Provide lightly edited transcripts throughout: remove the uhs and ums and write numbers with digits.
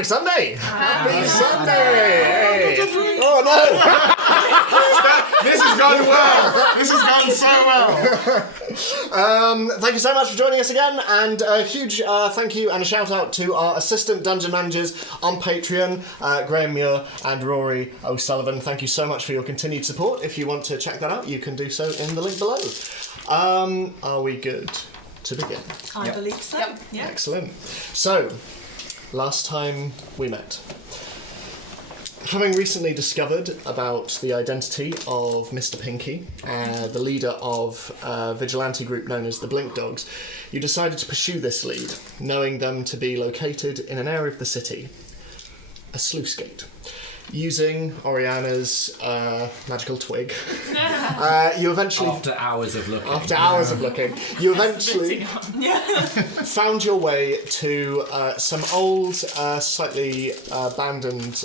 Happy Sunday! Happy Sunday! Hey. Oh no! This has gone well. This has gone so well. Thank you so much for joining us again, and a huge thank you and a shout out to our assistant dungeon managers on Patreon, Graham Muir and Rory O'Sullivan. Thank you so much for your continued support. If you want to check that out, you can do so in the link below. Are we good to begin? I believe so. Yep. Excellent. So, last time we met, having recently discovered about the identity of Mr. Pinky, the leader of a vigilante group known as the Blink Dogs, you decided to pursue this lead, knowing them to be located in an area of the city, a sluice gate. Using Oriana's magical twig, you eventually... After hours of looking. You eventually found your way to some old, slightly abandoned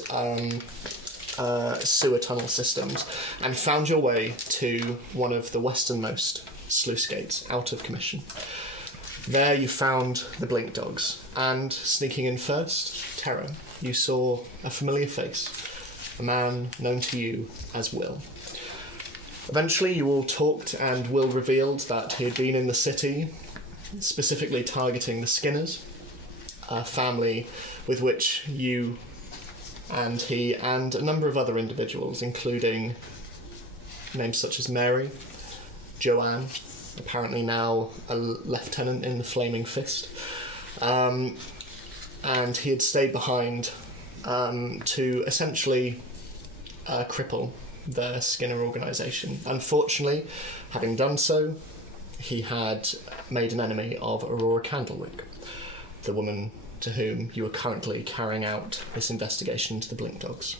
sewer tunnel systems, and found your way to one of the westernmost sluice gates, out of commission. There you found the Blink Dogs, and sneaking in first, Terra, you saw a familiar face. A man known to you as Will. Eventually you all talked, and Will revealed that he had been in the city, specifically targeting the Skinners, a family with which you and he and a number of other individuals, including names such as Mary, Joanne, apparently now a lieutenant in the Flaming Fist, and he had stayed behind to essentially cripple the Skinner organisation. Unfortunately, having done so, he had made an enemy of Aurora Candlewick, the woman to whom you are currently carrying out this investigation into the Blink Dogs.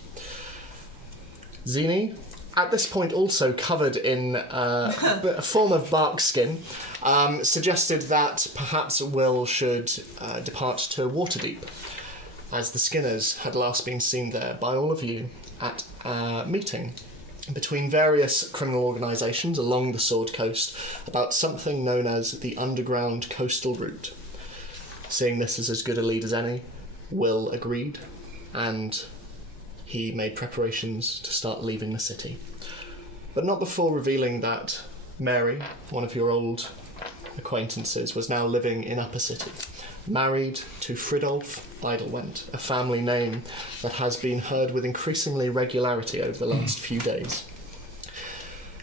Zini, at this point also covered in a form of bark skin, suggested that perhaps Will should depart to Waterdeep, as the Skinners had last been seen there by all of you at a meeting between various criminal organisations along the Sword Coast about something known as the Underground Coastal Route. Seeing this as good a lead as any, Will agreed, and he made preparations to start leaving the city. But not before revealing that Mary, one of your old acquaintances, was now living in Upper City, married to Fridolf Idlewent, a family name that has been heard with increasingly regularity over the last few days.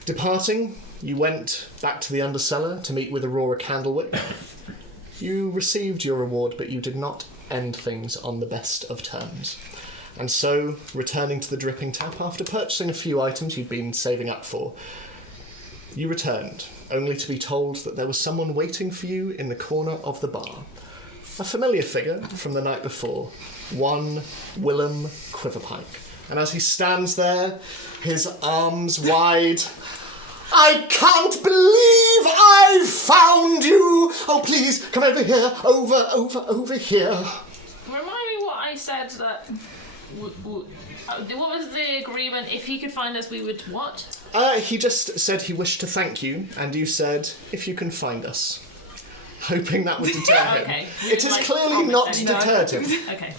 Departing, you went back to the Undercellar to meet with Aurora Candlewick. You received your reward, but you did not end things on the best of terms. And so, returning to the Dripping Tap after purchasing a few items you'd been saving up for, you returned, only to be told that there was someone waiting for you in the corner of the bar. A familiar figure from the night before, one Willem Quiverpike. And as he stands there, his arms wide, I can't believe I found you! Oh, please, come over here, over here. Remind me what I said that... what was the agreement? If he could find us, we would what? He just said he wished to thank you, and you said, if you can find us. Hoping that would deter him. Okay. It has clearly not deterred him. Okay.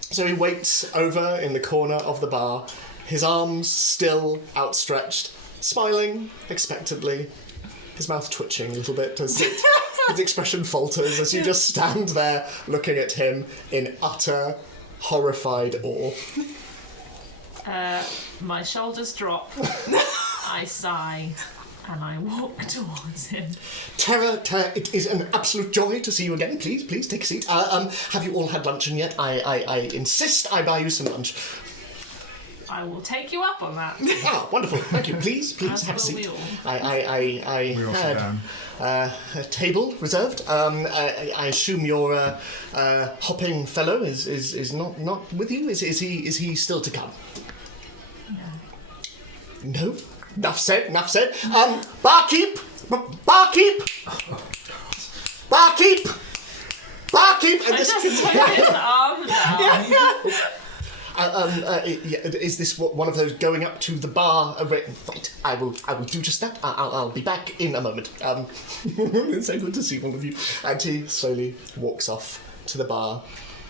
So he waits over in the corner of the bar, his arms still outstretched, smiling expectantly, his mouth twitching a little bit as his expression falters as you just stand there looking at him in utter, horrified awe. My shoulders drop. I sigh. And I walk towards him. Terra, it is an absolute joy to see you again. Please, take a seat. Have you all had luncheon yet? I insist I buy you some lunch. I will take you up on that. Ah, wonderful. Thank you. Please have a seat. I had a table reserved. I assume your hopping fellow is not with you. Is he still to come? No. Enough said. Barkeep! And I just put his arm down. Is this one of those going up to the bar? Right, I will do just that. I'll be back in a moment. It's so good to see all of you. And he slowly walks off to the bar,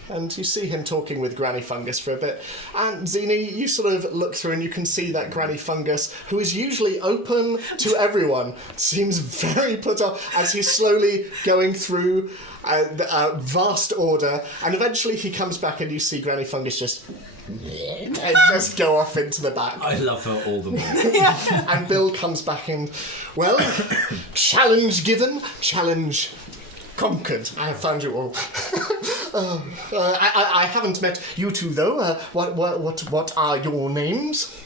and you see him talking with Granny Fungus for a bit. And Zini, you sort of look through and you can see that Granny Fungus, who is usually open to everyone, seems very put off as he's slowly going through a vast order, and eventually he comes back and you see Granny Fungus just go off into the back. I love her all the more. And Bill comes back and, well, challenge given, challenge conquered. I have found you all. I haven't met you two though. What are your names?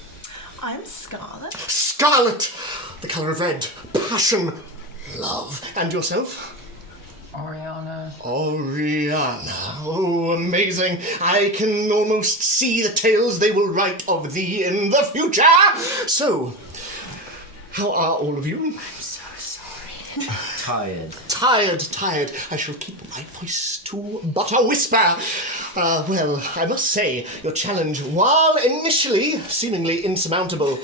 I'm Scarlet. Scarlet, the colour of red, passion, love. And yourself? Oriana. Oh, amazing. I can almost see the tales they will write of thee in the future. So, how are all of you? I'm so sorry. Tired. I shall keep my voice to but a whisper. Well, I must say, your challenge, while initially seemingly insurmountable,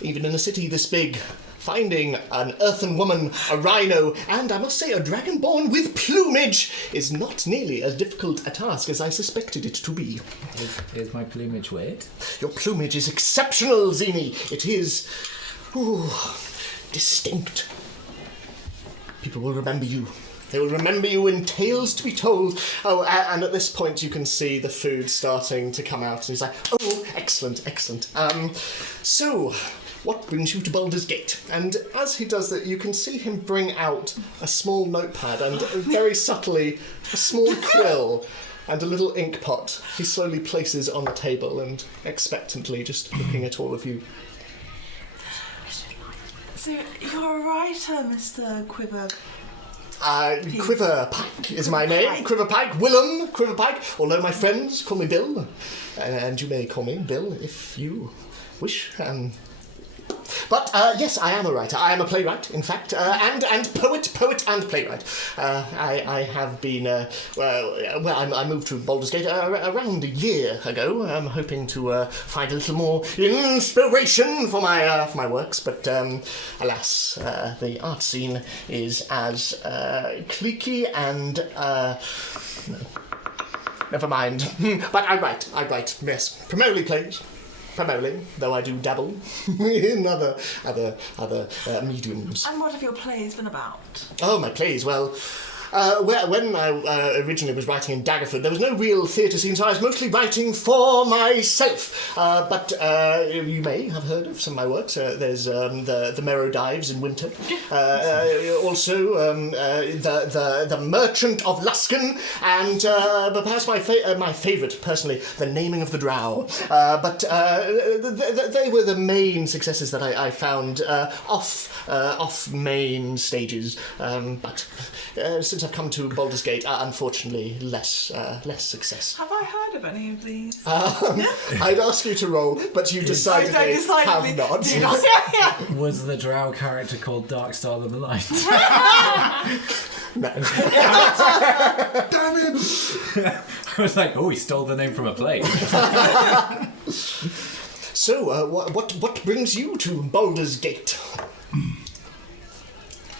even in a city this big, finding an earthen woman, a rhino, and I must say a dragonborn with plumage is not nearly as difficult a task as I suspected it to be. Is my plumage weird? Your plumage is exceptional, Zini. It is, distinct. People will remember you. They will remember you in tales to be told. Oh, and at this point you can see the food starting to come out, and he's like, oh, excellent. So, what brings you to Baldur's Gate? And as he does that, you can see him bring out a small notepad and very subtly a small quill and a little ink pot he slowly places on the table and expectantly just looking at all of you. So, you're a writer, Mr. Quiver. Quiverpike is my name. Quiverpike, Willem Quiverpike, although my friends call me Bill. And you may call me Bill if you wish. But yes, I am a writer. I am a playwright, in fact, and poet and playwright. I have been. I moved to Baldur's Gate around a year ago. I'm hoping to find a little more inspiration for my works, but alas, the art scene is as cliquey and no, never mind. But I write. Yes, primarily plays. Primarily, though I do dabble in other mediums. And what have your plays been about? Oh, my plays, well, when I originally was writing in Daggerford, there was no real theatre scene, so I was mostly writing for myself. But you may have heard of some of my works. There's the Merrow Dives in Winter. Also, the Merchant of Luskan, and perhaps my favourite, personally, The Naming of the Drow. But they were the main successes that I found off main stages. But since I've come to Baldur's Gate, unfortunately, less success. Have I heard of any of these? I'd ask you to roll, but you decidedly have not. Was the drow character called Darkstar the Maligned? No. Damn it! I was like, oh, he stole the name from a play. So, what brings you to Baldur's Gate?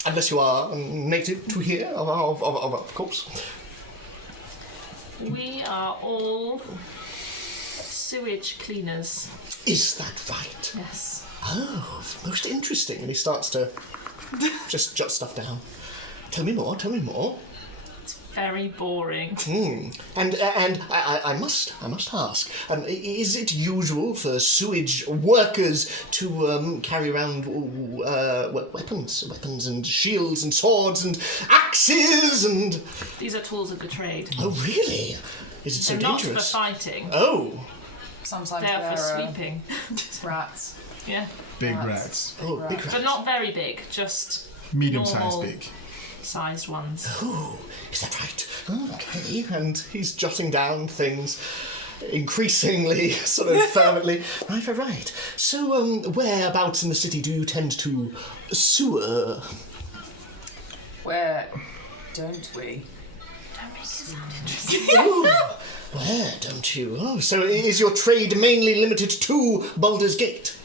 Unless you are native to here, of course. We are all sewage cleaners. Is that right? Yes. Oh, most interesting. And he starts to just jot stuff down. Tell me more. Very boring. And I must ask, is it usual for sewage workers to carry around weapons and shields and swords and axes and... These are tools of the trade. Oh, really? Is it so They're dangerous? not for fighting. Oh. Sometimes They're for sweeping. Rats. Yeah. Big rats. Oh, big rats. But not very big, just Medium-sized normal big. sized ones. Oh, is that right? Okay. And he's jotting down things increasingly sort of fervently. Right. So, whereabouts in the city do you tend to sewer? Where don't we? Don't make it sound interesting. Oh, where don't you? Oh, so is your trade mainly limited to Baldur's Gate?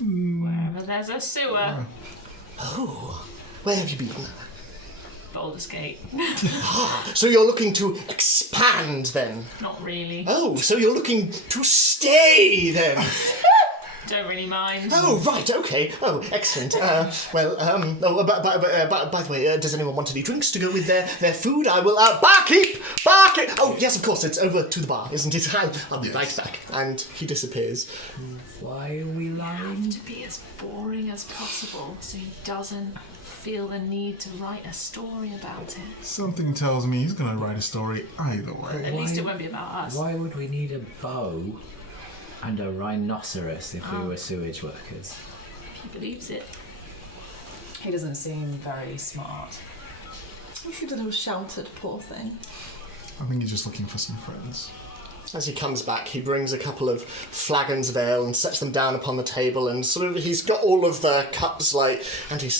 Wherever there's a sewer. Oh, where have you been? Baldur's Gate. So you're looking to expand then? Not really. Oh, so you're looking to stay then? Don't really mind. Oh, right, okay. Oh, excellent. By the way, does anyone want any drinks to go with their food? I will, barkeep! Oh, yes, of course, it's over to the bar, isn't it? I'll be right back. And he disappears. Why are we lying? To be as boring as possible so he doesn't feel the need to write a story about it. Something tells me he's gonna write a story either way. At least it won't be about us. Why would we need a bow and a rhinoceros if we were sewage workers? He believes it. He doesn't seem very smart. He's a little sheltered, poor thing. I think he's just looking for some friends. As he comes back, he brings a couple of flagons of ale and sets them down upon the table, and sort of he's got all of the cups, and he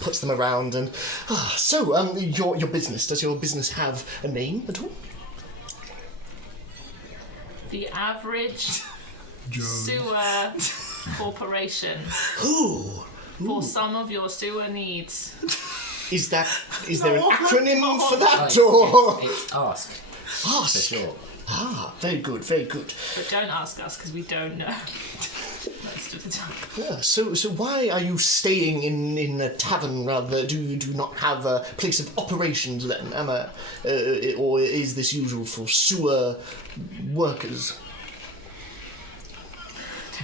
puts them around. And your business, does your business have a name at all? The average Joe. sewer corporation. Ooh. For some of your sewer needs. Is there an acronym for Oh, that, or it's ask. For ask? sure. Ah, very good, very good. But don't ask us because we don't know. Most of the time. Yeah, so why are you staying in a tavern rather? Do you not have a place of operations then? Or is this usual for sewer workers?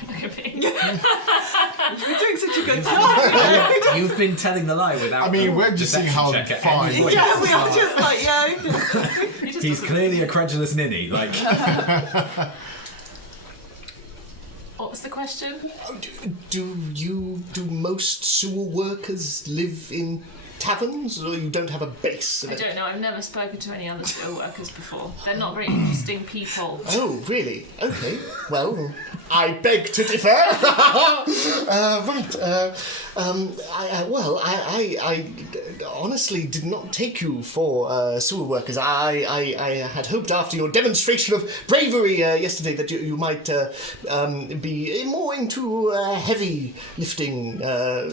Look at me. We're doing such a good job. You've been telling the lie without. I mean, we're just seeing how deception check at fine. any point. Yeah, we are just like, yeah. He just He's doesn't- clearly a credulous ninny. Like, What was the question? Do most sewer workers live in taverns, or you don't have a base? I don't know. I've never spoken to any other sewer workers before. They're not very interesting people. Oh, really? Okay. Well, I beg to differ. Right. I honestly did not take you for sewer workers. I had hoped after your demonstration of bravery yesterday that you might be more into heavy lifting, so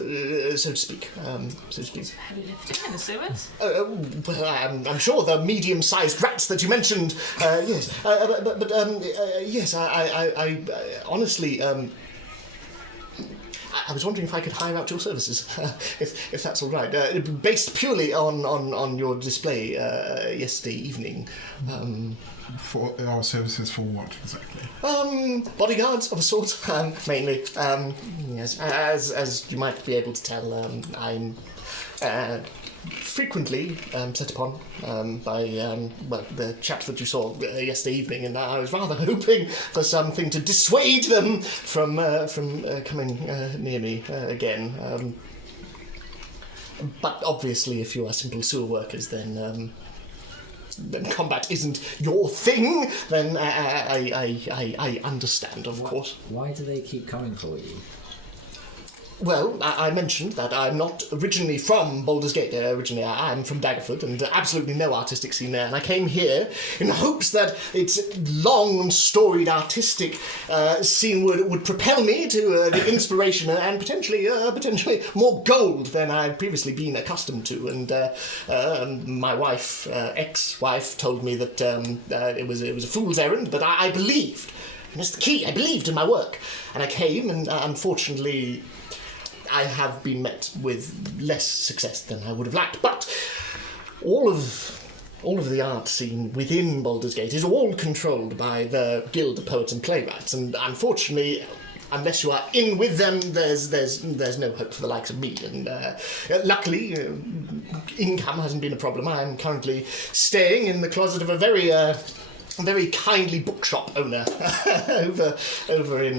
to speak. Heavy lifting in the sewers? Well, I'm sure the medium-sized rats that you mentioned. Yes, yes. I honestly. I was wondering if I could hire out your services, if that's all right. Based purely on your display yesterday evening. For our services for what exactly? Bodyguards of a sort, mainly. Yes, as you might be able to tell, I'm frequently set upon by the chap that you saw yesterday evening, and I was rather hoping for something to dissuade them from coming near me again. But obviously, if you are simple sewer workers, then combat isn't your thing. Then I understand, of course. why do they keep coming for you? Well, I mentioned that I'm not originally from Baldur's Gate. Originally, I'm from Daggerford, and absolutely no artistic scene there. And I came here in hopes that its long and storied artistic scene would propel me to the inspiration and potentially more gold than I'd previously been accustomed to. And my wife, ex-wife, told me that it was a fool's errand, but I believed. And that's the key. I believed in my work, and I came, and unfortunately, I have been met with less success than I would have liked. But all of the art scene within Baldur's Gate is all controlled by the Guild of Poets and Playwrights, and unfortunately, unless you are in with them, there's no hope for the likes of me. And luckily, income hasn't been a problem. I'm currently staying in the closet of a very kindly bookshop owner over in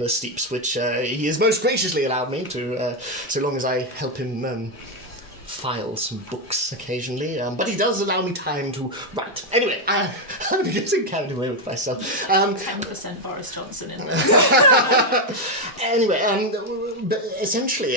the Steeps, which he has most graciously allowed me to, so long as I help him file some books occasionally. But he does allow me time to write. Anyway, I'm getting carried away with myself. 10% Boris Johnson in there. Anyway, but eventually,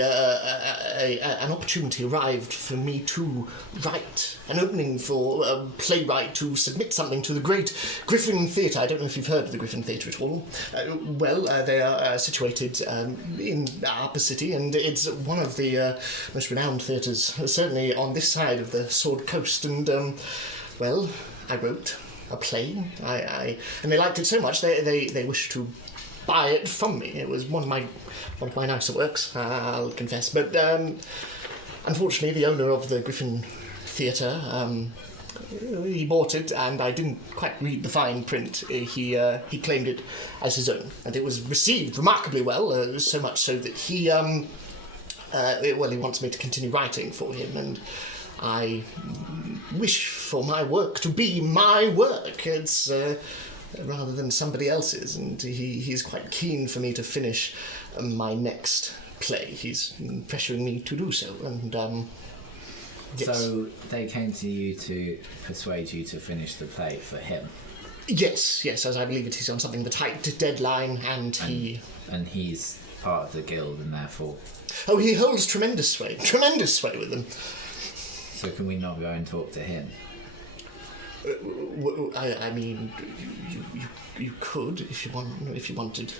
an opportunity arrived for me to write, an opening for a playwright to submit something to the great Griffin Theatre. I don't know if you've heard of the Griffin Theatre at all. They are situated in our upper city, and it's one of the most renowned theatres theatres, certainly on this side of the Sword Coast, and, well, I wrote a play, and they liked it so much they wished to buy it from me. It was one of my nicer works, I'll confess, but unfortunately the owner of the Griffin Theatre, he bought it, and I didn't quite read the fine print. He claimed it as his own, and it was received remarkably well, so much so that he wants me to continue writing for him, and I wish for my work to be my work. It's rather than somebody else's, and he's quite keen for me to finish my next play. He's pressuring me to do so, and yes. So they came to you to persuade you to finish the play for him? Yes, as I believe it is on something of a tight deadline, and he's part of the guild, and therefore... Oh, he holds tremendous sway with them. So can we not go and talk to him? I mean, you could if you wanted.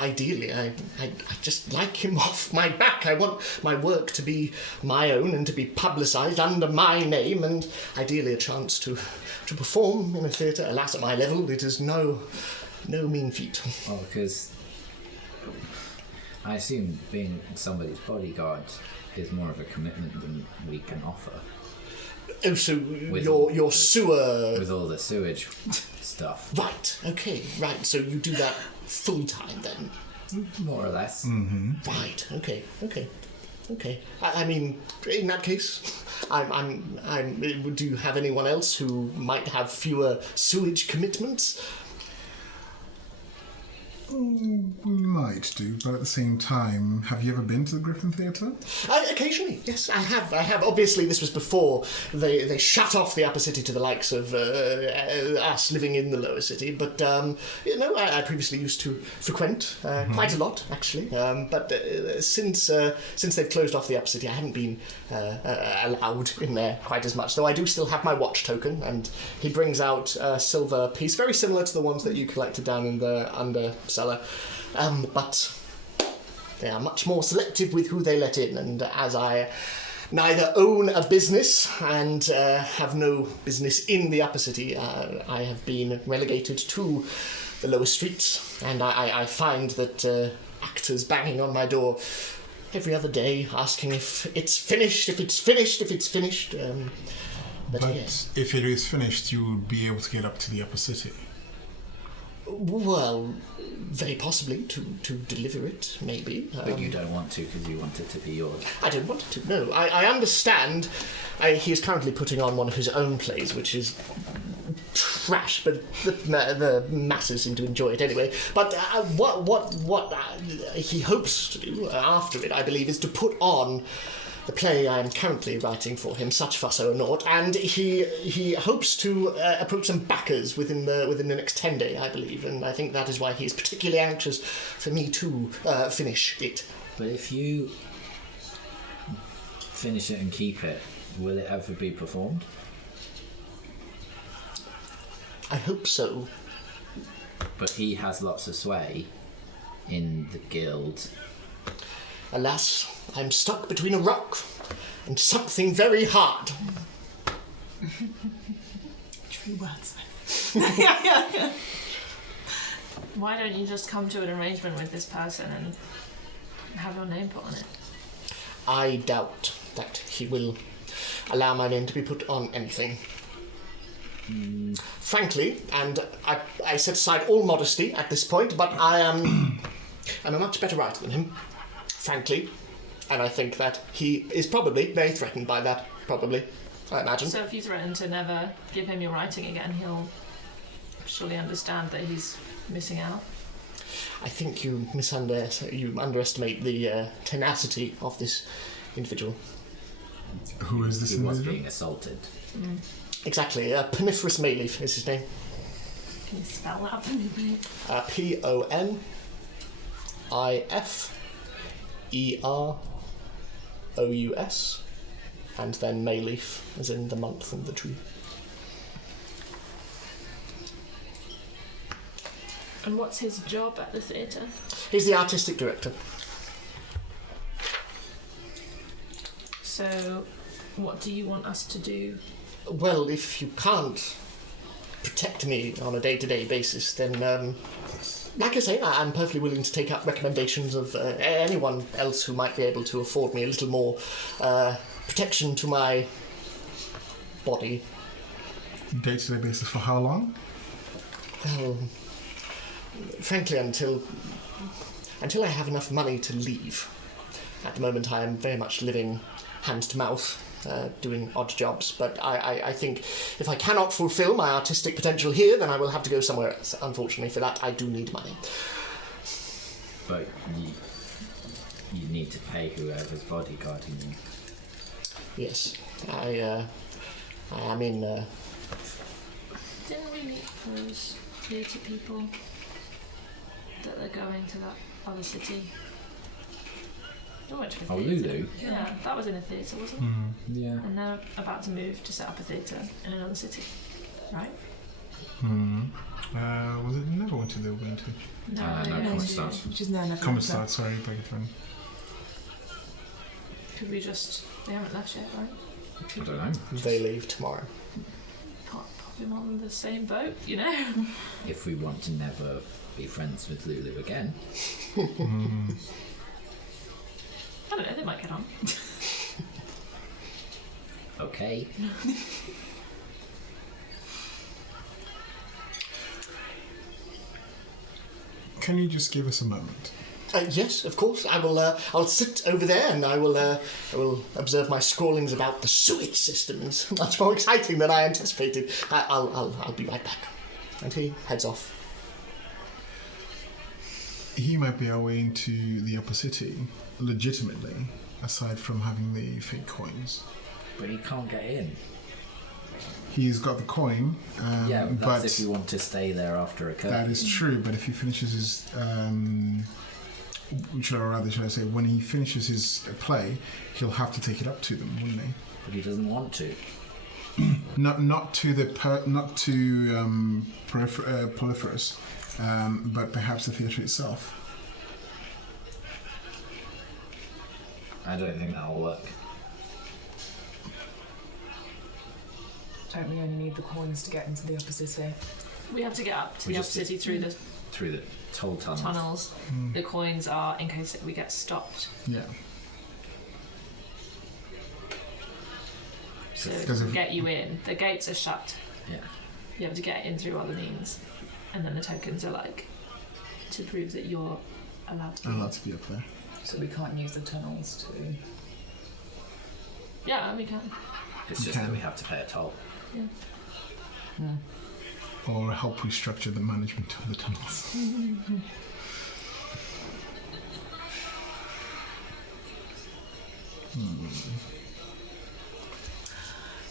Ideally, I just like him off my back. I want my work to be my own and to be publicised under my name, and ideally a chance to perform in a theatre. Alas, at my level, it is no mean feat. Well, because I assume being somebody's bodyguard is more of a commitment than we can offer. Oh, so With your sewer... With all the sewage stuff. Right, okay, right. So you do that full time then? More or less. Mm-hmm. Right, okay. I mean, in that case, do you have anyone else who might have fewer sewage commitments? We might do, but at the same time, have you ever been to the Griffin Theatre? Occasionally, yes, I have. Obviously, this was before they shut off the upper city to the likes of us living in the lower city. But I previously used to frequent quite a lot, actually. But since they've closed off the upper city, I haven't been allowed in there quite as much. Though I do still have my watch token, and he brings out a silver piece, very similar to the ones that you collected down in the under cellar. But they are much more selective with who they let in, and as I neither own a business and have no business in the upper city, I have been relegated to the lower streets, and I find that actors banging on my door every other day asking if it's finished. But yes. If it is finished, you would be able to get up to the upper city. Well, very possibly to deliver it, maybe. But you don't want to because you want it to be yours. I don't want it to, no. I understand he is currently putting on one of his own plays, which is trash, but the masses seem to enjoy it anyway. But what he hopes to do after it, I believe, is to put on the play I am currently writing for him, Such Fuss O'er Naught, and he hopes to approach some backers within the next 10 days, I believe, and I think that is why he is particularly anxious for me to finish it. But if you finish it and keep it, will it ever be performed? I hope so. But he has lots of sway in the guild. Alas, I'm stuck between a rock and something very hard. True words. Why don't you just come to an arrangement with this person and have your name put on it? I doubt that he will allow my name to be put on anything. Frankly, and I set aside all modesty at this point, but I'm a much better writer than him, frankly, and I think that he is probably very threatened by that, probably, I imagine. So if you threaten to never give him your writing again, he'll surely understand that he's missing out. I think you underestimate the tenacity of this individual. Who is this He was individual? being assaulted. Exactly, Poniferous Mayleaf is his name. Can you spell that for me, please? Poniferous, and then Mayleaf, as in the month and the tree. And what's his job at the theatre? He's the artistic director. So So, what do you want us to do? Well, if you can't protect me on a day-to-day basis, then, like I say, I'm perfectly willing to take up recommendations of anyone else who might be able to afford me a little more protection to my body. Day-to-day basis for how long? Well, frankly, until I have enough money to leave. At the moment, I am very much living hand to mouth, doing odd jobs, but I think if I cannot fulfill my artistic potential here, then I will have to go somewhere else. Unfortunately, for that, I do need money. But you need to pay whoever's bodyguarding you. Yes, I mean, Didn't we meet those theatre people that are going to that other city? They went to a theatre. Lulu? Yeah, that was in a theatre, wasn't it? Yeah. And they're about to move to set up a theatre in another city, right? Was it never went to they were going to? No, no, they Common went Stars. to- Which is no, never. Common Start, sorry, beg your pardon. Could we just... They haven't left yet, right? I don't know. they leave tomorrow. Pop him on the same boat, you know? If we want to never be friends with Lulu again. I don't know, they might get on. Okay. Can you just give us a moment? Yes, of course. I'll sit over there and I will observe my scrawlings about the sewage systems. Much more exciting than I anticipated. I'll be right back. And he heads off. He might be our way into the upper city, legitimately, aside from having the fake coins. But he can't get in. He's got the coin, Yeah, that's but if you want to stay there after a curfew. that is true. But if he finishes his, should I say, when he finishes his play, he'll have to take it up to them, wouldn't he? But he doesn't want to. Not to Polyphorus, but perhaps the theatre itself. I don't think that'll work. Don't we only need the coins to get into the upper city? We have to get up to We the upper just- city through the Through the toll tunnels. tunnels. The coins are in case we get stopped. Yeah. So Because to if- get you in. The gates are shut. Yeah. You have to get in through other means. And then the tokens are like to prove that you're allowed to be. Allowed to be up there. So we can't use the tunnels to... Yeah, we can. It's just that we have to pay a toll. Yeah. Or help restructure the management of the tunnels.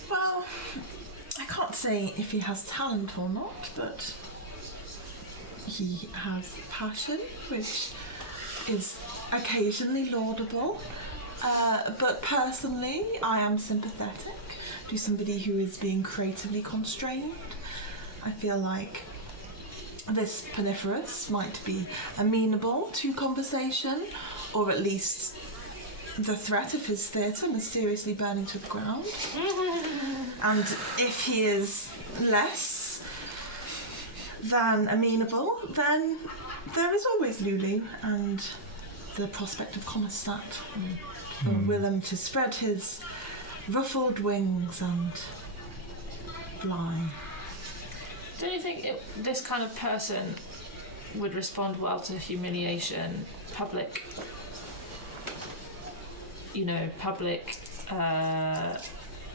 Well, I can't say if he has talent or not, but he has passion, which is occasionally laudable. But personally, I am sympathetic to somebody who is being creatively constrained. I feel like this Paniferous might be amenable to conversation, or at least the threat of his theatre mysteriously burning to the ground. And if he is less than amenable, then there is always Lulu and the prospect of Commissat. For Willem to spread his ruffled wings and fly. Don't you think this kind of person would respond well to humiliation, public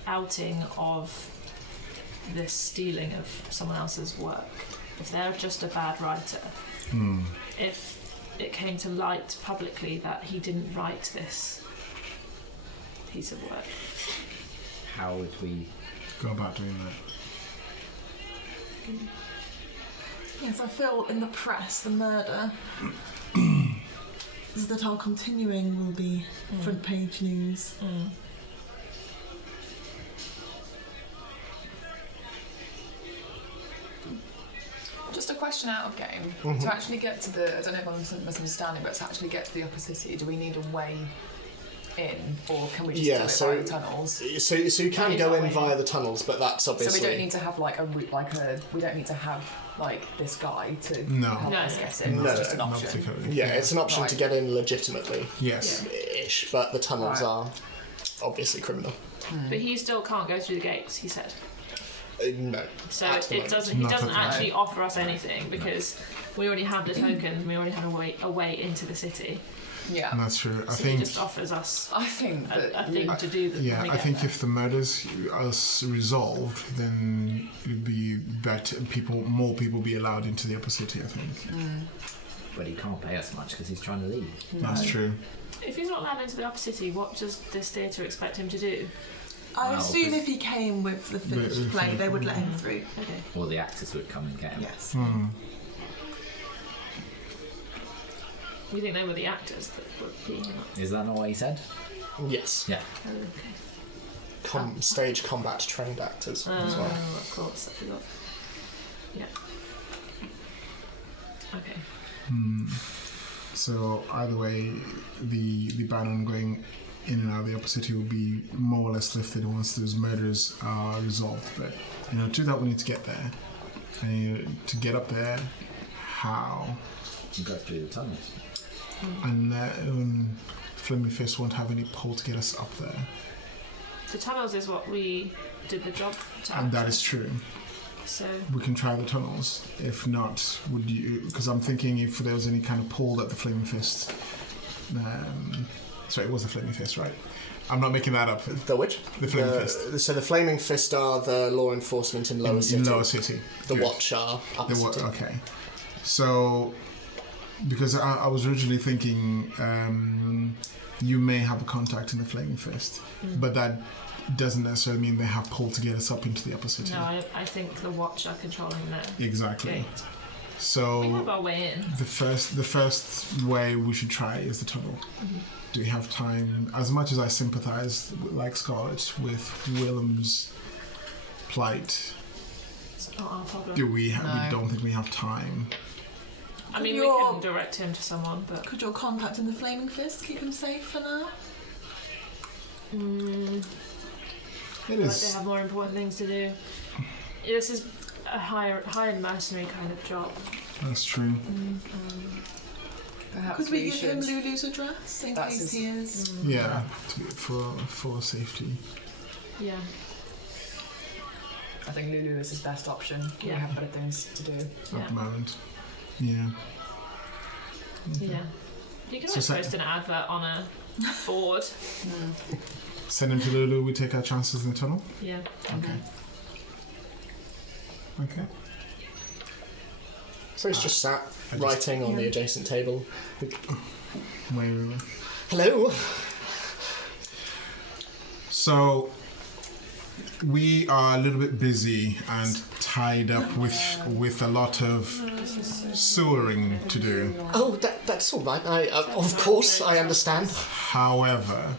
outing of this stealing of someone else's work? If they're just a bad writer, if it came to light publicly that he didn't write this piece of work, How would we... Go about doing that. Yes, I feel in the press the murder is that our continuing will be front page news. Just a question out of game. To actually get to the... I don't know if I'm misunderstanding, but to actually get to the upper city, do we need a way in, or can we just Yeah, do it so- via the tunnels? So you can That is go our in way. via the tunnels, but that's So obviously... we don't need to have we don't need to have this guy to No. help No. us get in. No, It's just an Not option. particularly. Yeah, it's an option Right. to get in legitimately, Yes. ish, but the tunnels Right. are obviously criminal. But he still can't go through the gates, he said. No. So At the it moment. doesn't. He Not doesn't at the moment. actually offer us anything because we already have the tokens. We already have a way into the city. Yeah. And that's true. I So he think. just offers us I think that a thing to do. That Yeah, when we I get think there. if the murders are resolved, then it'd be better. More people be allowed into the upper city. I think But he can't pay us much because he's trying to leave. that's true. If he's not allowed into the upper city, what does this theatre expect him to do? I Wow, assume 'cause- if he came with the finished With- play, they would let him through. Okay. Or the actors would come and get him. Yes. Hmm. You think they were the actors that were being in it? Is that not what he said? Yes. Yeah. Oh, okay. Stage combat trained actors as well. Of course, I forgot. Yeah. Okay. So either way, the ban on going in and out of the upper city will be more or less lifted once those murders are resolved. But to that we need to get there. And to get up there, how? You go through the tunnels. And Flaming Fist won't have any pull to get us up there. The tunnels is what we did the job to. And that is true. So We can try the tunnels. If not, would you? Because I'm thinking if there was any kind of pull that the Flaming Fist. Sorry, it was the Flaming Fist, right? I'm not making that up. The which? The Flaming Fist. So the Flaming Fist are the law enforcement in Lower City. In Lower City. The Good. Watch are Upper City. Okay. So, because I was originally thinking you may have a contact in the Flaming Fist, but that doesn't necessarily mean they have pull to get us up into the upper city. no, I think the Watch are controlling the Exactly. gate. So We have our way in. the first way we should try is the tunnel. Do we have time? As much as I sympathise, like Scarlett, with Willem's plight, It's not our problem. do we? No. We don't think we have time. I mean, we You're- can direct him to someone, but Could your contact in the Flaming Fist keep him safe for now? It like they is. have more important things to do. This is a high mercenary kind of job. That's true. Perhaps Could we give him should. Lulu's address in That's case his- he is? Yeah, for safety. Yeah. I think Lulu is his best option. We Yeah. have better things to do. Yeah. At the moment. Yeah. Yeah. You can So always sa- post an advert on a board. Send him to Lulu. We take our chances in the tunnel. Yeah. Okay. Okay. So he's just sat writing on the adjacent table. Wait. Hello. So we are a little bit busy and tied up with a lot of sewering to do. Oh, that's all right. Of course, I understand. However,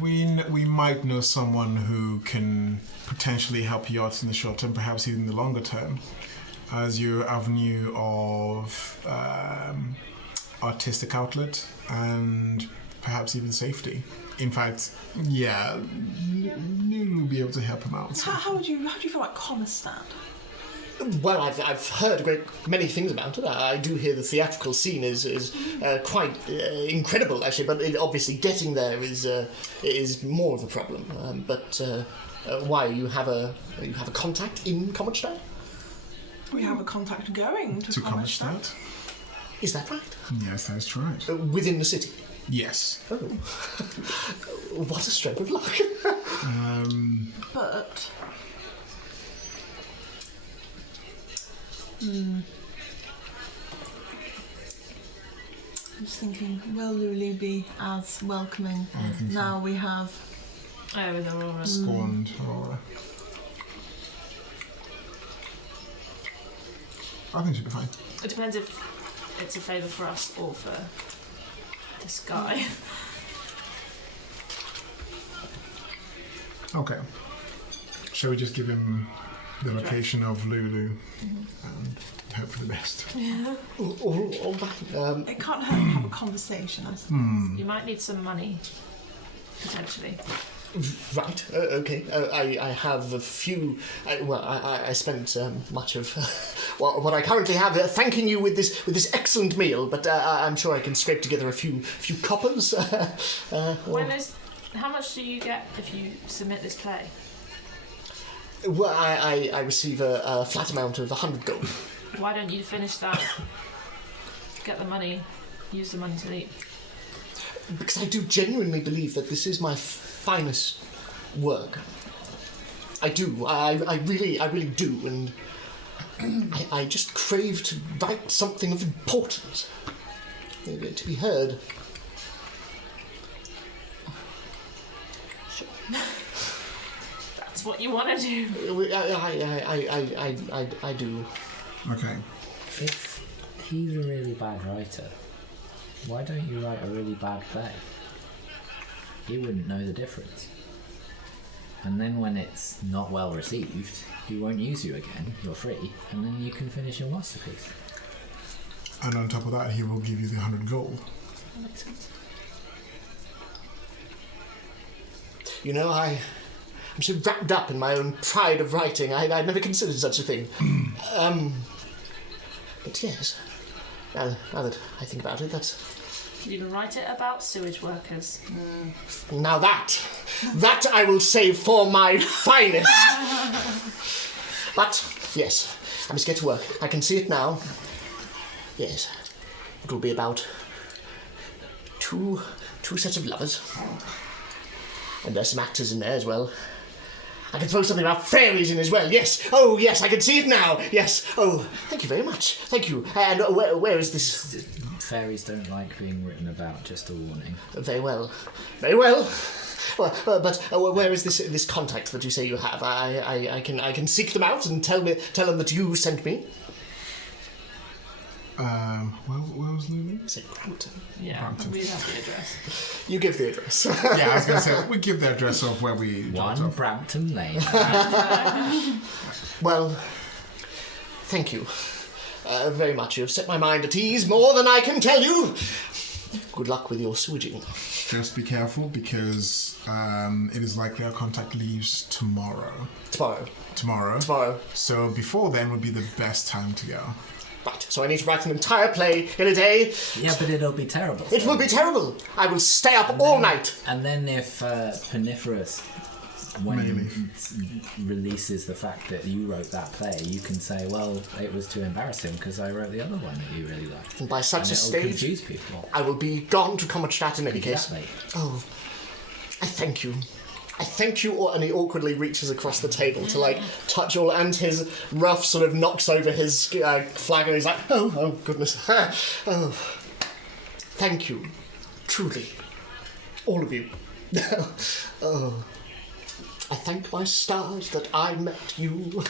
we might know someone who can potentially help you out in the short term, perhaps even the longer term, as your avenue of artistic outlet and perhaps even safety. In fact, yeah, Lulu will be able to help him out. How do you feel like Commerstand? Well, I've heard a great many things about it. I do hear the theatrical scene is quite incredible, actually. But obviously, getting there is more of a problem. But why you have a contact in Commonstadt? We have a contact going to To Commerstand. Commonstadt? Is that right? Yes, that's right. Within the city. Yes. Oh, what a stroke of luck! But I'm just thinking, will Lulu be as welcoming? I think so. Now we have. Oh, with Aurora. Scorned Aurora. I think she'll be fine. It depends if it's a favour for us or for this guy. Okay. Shall we just give him the location of Lulu and hope for the best? All right. It can't hurt to have a conversation, I suppose. You might need some money. potentially. Right. Okay. I have a few. I spent much of what I currently have thanking you with this excellent meal, but I'm sure I can scrape together a few coppers. How much do you get if you submit this play? Well, I receive a flat amount of 100 gold. Why don't you finish that? Get the money. Use the money to eat. Because I do genuinely believe that this is my finest work. I do. I really do, and I just crave to write something of importance, to be heard. Sure. That's what you want to do. I do. Okay. If he's a really bad writer, why don't you write a really bad play? He wouldn't know the difference. And then when it's not well received, he won't use you again, you're free, and then you can finish your masterpiece. And on top of that, he will give you the 100 gold. That makes sense. You know, I'm so wrapped up in my own pride of writing, I'd never considered such a thing. But yes, now that I think about it, that's... You can write it about sewage workers. Now that I will save for my finest. But, yes, I must get to work. I can see it now. Yes, it will be about two sets of lovers. And there's some actors in there as well. I can throw something about fairies in as well, yes. Oh, yes, I can see it now, yes. Oh, thank you very much. Thank you. And where is this? Fairies don't like being written about, just a warning. Very well. Very well. Well, but where is this contact that you say you have? I can seek them out and tell them that you sent me. Where was Lulu? Say Brampton. Yeah, Brampton. we have the address. You give the address. Yeah, I was going to say, we give the address of where we dropped 1 off. Brampton Lane. Well, thank you very much. You have set my mind at ease more than I can tell you. Good luck with your sewaging. Just be careful because it is likely our contact leaves tomorrow. Tomorrow. So before then would be the best time to go. Right, so I need to write an entire play in a day. Yeah, but it'll be terrible. It will be terrible. I will stay up all night. And then if Peniferous, when releases the fact that you wrote that play, you can say, well, it was too embarrassing because I wrote the other one that you really liked. And by such a it'll stage, confuse people. I will be gone to Commonstadt in any case. Exactly. Oh, I thank you. I thank you, and he awkwardly reaches across the table to, touch all, and his ruff sort of knocks over his flag, and he's like, oh, goodness. Oh, thank you. Truly. All of you. Oh, I thank my stars that I met you.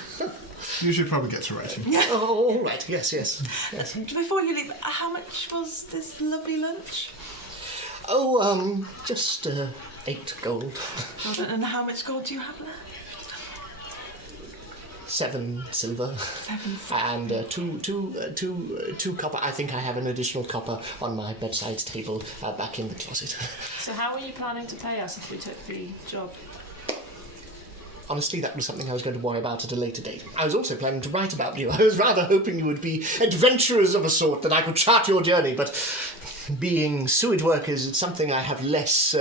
You should probably get to writing. Oh, all right, yes. Before you leave, how much was this lovely lunch? Oh, just 8 gold. And how much gold do you have left? 7 silver. 7 silver. And two copper. I think I have an additional copper on my bedside table back in the closet. So how are you planning to pay us if we took the job? Honestly, that was something I was going to worry about at a later date. I was also planning to write about you. I was rather hoping you would be adventurers of a sort, that I could chart your journey, but being sewage workers, it's something I have less...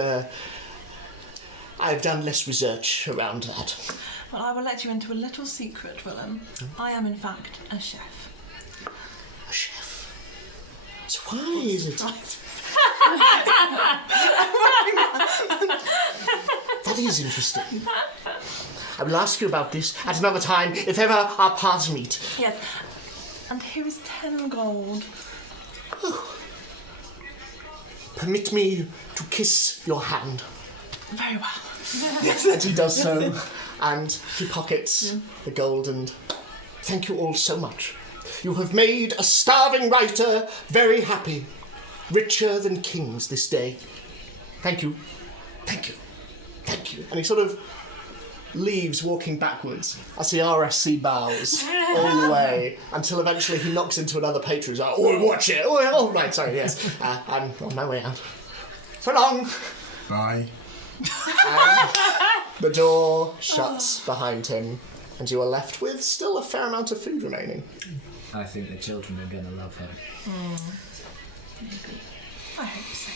I've done less research around that. Well, I will let you into a little secret, Willem. I am, in fact, a chef. A chef? So why is it... That is interesting. I will ask you about this at another time, if ever our paths meet. Yes. And here is 10 gold. Oh. Permit me to kiss your hand. Very well. And he does so, and he pockets the gold, and thank you all so much. You have made a starving writer very happy, richer than kings this day. Thank you. And he sort of leaves, walking backwards, as the RSC bows all the way, until eventually he knocks into another patron who's like, oh, watch it! Oh, right, sorry, yes. I'm on my way out. So long! Bye. And the door shuts behind him, and you are left with still a fair amount of food remaining. I think the children are going to love him. I hope so.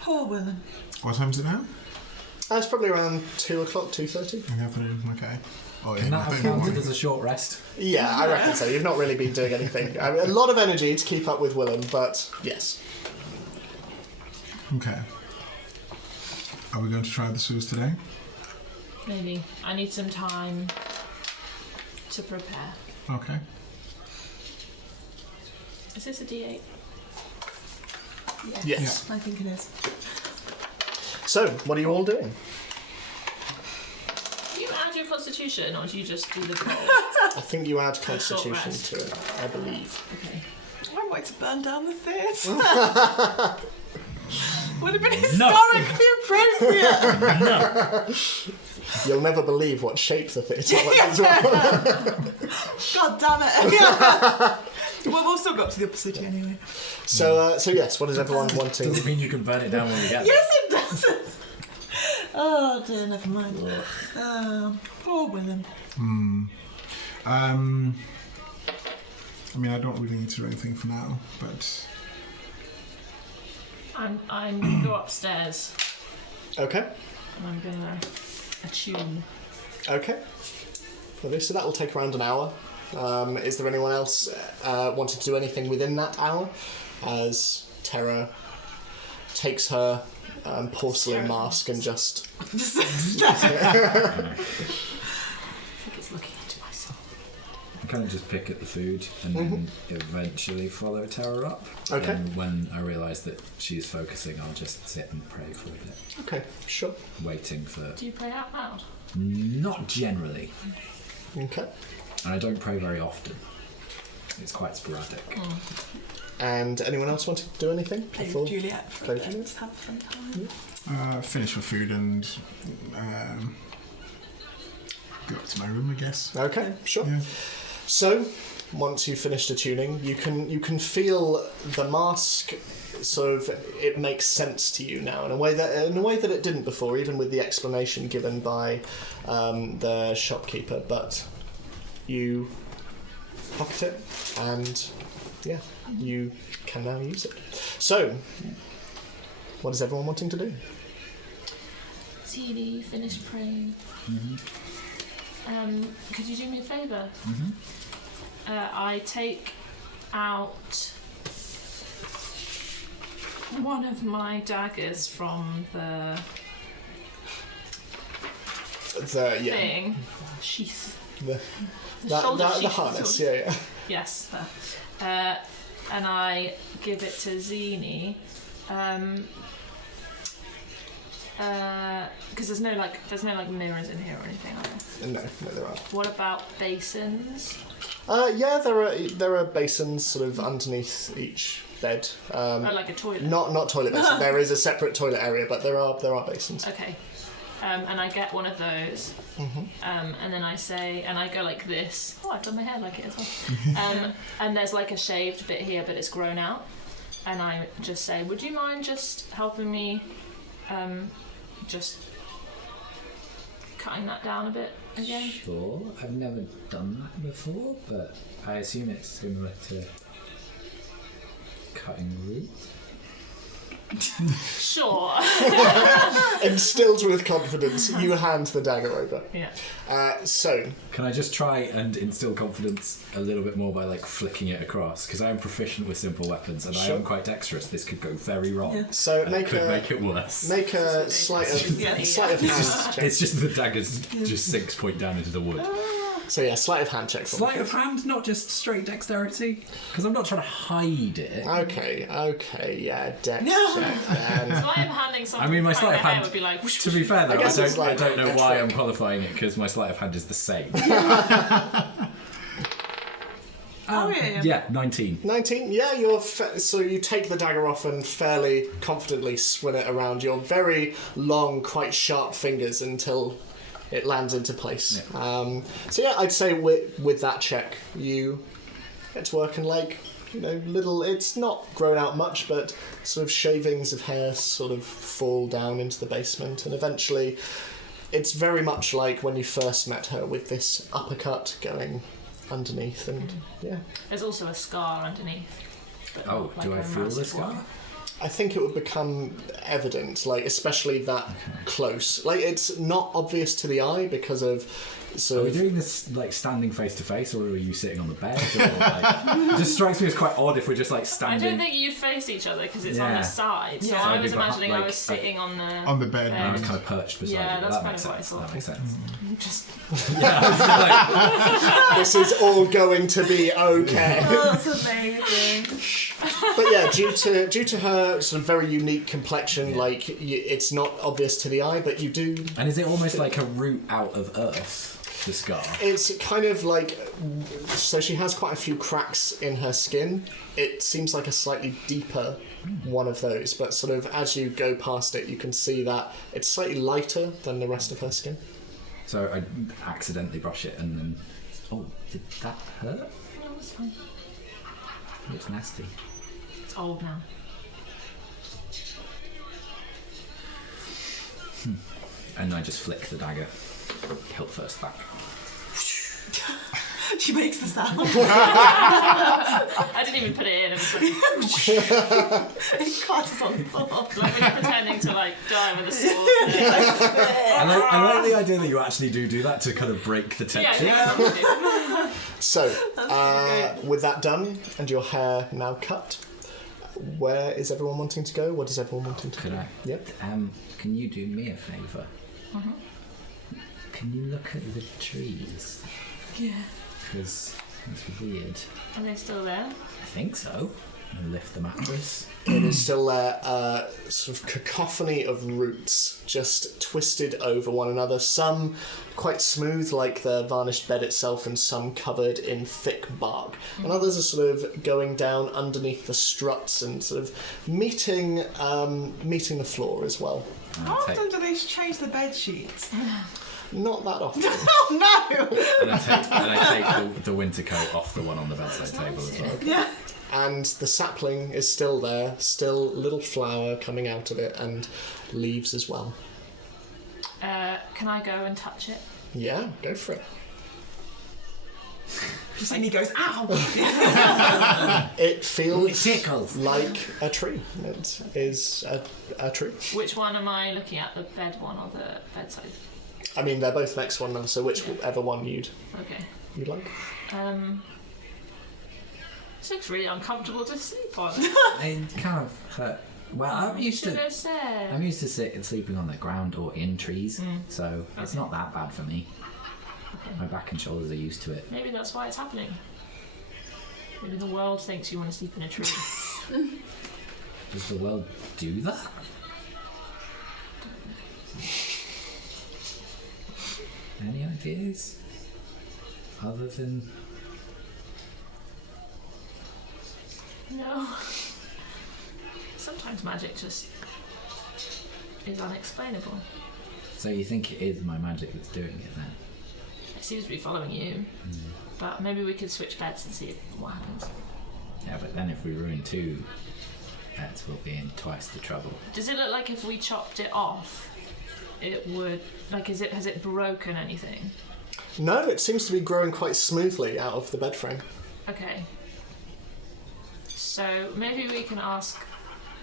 Poor Willem. What time is it now? It's probably around 2 o'clock, 2:30. In the afternoon. Okay. Oh, Can that have counted as a short rest? Yeah, I reckon so. You've not really been doing anything. I mean, a lot of energy to keep up with Willem, but yes. Okay. Are we going to try the sewers today? Maybe. I need some time to prepare. Okay. Is this a D8? Yes. I think it is. So, what are you all doing? Do you add your constitution or do you just do the roll? I think you add short Constitution rest. to it, I believe. Okay. I'm going to burn down the theatre. Would have been historically appropriate. You'll never believe what shape the theatre was as well. God damn it. Well, we'll still go up to the upper city anyway. So yes, what is everyone wanting? Doesn't mean you can burn it down when we get there. Yes, it does. Oh dear, never mind. Poor Willem. I mean, I don't really need to do anything for now, but I'm gonna go upstairs Okay. and I'm gonna attune. Okay. Okay, so that will take around an hour. Is there anyone else wanting to do anything within that hour? As Terra takes her porcelain mask and just... I think it's looking into my soul. I kind of just pick at the food and then eventually follow Tara up. Okay. And when I realise that she's focusing, I'll just sit and pray for a bit, Okay, sure. waiting for... Do you pray out loud? Not generally. Okay. And I don't pray very often. It's quite sporadic. And anyone else want to do anything? Play before? with Juliet for Play a with bit. Juliet? Just have a fun time. finish my food and go up to my room, I guess. Okay, sure. Yeah. So, once you've finished attuning, you can feel the mask sort of, it makes sense to you now in a way that it didn't before, even with the explanation given by the shopkeeper. But you pocket it, and yeah, you can now use it. So, what is everyone wanting to do? CD, finished praying. Could you do me a favour? I take out one of my daggers from the thing. Sheath. The shoulder the sheath harness, sort of. yeah. Yes. And I give it to Zini. Because there's no mirrors in here or anything, are there? No, there aren't. What about basins? Yeah, there are basins sort of underneath each bed. Like a toilet. Not toilet basin. There is a separate toilet area, but there are basins. Okay. And I get one of those. And then I say, and I go like this. Oh, I've done my hair like it as well. And there's like a shaved bit here, but it's grown out. And I just say, would you mind just helping me, just cutting that down a bit again? Sure, I've never done that before, but I assume it's similar to cutting root. Sure. Instilled with confidence, you hand the dagger over. Yeah. So, Can I just try and instill confidence a little bit more by like flicking it across? Because I am proficient with simple weapons and I Sure. am quite dexterous. This could go very wrong. so And it could make it worse. make a sleight of hand check. It's just the daggers just 6 point down into the wood. So yeah, sleight of hand check. for me. Sleight of hand, not just straight dexterity. Because I'm not trying to hide it. Okay, yeah, dex check. And So I am handing something. I mean, my behind sleight of hair hand. would be like. To be fair, though, I guess it's like don't know a why trick. I'm qualifying it because my sleight of hand is the same. Oh yeah. Yeah, 19. 19, yeah, so you take the dagger off and fairly confidently swing it around your very long, quite sharp fingers until it lands into place. Yeah. So yeah, I'd say with that check, you get to work in like little. It's not grown out much, but sort of shavings of hair sort of fall down into the basement, and eventually, it's very much like when you first met her, with this uppercut going underneath, and yeah. There's also a scar underneath. But Oh, not like do I a feel the massive scar? one. I think it would become evident, like especially that close. Like it's not obvious to the eye because of Are sort we of. doing this like standing face to face, or are you sitting on the bed? Or, like, it just strikes me as quite odd if we're just like I standing. don't think you'd face each other because it's on Yeah. the side. So Yeah. I So was it'd be imagining I like- was sitting on the On the bed. I was kind of perched beside Yeah, you. that's That kind makes of what I sense. thought. That makes sense. just Yeah, I was just like, This is all going to be okay. Oh, that's amazing. But yeah, due to her sort of very unique complexion, like it's not obvious to the eye, but you do. and is it almost like a root out of earth? The scar. It's kind of like, so she has quite a few cracks in her skin. It seems like a slightly deeper one of those, but sort of as you go past it, you can see that it's slightly lighter than the rest of her skin. So I accidentally brush it, and then did that hurt? no, it's fine. Looks nasty. It's old now. And I just flick the dagger, hilt first back. She makes the sound. I didn't even put it in. It was like, It clatters on the floor. like when you're pretending to like die with a sword. I like the idea that you actually do that to kind of break the tension. Yeah. So, with that done and your hair now cut, where is everyone wanting to go? What is everyone wanting to Could do? I? Yep. Can you do me a favour? Mm-hmm. Can you look at the trees? Yeah. Because it's weird. Are they still there? I think so. And lift the mattress. It is still there, sort of cacophony of roots just twisted over one another. Some quite smooth, like the varnished bed itself, and some covered in thick bark. And others are sort of going down underneath the struts and sort of meeting the floor as well. And How I take, often do they change the bed sheets? Not that often. Oh no! and I take the winter coat off the one on the bedside table as well. Yeah. And the sapling is still there, still little flower coming out of it, and leaves as well. Can I go and touch it? Yeah, go for it. And he goes, ow! It feels tickles. like a tree. It is a tree. Which one am I looking at? The bed one or the bedside? I mean, they're both next to one another, so whichever one you'd Okay. like. This looks really uncomfortable to sleep on. It kind of hurt. Well, I'm used Should to. have said. I'm used to sleeping on the ground or in trees, so it's not that bad for me. Okay. My back and shoulders are used to it. Maybe that's why it's happening. Maybe the world thinks you want to sleep in a tree. Does the world do that? Any ideas? Other than No. Sometimes magic just is unexplainable. so you think it is my magic that's doing it then? It seems to be following you. But maybe we could switch beds and see what happens. Yeah, but then if we ruin two beds, we'll be in twice the trouble. Does it look like if we chopped it off, it would has it broken anything? No, it seems to be growing quite smoothly out of the bed frame. Okay. So maybe we can ask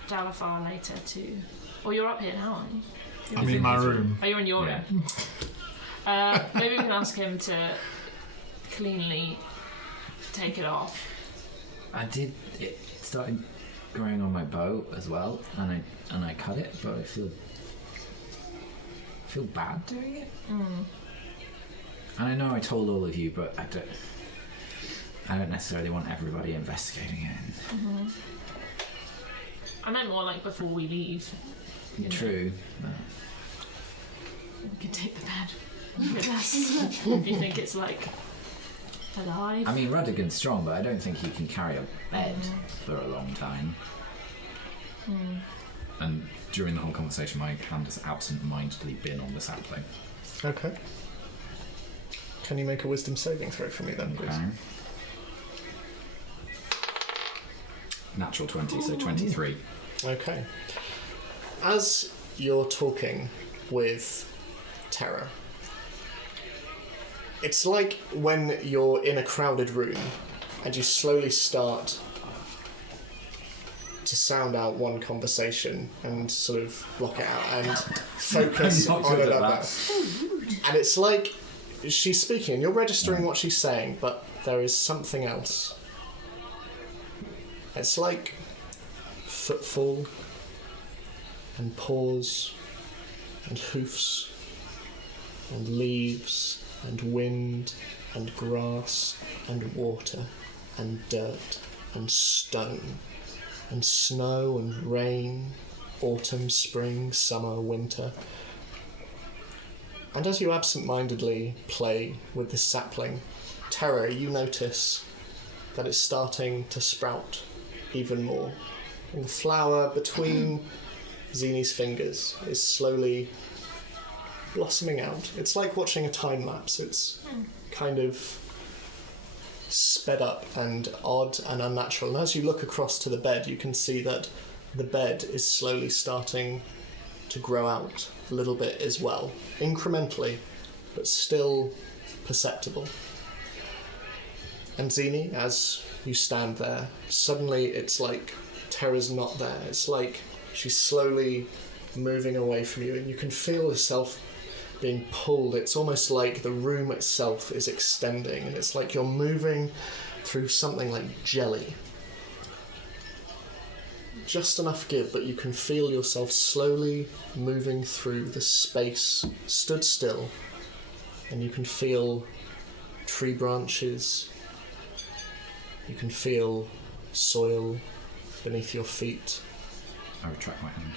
Dalafar later to. Or you're up here now, aren't you? I'm in my room. Oh, you're in your Yeah. room. Maybe we can ask him to cleanly take it off. It started growing on my bow as well, and I cut it, but I feel bad doing it. And I know I told all of you, but I don't necessarily want everybody investigating it. I meant more like before we leave. You know. True. But We can take the bed with us. If you think it's like alive. I mean, Ruddigan's strong, but I don't think he can carry a bed for a long time. And during the whole conversation, my hand has absent-mindedly been on the sapling. Okay. Can you make a wisdom saving throw for me then, please? Okay. natural 20, so 23. Okay. As you're talking with Terra, it's like when you're in a crowded room and you slowly start to sound out one conversation and sort of block it out and focus I'm not on good at another. that. And it's like she's speaking and you're registering what she's saying, but there is something else. It's like footfall and paws and hoofs and leaves and wind and grass and water and dirt and stone and snow and rain, autumn, spring, summer, winter. And as you absent-mindedly play with this sapling, Terra, you notice that it's starting to sprout even more. And the flower between Zini's fingers is slowly blossoming out. It's like watching a time lapse. It's kind of sped up and odd and unnatural. And as you look across to the bed, you can see that the bed is slowly starting to grow out a little bit as well, incrementally, but still perceptible. And Zini, as you stand there, suddenly it's like Terra's not there. It's like she's slowly moving away from you, and you can feel yourself being pulled. It's almost like the room itself is extending, and it's like you're moving through something like jelly. Just enough give, but you can feel yourself slowly moving through the space, stood still, and you can feel tree branches. You can feel soil beneath your feet. I retract my hand.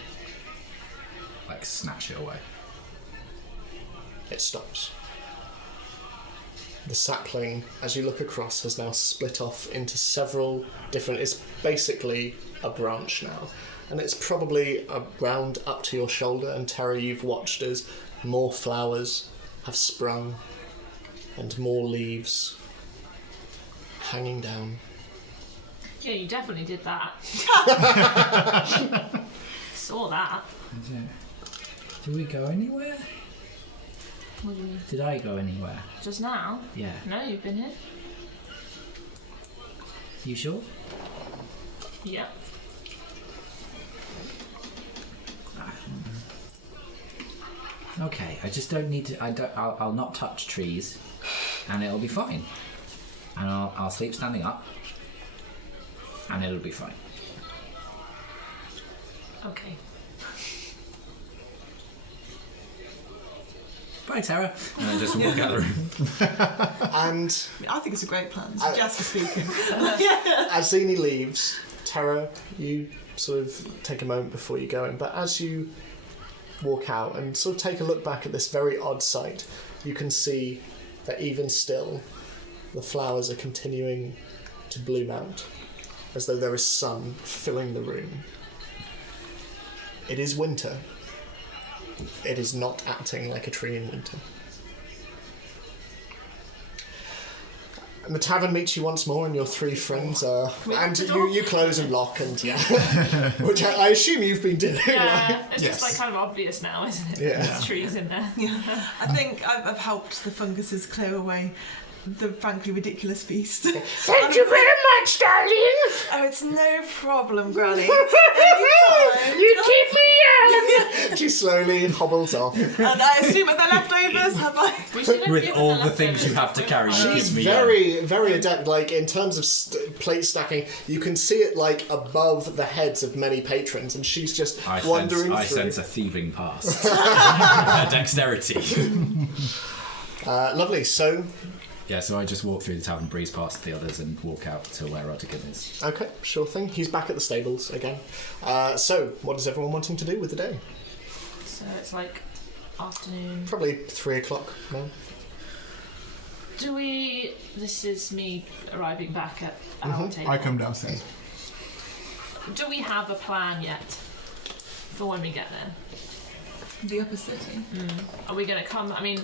Like, snatch it away. It stops. The sapling, as you look across, has now split off into several different... It's basically a branch now. And it's probably around up to your shoulder, and Terra, you've watched as more flowers have sprung and more leaves hanging down. Yeah, you definitely did that. Saw that. Did we go anywhere? What do you mean? Did I go anywhere? Just now? Yeah. No, you've been here. You sure? Yeah. Okay, I just don't need to. I'll not touch trees, and it'll be fine. And I'll sleep standing up, and it'll be fine. Okay. Bye, Tara. And I just walk out of the room. And I think it's a great plan. So Jasper speaking. as Zini leaves, Terra, you sort of take a moment before you go in, but as you walk out and sort of take a look back at this very odd sight, you can see that even still, the flowers are continuing to bloom out, as though there is sun filling the room. It is winter. It is not acting like a tree in winter. And the tavern meets you once more, and your three friends are... And you close and lock, and yeah. Which I assume you've been doing, Yeah, right? it's Yes. just like kind of obvious now, isn't it? Yeah. There's trees in there. I think I've helped the funguses clear away the frankly ridiculous beast. Thank you very much, darling! Oh, it's no problem, Granny. Anytime. You keep me young! She slowly hobbles off. And I assume at the leftovers, have I? We should have With given all the the things you have to carry, you She's give me very, very adept. Like, in terms of plate stacking, you can see it, like, above the heads of many patrons, and she's just wandering I through. sense a thieving past. Dexterity. Lovely, so... Yeah, so I just walk through the tavern, breeze past the others, and walk out to where Rodigan is. Okay, sure thing. He's back at the stables again. So, what is everyone wanting to do with the day? So it's like afternoon. Probably 3 o'clock now. Do we... This is me arriving back at our table. I come downstairs. Do we have a plan yet for when we get there? The upper city. Are we going to come... I mean,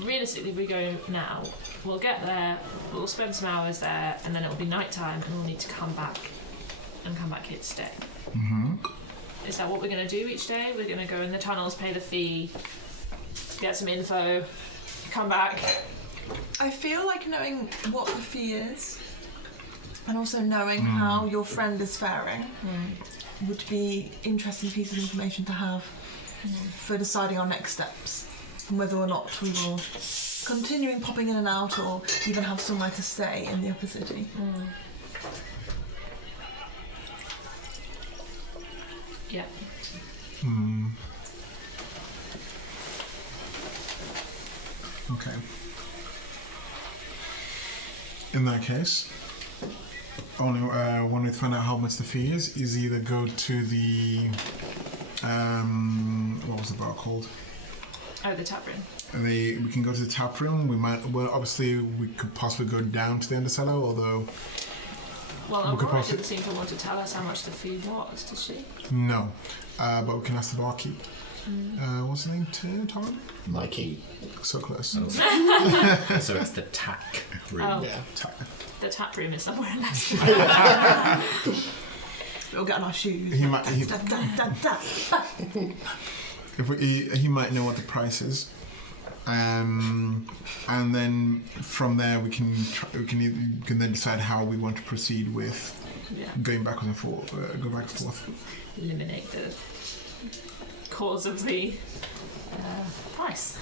realistically, if we go now, we'll get there, we'll spend some hours there, and then it'll be night time, and we'll need to come back come back here to stay. Mm-hmm. Is that what we're going to do each day? We're going to go in the tunnels, pay the fee, get some info, come back. I feel like knowing what the fee is and also knowing how your friend is faring would be interesting piece of information to have for deciding our next steps and whether or not we will continuing popping in and out or even have somewhere to stay in the upper city. Yeah. Okay. In that case, only one way to find out how much the fee is either go to the what was the bar called? Oh, the tap room. We can go to the tap room. Obviously we could possibly go down to the undercellar, although Well, We could Aurora possibly- didn't seem to want to tell us how much the fee was, did she? no. But we can ask the barkeep. What's his name? Tom? Mikey. So close. So it's the tack room. Oh. Yeah. The tap room is somewhere in Leicester. We'll get on our shoes. He might. Da, da, da, da. He might know what the price is, and then from there we can then decide how we want to proceed with Yeah. going backwards and forth. Go back and forth. Eliminate the cause of the price.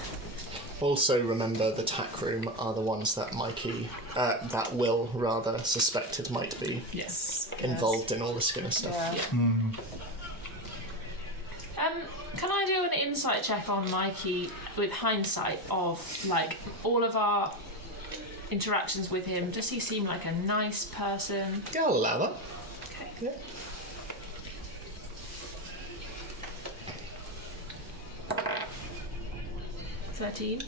Also remember the tack room are the ones that that Will rather suspected might be Yes. involved in all the Skinner stuff. Yeah. Can I do an insight check on Mikey with hindsight of like all of our interactions with him? Does he seem like a nice person? Yeah, I'll allow that. Okay. Yeah. $13.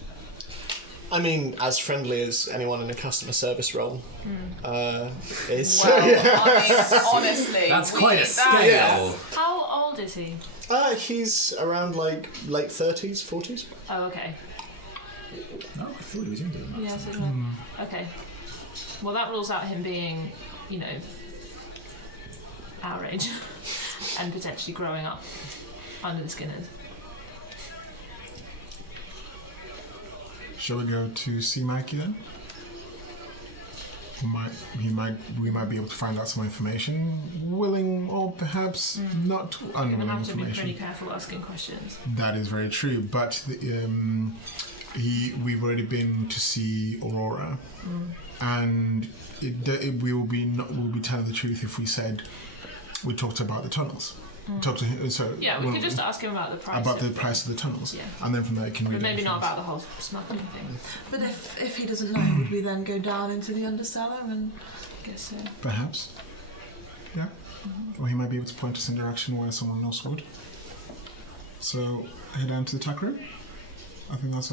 I mean, as friendly as anyone in a customer service role is. Well, I mean, honestly, That's quite a scale. Yeah. How old is he? He's around like late 30s, 40s. Oh, okay. No, I thought he was younger than that. Yes, isn't it? Okay. Well, that rules out him being, our age and potentially growing up under the Skinners. Shall we go to see Mikey then? We might be able to find out some information, willing or perhaps not You're going to unwilling have to be information. pretty careful asking questions. That is very true, but we've already been to see Aurora, and we'll be telling the truth if we said we talked about the tunnels. Talk to him. Yeah, we could just ask him about the price. about the price of the tunnels, Yeah. and then from there can But read maybe not everything. about the whole smuggling thing. But if he doesn't know, would we then go down into the undercellar and I guess so. Perhaps, yeah. Or he might be able to point us in a direction where someone else would. So head down to the tack room. I think that's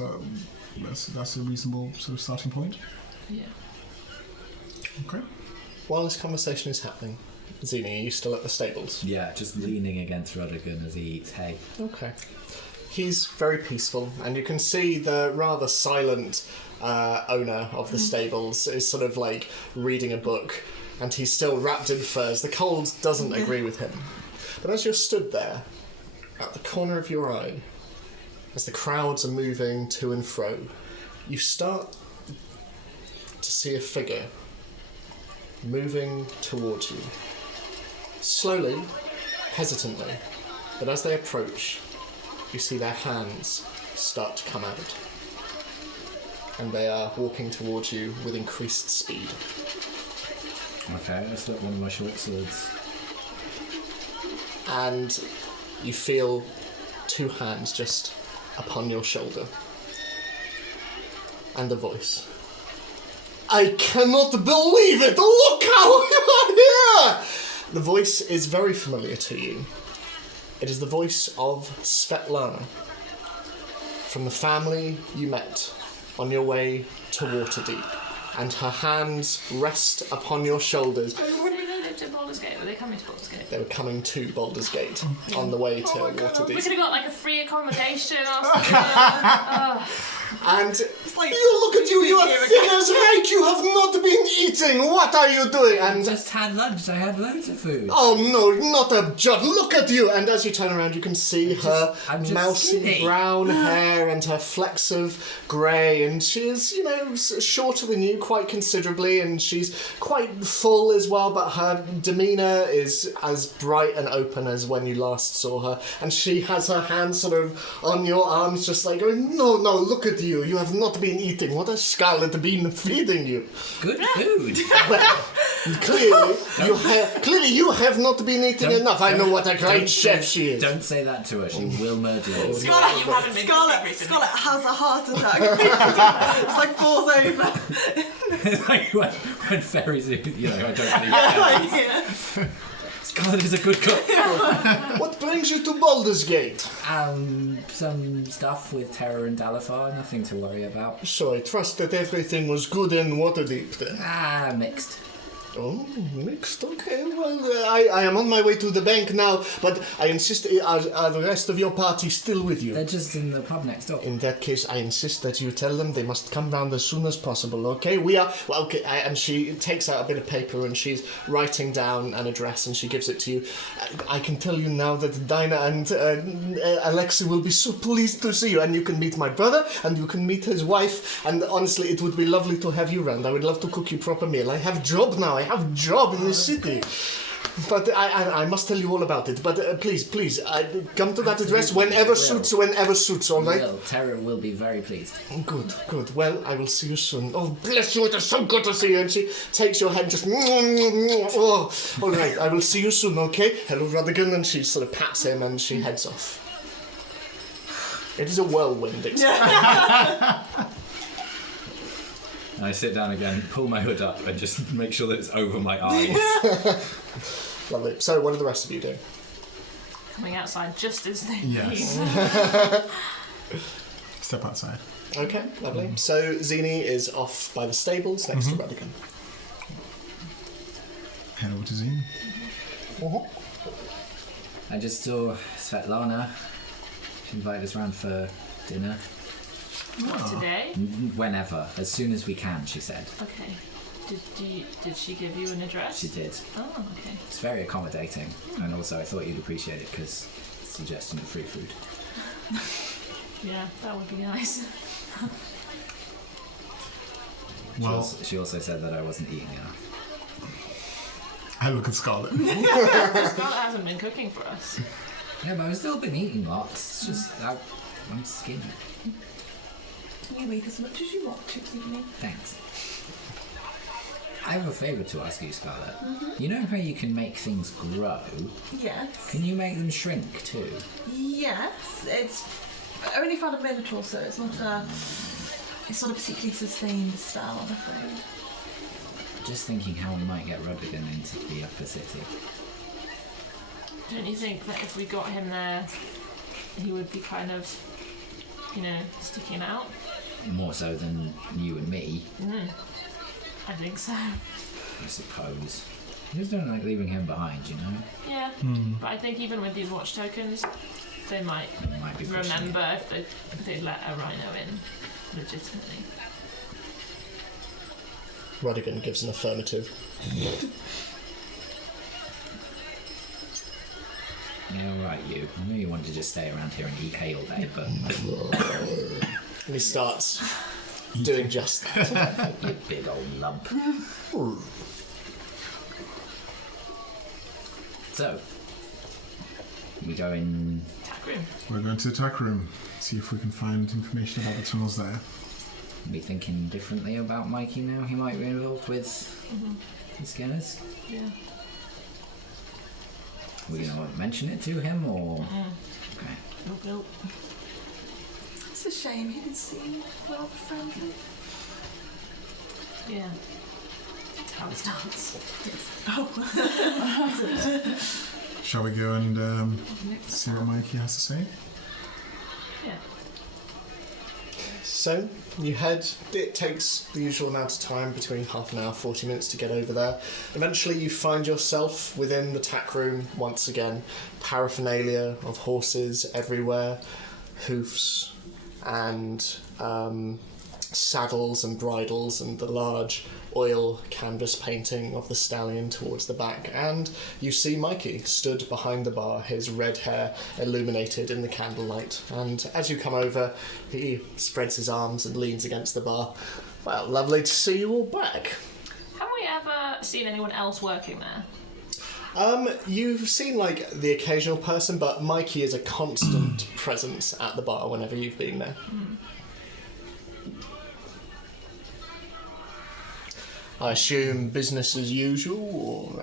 a reasonable sort of starting point. Yeah. Okay. While this conversation is happening, Zini, are you still at the stables? Yeah, just leaning against Rodigan as he eats hay. Okay. He's very peaceful, and you can see the rather silent owner of the stables is sort of like reading a book, and he's still wrapped in furs. The cold doesn't agree with him. But as you're stood there, at the corner of your eye, as the crowds are moving to and fro, you start to see a figure moving towards you. Slowly, hesitantly, but as they approach, you see their hands start to come out. And they are walking towards you with increased speed. Okay, I slip one of my short swords. And you feel two hands just upon your shoulder. And a voice. I cannot believe it! Look how you are here! The voice is very familiar to you. It is the voice of Svetlana, from the family you met on your way to Waterdeep, and her hands rest upon your shoulders. I already know the to Baldur's Gate? Were they coming to Baldur's Gate? They were coming to Baldur's Gate on the way to We Waterdeep. could have got like a free accommodation or something. And like- you look at you, you are thin as rake, you have not been eating, what are you doing? I And just had lunch. I had loads of food. oh no, not a jot, look at you! And as you turn around, you can see her I'm just mousy skinny. brown hair and her flecks of grey, and she is, shorter than you quite considerably, and she's quite full as well, but her demeanour is as bright and open as when you last saw her, and she has her hands sort of on your arms, just like going, no, look at you, you have not been eating, what has Scarlet been feeding you? Good food. Well, clearly you have not been eating enough. I know what a great chef she is. Don't say that to her. She will murder you. Scarlet, You haven't been Scarlet, cooking recently. Scarlet has a heart attack. It's like falls over. Like when fairies, I don't believe Like, yeah. Scarlet is a good cook. What brings you to Baldur's Gate? Some stuff with Terror and Dalifar, nothing to worry about. So I trust that everything was good in Waterdeep then. Mixed. Oh, mixed. Okay, well, I am on my way to the bank now, but I insist, are the rest of your party still with you? They're just in the pub next door. In that case, I insist that you tell them they must come round as soon as possible, okay? We are... Well, okay, and she takes out a bit of paper and she's writing down an address and she gives it to you. I can tell you now that Dinah and Alexi will be so pleased to see you, and you can meet my brother and you can meet his wife, and honestly, it would be lovely to have you round. I would love to cook you proper meal. I have job now. I have a job in this city. But I must tell you all about it. But please, come to that address whenever suits, all right? Terror will be very pleased. Good. Well, I will see you soon. Oh, bless you, it is so good to see you. And she takes your hand, just... Oh, all right, I will see you soon, okay? Hello, Rodigan. And she sort of pats him and she heads off. It is a whirlwind experience. I sit down again, pull my hood up, and just make sure that it's over my eyes. Lovely. So, what are the rest of you doing? Coming outside just as they Yes. Step outside. Okay, lovely. So, Zini is off by the stables next to Rodigan. Head over to Zine. I just saw Svetlana. She invited us round for dinner. Not today. Whenever, as soon as we can, she said. Okay. Did she give you an address? She did. Oh, okay. It's very accommodating, and also I thought you'd appreciate it because it's suggesting of free food. Yeah, that would be nice. Well, She also said that I wasn't eating enough. I look at Scarlet. Scarlet hasn't been cooking for us. Yeah, but I've still been eating lots. It's just I'm skinny. You eat as much as you want to, Zini. Thanks. I have a favour to ask you, Scarlet. You know how you can make things grow? Yes. Can you make them shrink too? Yes. It's only found a minotaur, so it's not a particularly sustained spell, I'm afraid. Just thinking how we might get Rodigan into the upper city. Don't you think that if we got him there, he would be kind of, sticking out? More so than you and me, I think so. I suppose. I just don't like leaving him behind, you know? Yeah, but I think even with these watch tokens, they might It might be pushing remember if they let a rhino in legitimately. Rodigan gives an affirmative. Yeah, right, you. I know you wanted to just stay around here and eat hay all day, but And he starts doing just that. you big old lump. So, we go in. Tack room. We're going to the attack room. See if we can find information about the tunnels there. Be thinking differently about Mikey now. He might be involved with the Skinners. Yeah. We're going to mention it to him, or okay. Nope. It's a shame he didn't seem rather friendly. Yeah. That's how it starts. Shall we go and see what Mikey has to say? Yeah. So you head. It takes the usual amount of time, between half an hour, 40 minutes to get over there. Eventually, you find yourself within the tack room once again. Paraphernalia of horses everywhere, hoofs and saddles and bridles, and the large oil canvas painting of the stallion towards the back. And you see Mikey stood behind the bar, his red hair illuminated in the candlelight. And as you come over, he spreads his arms and leans against the bar. Well, lovely to see you all back. Have we ever seen anyone else working there? You've seen, like, the occasional person, but Mikey is a constant presence at the bar whenever you've been there. I assume business as usual, or...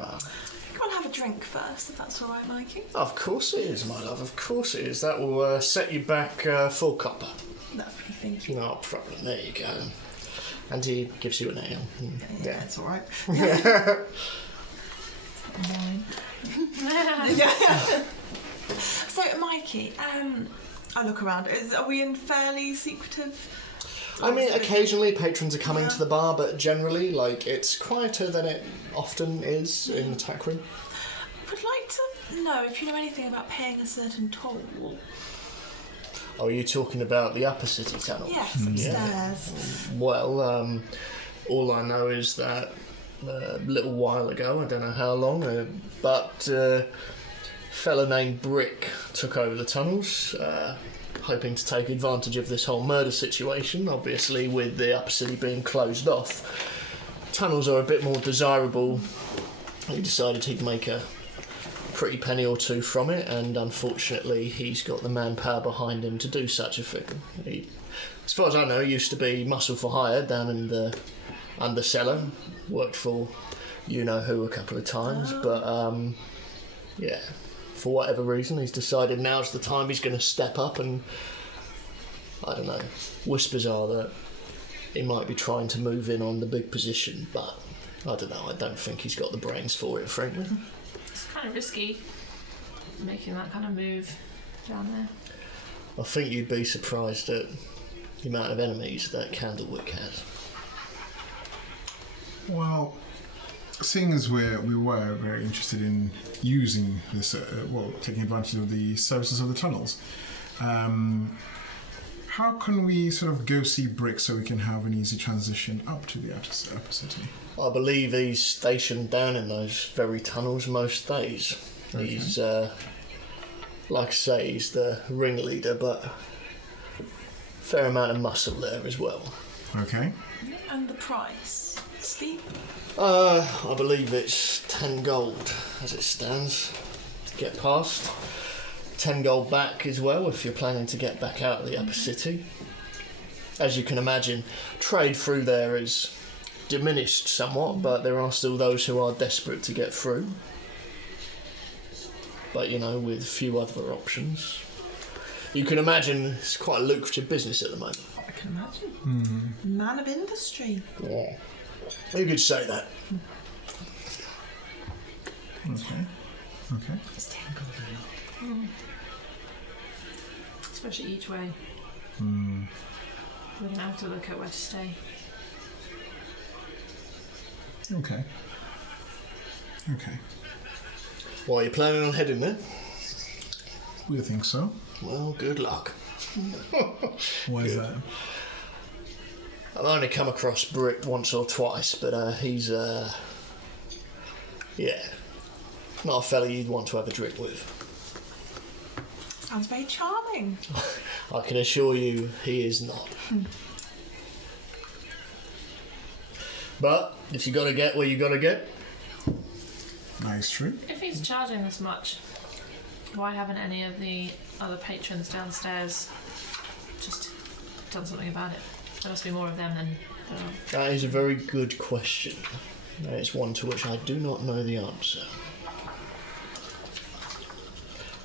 Go and have a drink first, if that's all right, Mikey. Of course it is, my love, of course it is. That will set you back full copper. Lovely, thank you. No problem, there you go. And he gives you an ale. Yeah, it's all right. Mine. So, Mikey, I look around. Are we in fairly secretive? I mean, occasionally patrons are coming to the bar, but generally, like, it's quieter than it often is in the tack room. Would like to know if you know anything about paying a certain toll. Oh, are you talking about the upper city tunnels? Yes, upstairs. Well, all I know is that a little while ago, I don't know how long, but a fella named Brick took over the tunnels, hoping to take advantage of this whole murder situation. Obviously, with the upper city being closed off, tunnels are a bit more desirable. He decided he'd make a pretty penny or two from it, and unfortunately he's got the manpower behind him to do such a thing. He, as far as I know, used to be muscle for hire down in the undercellar, worked for you-know-who a couple of times, but yeah, for whatever reason he's decided now's the time he's going to step up, and I don't know, whispers are that he might be trying to move in on the big position, but I don't know, I don't think he's got the brains for it, frankly. It's kind of risky making that kind of move down there. I think you'd be surprised at the amount of enemies that Candlewick has. Well, seeing as we were very interested in using this, taking advantage of the services of the tunnels, how can we sort of go see Brick so we can have an easy transition up to the upper city? I believe he's stationed down in those very tunnels most days. Okay. He's, like I say, he's the ringleader, but fair amount of muscle there as well. Okay. And the price? Steep? I believe it's 10 gold as it stands to get past. 10 gold back as well if you're planning to get back out of the upper city. As you can imagine, trade through there is diminished somewhat, but there are still those who are desperate to get through. But, you know, with a few other options. You can imagine it's quite a lucrative business at the moment. I can imagine. Man of industry. Yeah. You could say that. Okay. It's 10 gold a lot. Especially each way. We're going to have to look at where to stay. Okay. Well, are you planning on heading there? We think so. Well, good luck. Why is that? I've only come across Brick once or twice, but he's, not a fella you'd want to have a drink with. Sounds very charming. I can assure you he is not. But if you got to get where you got to get. Nice tree. If he's charging this much, why haven't any of the other patrons downstairs just done something about it? There must be more of them than... That is a very good question. That is one to which I do not know the answer.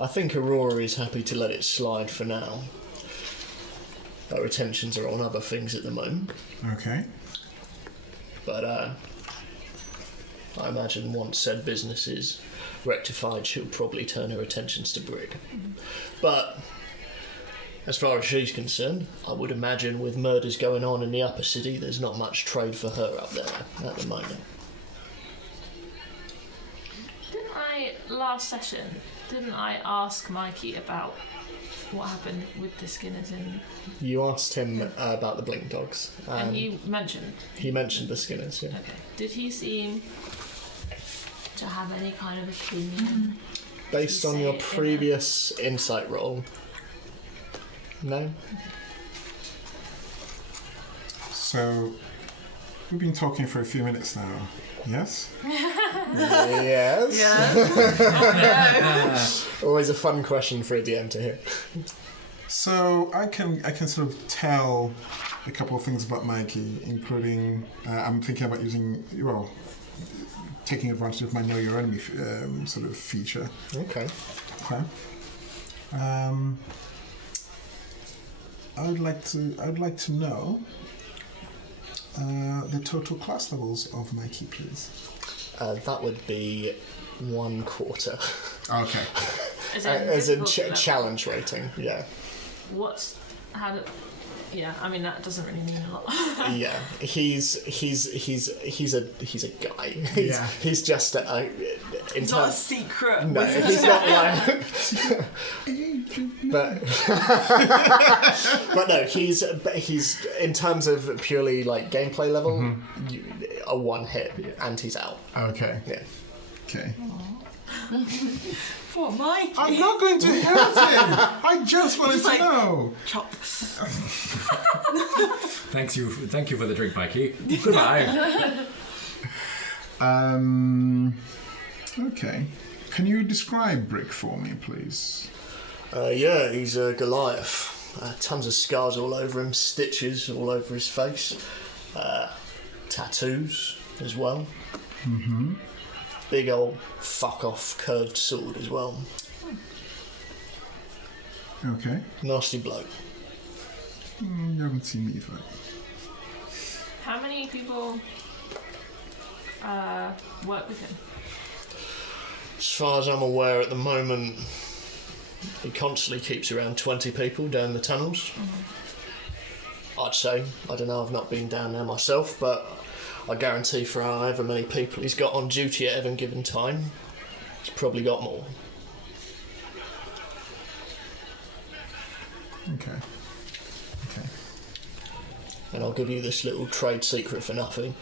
I think Aurora is happy to let it slide for now. Her attentions are on other things at the moment. Okay. But I imagine once said business is rectified, she'll probably turn her attentions to Brick. But As far as she's concerned, I would imagine with murders going on in the upper city, there's not much trade for her up there at the moment. Last session, didn't I ask Mikey about what happened with the Skinners in... You asked him about the blink dogs. and he mentioned... He mentioned the Skinners, yeah. Okay. Did he seem to have any kind of opinion? Based on your previous insight roll, no? So, we've been talking for a few minutes now, yes? Yes. Always a fun question for a DM to hear. So I can sort of tell a couple of things about Mikey, including I'm thinking about taking advantage of my know your enemy sort of feature. Okay. Okay. I would like to know the total class levels of Mikey, please. That would be 1/4. Okay. As in challenge rating, yeah. I mean that doesn't really mean a lot. Yeah, he's a guy. He's just It's not a secret. No, he's not like. but no, he's in terms of purely like gameplay level, a one hit and he's out. Okay. Yeah. Okay. Poor Mikey. I'm not going to hurt him. I just wanted to know. Chop. Thank you for the drink, Mikey. Goodbye. Okay. Can you describe Brick for me, please? Yeah, he's a Goliath. Tons of scars all over him, stitches all over his face, tattoos as well. Mm-hmm. Big old fuck off curved sword as well. Okay. Nasty bloke. You haven't seen me fight. How many people work with him? As far as I'm aware at the moment, he constantly keeps around 20 people down the tunnels. I'd say. I don't know, I've not been down there myself, but I guarantee for however many people he's got on duty at any given time, he's probably got more. Okay. And I'll give you this little trade secret for nothing.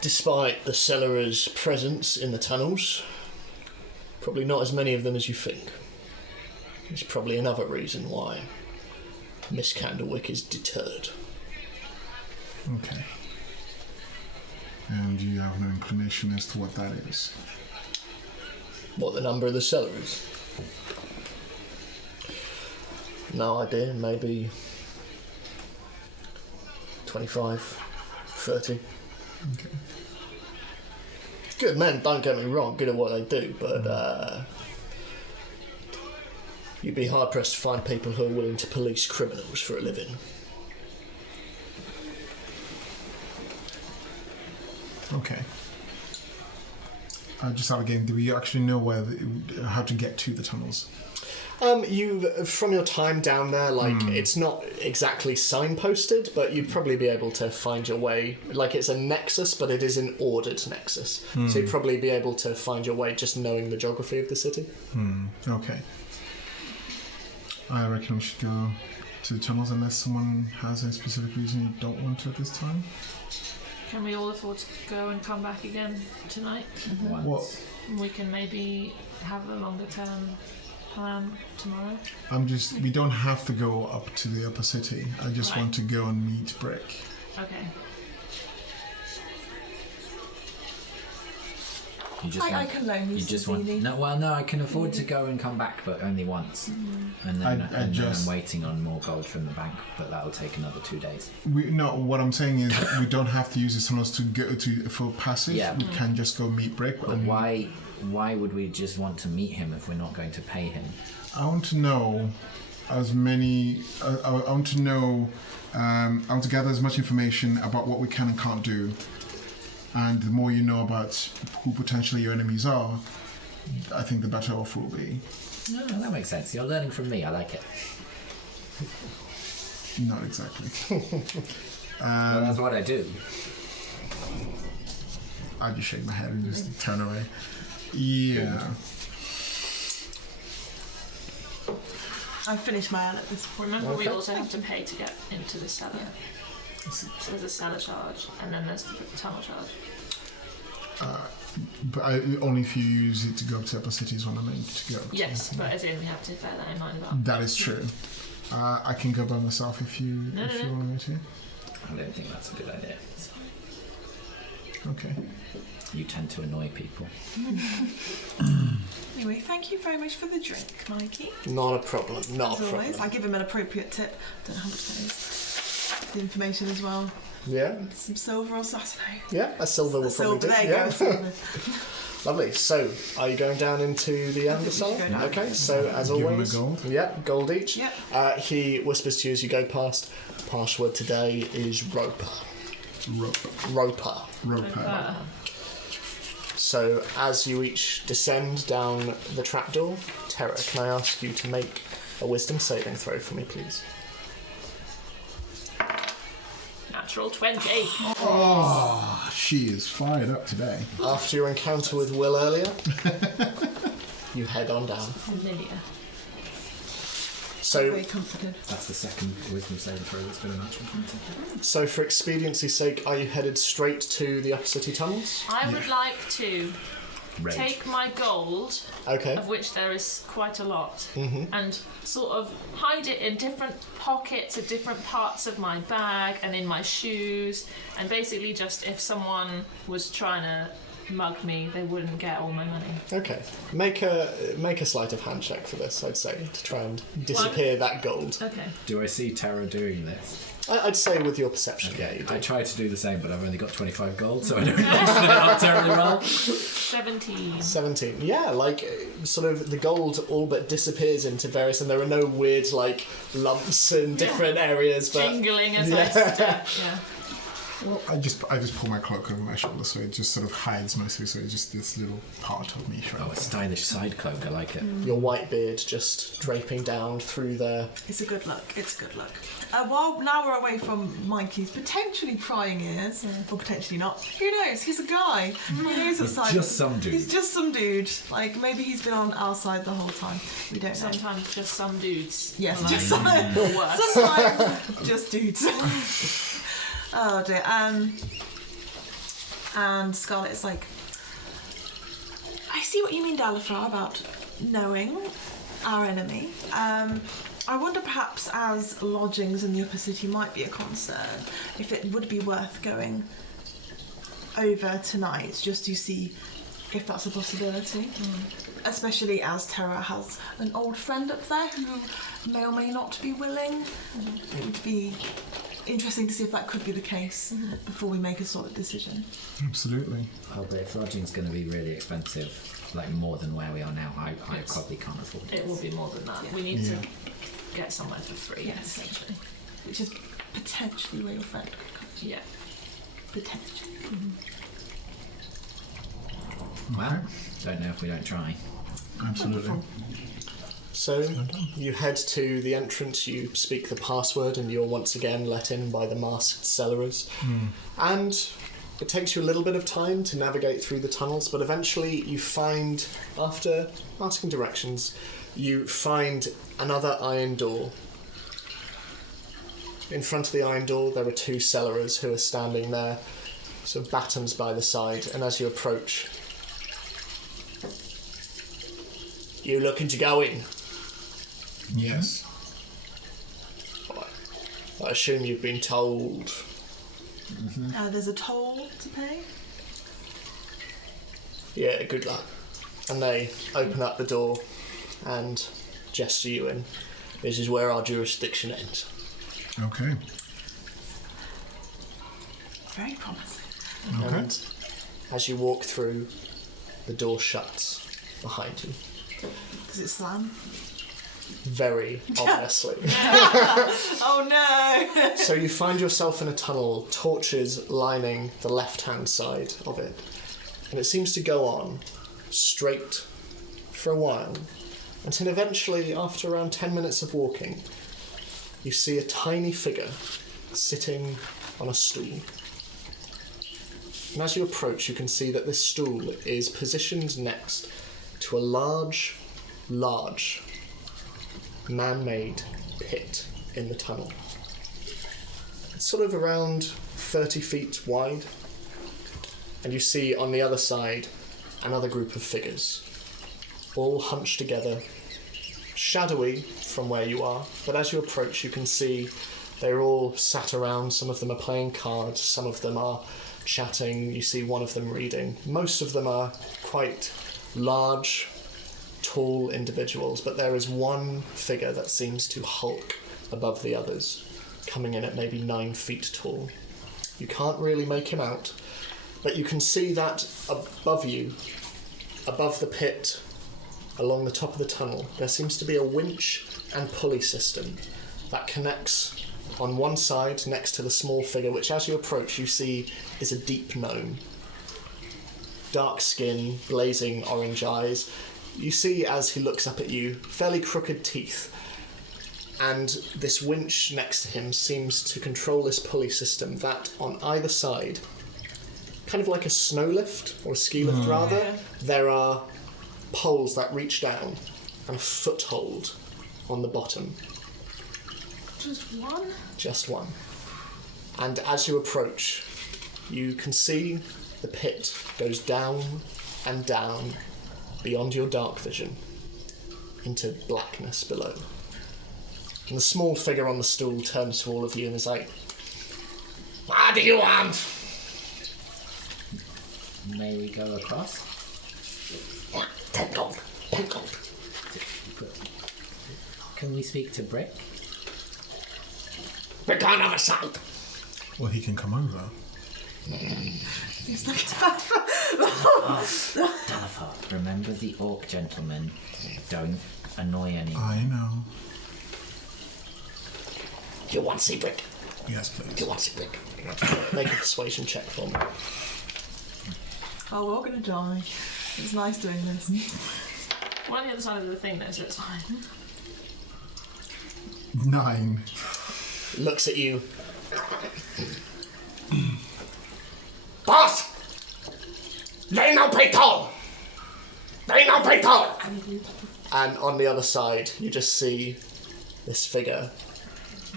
Despite the Cellarer's presence in the tunnels, probably not as many of them as you think. There's probably another reason why Miss Candlewick is deterred. Okay. And you have no inclination as to what that is? What the number of the Cellarers? No idea, maybe 25, 30. Okay. Good men, don't get me wrong, good at what they do, but you'd be hard pressed to find people who are willing to police criminals for a living. Okay. Just out of game, do we actually know how to get to the tunnels? From your time down there, it's not exactly signposted, but you'd probably be able to find your way. Like, it's a nexus, but it is an ordered nexus. So you'd probably be able to find your way just knowing the geography of the city. Okay. I reckon we should go to the tunnels unless someone has a specific reason you don't want to at this time. Can we all afford to go and come back again tonight? What? We can maybe have a longer term plan tomorrow. We don't have to go up to the upper city. I just want to go and meet Brick. Okay. I can loan you some Zini. No, I can afford to go and come back, but only once. And then I'm waiting on more gold from the bank, but that'll take another 2 days. What I'm saying is we don't have to use the tunnels to go to for passage. Yeah. We can just go meet Brick. But why would we just want to meet him if we're not going to pay him? I want to know as many. I want to know. I want to gather as much information about what we can and can't do. And the more you know about who potentially your enemies are, I think the better off we'll be. No, that makes sense. You're learning from me. I like it. Not exactly. Well, that's what I do. I just shake my head and just turn away. Yeah. I finished my ale at this point. Remember, we also have to pay to get into the cellar. So there's a cellar charge, and then there's the tunnel charge. But only if you use it to go up to upper cities when I'm meant to go. Yes, but as in we have to bear that in mind about. That is true. I can go by myself if you want me to. I don't think that's a good idea. Okay. You tend to annoy people. Anyway, thank you very much for the drink, Mikey. Not a problem. Not As a always, problem. I give him an appropriate tip. Don't know how much that is. The information as well. Yeah. Some silver or Saturday. Yeah, a silver will probably do. There you Yeah. go. Silver. Lovely. So, are you going down into the under cellar? go down. Okay. So, as Give him a always, gold. Yeah, gold each. Yep. He whispers to you as you go past. Password today is Roper. Roper. Roper. So, as you each descend down the trapdoor, Terra, can I ask you to make a wisdom saving throw for me, please? Natural 20. Oh, she is fired up today. After your encounter with Will earlier, you head on down. Familiar. So, Very comforted. That's the second wisdom saving throw that's been a natural 20. so for expediency's sake, are you headed straight to the upper city tunnels? I would like to Rage. take my gold, Okay. of which there is quite a lot, and sort of hide it in different pockets of different parts of my bag and in my shoes, and basically just if someone was trying to mug me, they wouldn't get all my money. Okay. Make a sleight of hand check for this, I'd say, to try and disappear that gold. Okay. Do I see Tara doing this? I'd say with your perception, yeah, you I do. try to do the same, but I've only got 25 gold, so I don't know terribly well. 17. 17. Yeah, like, sort of the gold all but disappears into various, and there are no weird, like, lumps in different areas, but... Jingling as I step. Yeah. Well, I just pull my cloak over my shoulder so it just sort of hides mostly, so it's just this little part of me Oh, shrouded. a stylish side cloak, I like it. Your white beard just draping down through there. It's a good look. It's a good look. While now we're away from Mikey's potentially prying ears, or potentially not. Who knows? He's a guy. Who knows what He's side? just some dude. He's just some dude. Like maybe he's been on our side the whole time. We don't know. Sometimes just some dudes. Yes, are just like, some, worse. sometimes just dudes. Oh dear. And Scarlet is like, I see what you mean, Dalifar, about knowing our enemy. I wonder perhaps as lodgings in the upper city might be a concern, if it would be worth going over tonight just to see if that's a possibility. Especially as Terra has an old friend up there who may or may not be willing. It would be interesting to see if that could be the case before we make a solid decision. Absolutely. Oh, but if lodging's going to be really expensive, like more than where we are now, I probably can't afford it. It will be more than that. We need Yeah. to get somewhere for free, Yes. essentially. Which is potentially where your friend could come. Yeah. Potentially. Well, don't know if we don't try. Absolutely. So, you head to the entrance, you speak the password, and you're once again let in by the masked cellarers. And it takes you a little bit of time to navigate through the tunnels, but eventually you find, after asking directions, you find another iron door. In front of the iron door, there are two cellarers who are standing there, sort of batons by the side, and as you approach, you looking to go in? Yes. I assume you've been told. There's a toll to pay. Yeah, good luck. And they open up the door and gesture you in. This is where our jurisdiction ends. Okay. Very promising. Okay. And as you walk through, the door shuts behind you. Does it slam? Very ominously. Oh no! So you find yourself in a tunnel, torches lining the left-hand side of it. And it seems to go on straight for a while, until eventually, after around 10 minutes of walking, you see a tiny figure sitting on a stool. And as you approach, you can see that this stool is positioned next to a large man-made pit in the tunnel. It's sort of around 30 feet wide, and you see on the other side another group of figures, all hunched together, shadowy from where you are, but as you approach you can see they're all sat around. Some of them are playing cards, some of them are chatting, you see one of them reading. Most of them are quite large, tall individuals, but there is one figure that seems to hulk above the others, coming in at maybe 9 feet tall. You can't really make him out, but you can see that above you, above the pit, along the top of the tunnel, there seems to be a winch and pulley system that connects on one side next to the small figure, which as you approach you see is a deep gnome. Dark skin, blazing orange eyes. You see as he looks up at you, fairly crooked teeth, and this winch next to him seems to control this pulley system that on either side, kind of like a snow lift, or a ski lift rather, there are poles that reach down and a foothold on the bottom. Just one? Just one. And as you approach, you can see the pit goes down and down beyond your dark vision into blackness below. And the small figure on the stool turns to all of you and is like, "What do you want?" May we go across? 10 gold. 10 gold. Can we speak to Brick? We're going on the side. Well, he can come over. He's looking bad for... Dalifart, remember the orc gentleman. Don't annoy anyone. I know. Do you want to see Brick? Yes, please. Do you want to see Brick? Make a persuasion check for me. Oh, we're all going to die. It's nice doing this. We're on the other side of the thing though, so it's fine. 9. Looks at you. Boss! They no pay toll! They no pay toll! And on the other side, you just see this figure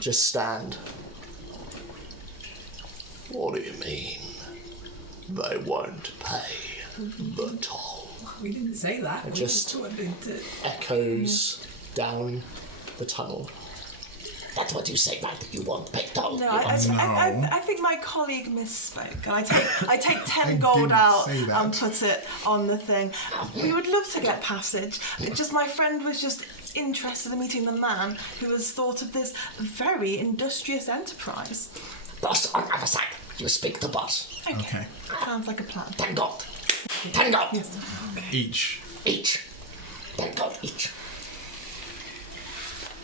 just stand. What do you mean? They won't pay the toll. We didn't say that. It We just wanted to... echoes down the tunnel. That's what you say, right? You won't pay toll. No, You won't. I think my colleague misspoke. And I take 10 I gold didn't out say that. and put it on the thing. We would love to get passage. It just my friend was just interested in meeting the man who has thought of this very industrious enterprise. Boss on the other side. You speak to boss. Okay. Sounds like a plan. 10 gold. 10 gold. Yes. Each. Each. 10 gold each.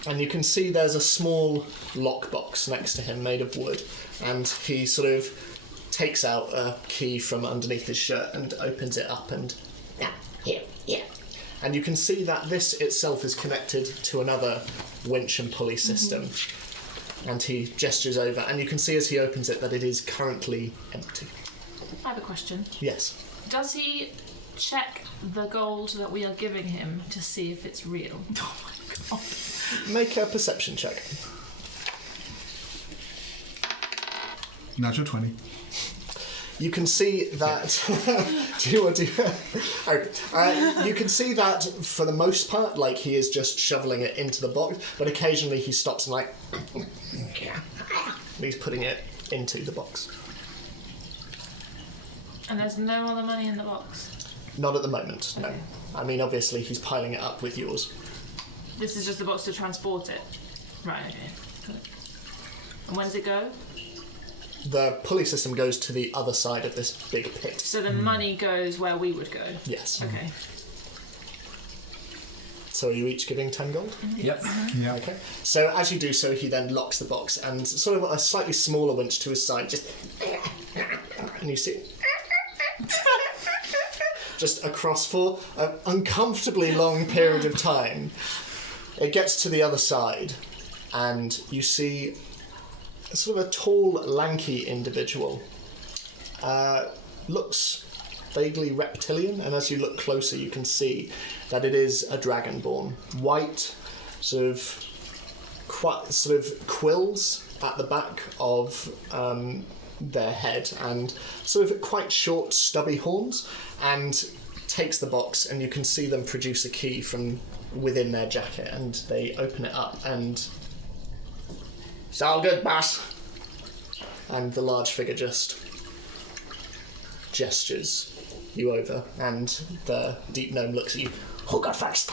And you can see there's a small lockbox next to him made of wood, and he sort of takes out a key from underneath his shirt and opens it up and... Here. And you can see that this itself is connected to another winch and pulley system. And he gestures over, and you can see as he opens it that it is currently empty. I have a question. Yes. Does he check the gold that we are giving him to see if it's real? Oh my god. Make a perception check. Natural 20. You can see that. Do you want to? You can see that for the most part, like he is just shoveling it into the box, but occasionally he stops and and he's putting it into the box. And there's no other money in the box? Not at the moment, no. I mean, obviously he's piling it up with yours. This is just the box to transport it? Right, okay. Got it. And when does it go? The pulley system goes to the other side of this big pit. So the money goes where we would go? Yes. Okay. So are you each giving 10 gold? Yep. Yeah. Okay. So as you do so, he then locks the box, and sort of a slightly smaller winch to his side, just... And you see... just across for an uncomfortably long period of time. It gets to the other side, and you see sort of a tall, lanky individual. Looks vaguely reptilian, and as you look closer you can see that it is a dragonborn. White, sort of quills at the back of their head, and sort of quite short, stubby horns, and takes the box, and you can see them produce a key from within their jacket, and they open it up, and it's all good, boss. And the large figure just gestures you over, and the deep gnome looks at you. Who got first?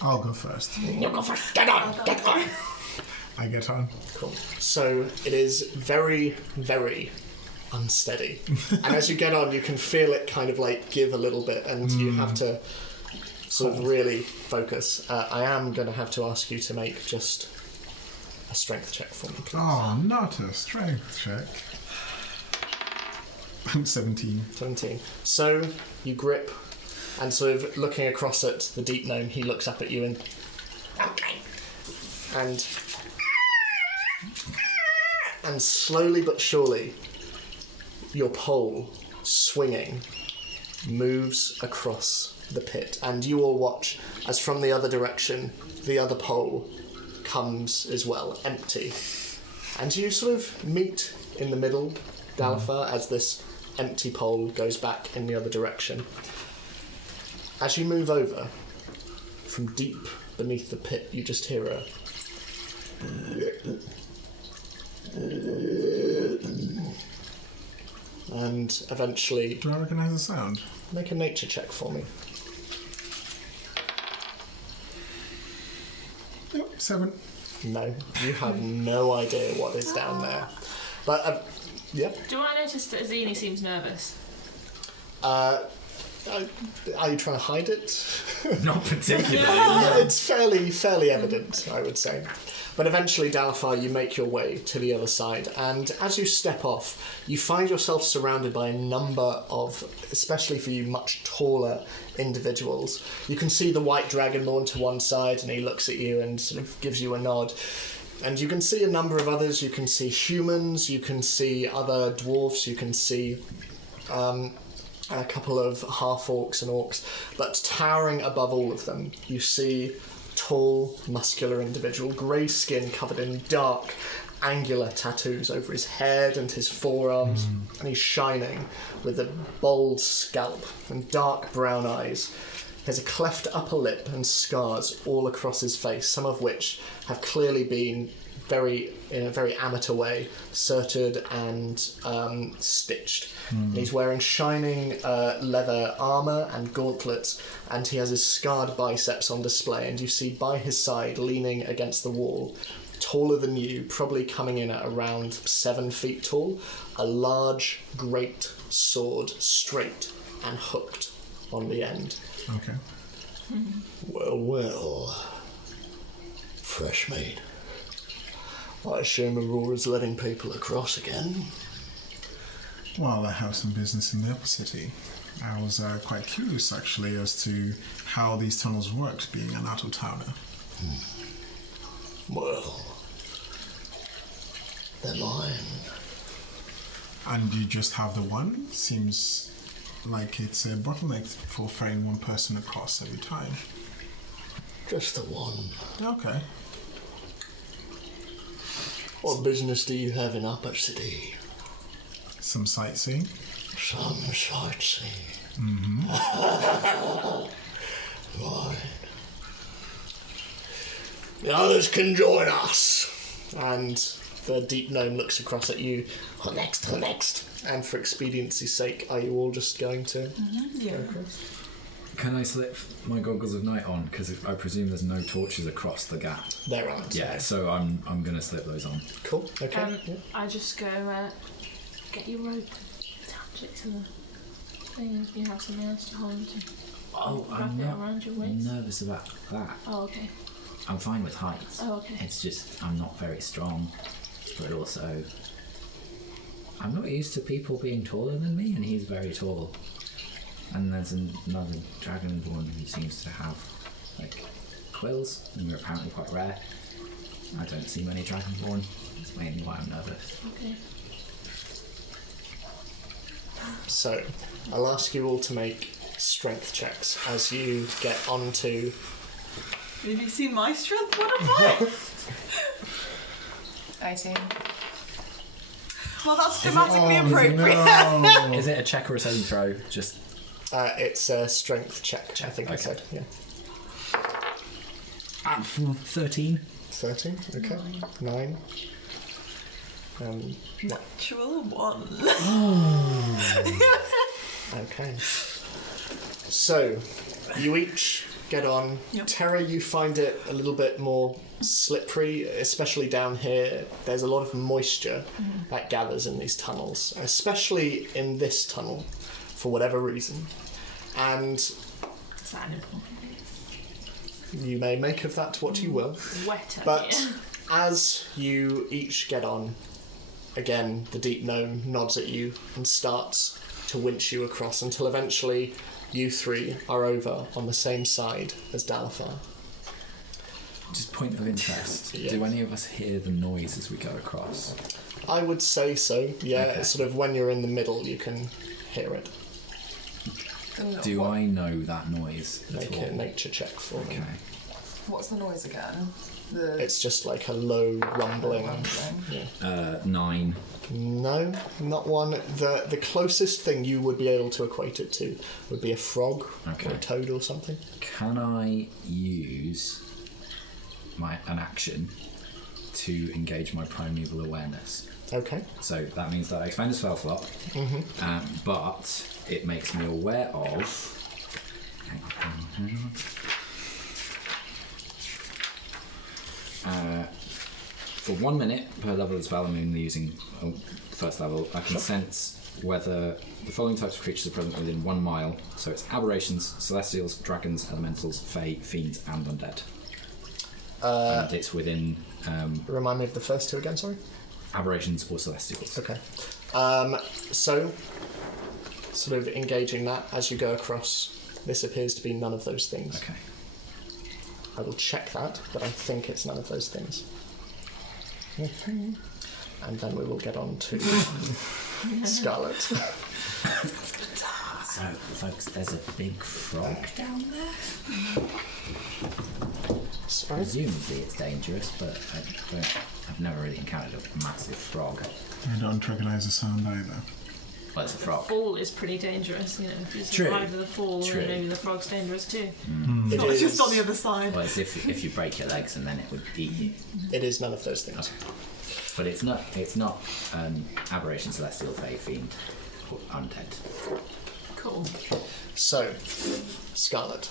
I'll go first. You go first. Get on. Get on. I get on. Cool. So it is very, very unsteady, and as you get on, you can feel it kind of like give a little bit, and you have to sort of really focus. I am going to have to ask you to make just a strength check for me, please. Oh, not a strength check. 17. 17. So you grip, and sort of looking across at the deep gnome, he looks up at you and and slowly but surely your pole, swinging, moves across the pit, and you all watch as from the other direction the other pole comes as well, empty, and you sort of meet in the middle, Dalifar, as this empty pole goes back in the other direction. As you move over, from deep beneath the pit, you just hear a and eventually... Do I recognise the sound? Make a nature check for me. Yep, 7. No, you have no idea what is down there. But, yeah. Do I notice that Azini seems nervous? Are you trying to hide it? Not particularly. Yeah, it's fairly evident, I would say. But eventually, Dalifar, you make your way to the other side, and as you step off, you find yourself surrounded by a number of, especially for you, much taller individuals. You can see the white dragonborn to one side, and he looks at you and sort of gives you a nod. And you can see a number of others. You can see humans, you can see other dwarves, you can see a couple of half-orcs and orcs. But towering above all of them, you see tall, muscular individual, grey skin covered in dark, angular tattoos over his head and his forearms, and he's shining with a bold scalp and dark brown eyes. There's a cleft upper lip and scars all across his face, some of which have clearly been in a very amateur way, serted and stitched. And he's wearing shining leather armour and gauntlets, and he has his scarred biceps on display, and you see by his side, leaning against the wall, taller than you, probably coming in at around 7 feet tall, a large, great sword, straight and hooked on the end. Okay. Well, well. Fresh meat. I assume Aurora's letting people across again. Well, I have some business in the upper city. I was quite curious, actually, as to how these tunnels worked, being an out-of-towner. Well, they're mine. And you just have the one? Seems like it's a bottleneck for ferrying one person across every time. Just the one. Okay. What business do you have in Upper City? Some sightseeing? Some sightseeing. Right. The others can join us. And the deep gnome looks across at you. Who next? Who next? And for expediency's sake, are you all just going to Yeah. go across? Can I slip my goggles of night on? Because I presume there's no torches across the gap. There aren't. Yeah, so I'm going to slip those on. Cool. Okay. Yeah. I just go, get your rope, attach it to the thing, you have something else to hold to. Oh, Wrap I'm it not around your waist. nervous about that. Oh, okay. I'm fine with heights. Oh, okay. It's just I'm not very strong, but also I'm not used to people being taller than me, and he's very tall. And there's another dragonborn who seems to have like quills, and we're apparently quite rare. I don't see many dragonborn. That's mainly why I'm nervous. Okay. So, I'll ask you all to make strength checks as you get onto. Have you seen my strength modifier? 18. Well, that's dramatically Oh, appropriate. no. Is it a check or a saving throw? Just It's a strength check, I think I okay. said. Yeah. 13. 13, okay. 9. Natural 1. Okay. So, you each get on. Yep. Terra, you find it a little bit more slippery, especially down here. There's a lot of moisture that gathers in these tunnels, especially in this tunnel, for whatever reason. And Is that an important? you may make of that what you will. Wetter. But here. as you each get on, again, the deep gnome nods at you and starts to winch you across until eventually you three are over on the same side as Dalafar. Just point of interest. Yes. Do any of us hear the noise as we go across? I would say so, yeah. Okay. Sort of when you're in the middle, you can hear it. Do I know that noise at Make all? a nature check for me. Okay. What's the noise again? The It's just like a low rumbling. rumbling. Yeah. 9. No, not one. The closest thing you would be able to equate it to would be a frog Okay. or a toad or something. Can I use an action to engage my primeval awareness? Okay. So that means that I expend a spell slot, but it makes me aware of. Hang on. For 1 minute per level of the spell, I'm only using first level. I can sense whether the following types of creatures are present within 1 mile. So it's aberrations, celestials, dragons, elementals, fae, fiends, and undead. And it's within Remind me of the first two again, sorry? aberrations or celestials. Okay. So, sort of engaging that as you go across, this appears to be none of those things. Okay. I will check that, but I think it's none of those things. And then we will get on to Scarlet. So, folks, there's a big frog down there. Sorry? Presumably it's dangerous, but I've never really encountered a massive frog. I don't recognise the sound either. Well, it's a frog. Fall is pretty dangerous, you know. If you True. survive the fall, True. then maybe the frog's dangerous too. It It's just is- on the other side. Well, it's if you break your legs and then it would eat you. It is none of those things. But it's not aberration, celestial, fae, fiend, or undead, Cool. So, Scarlet,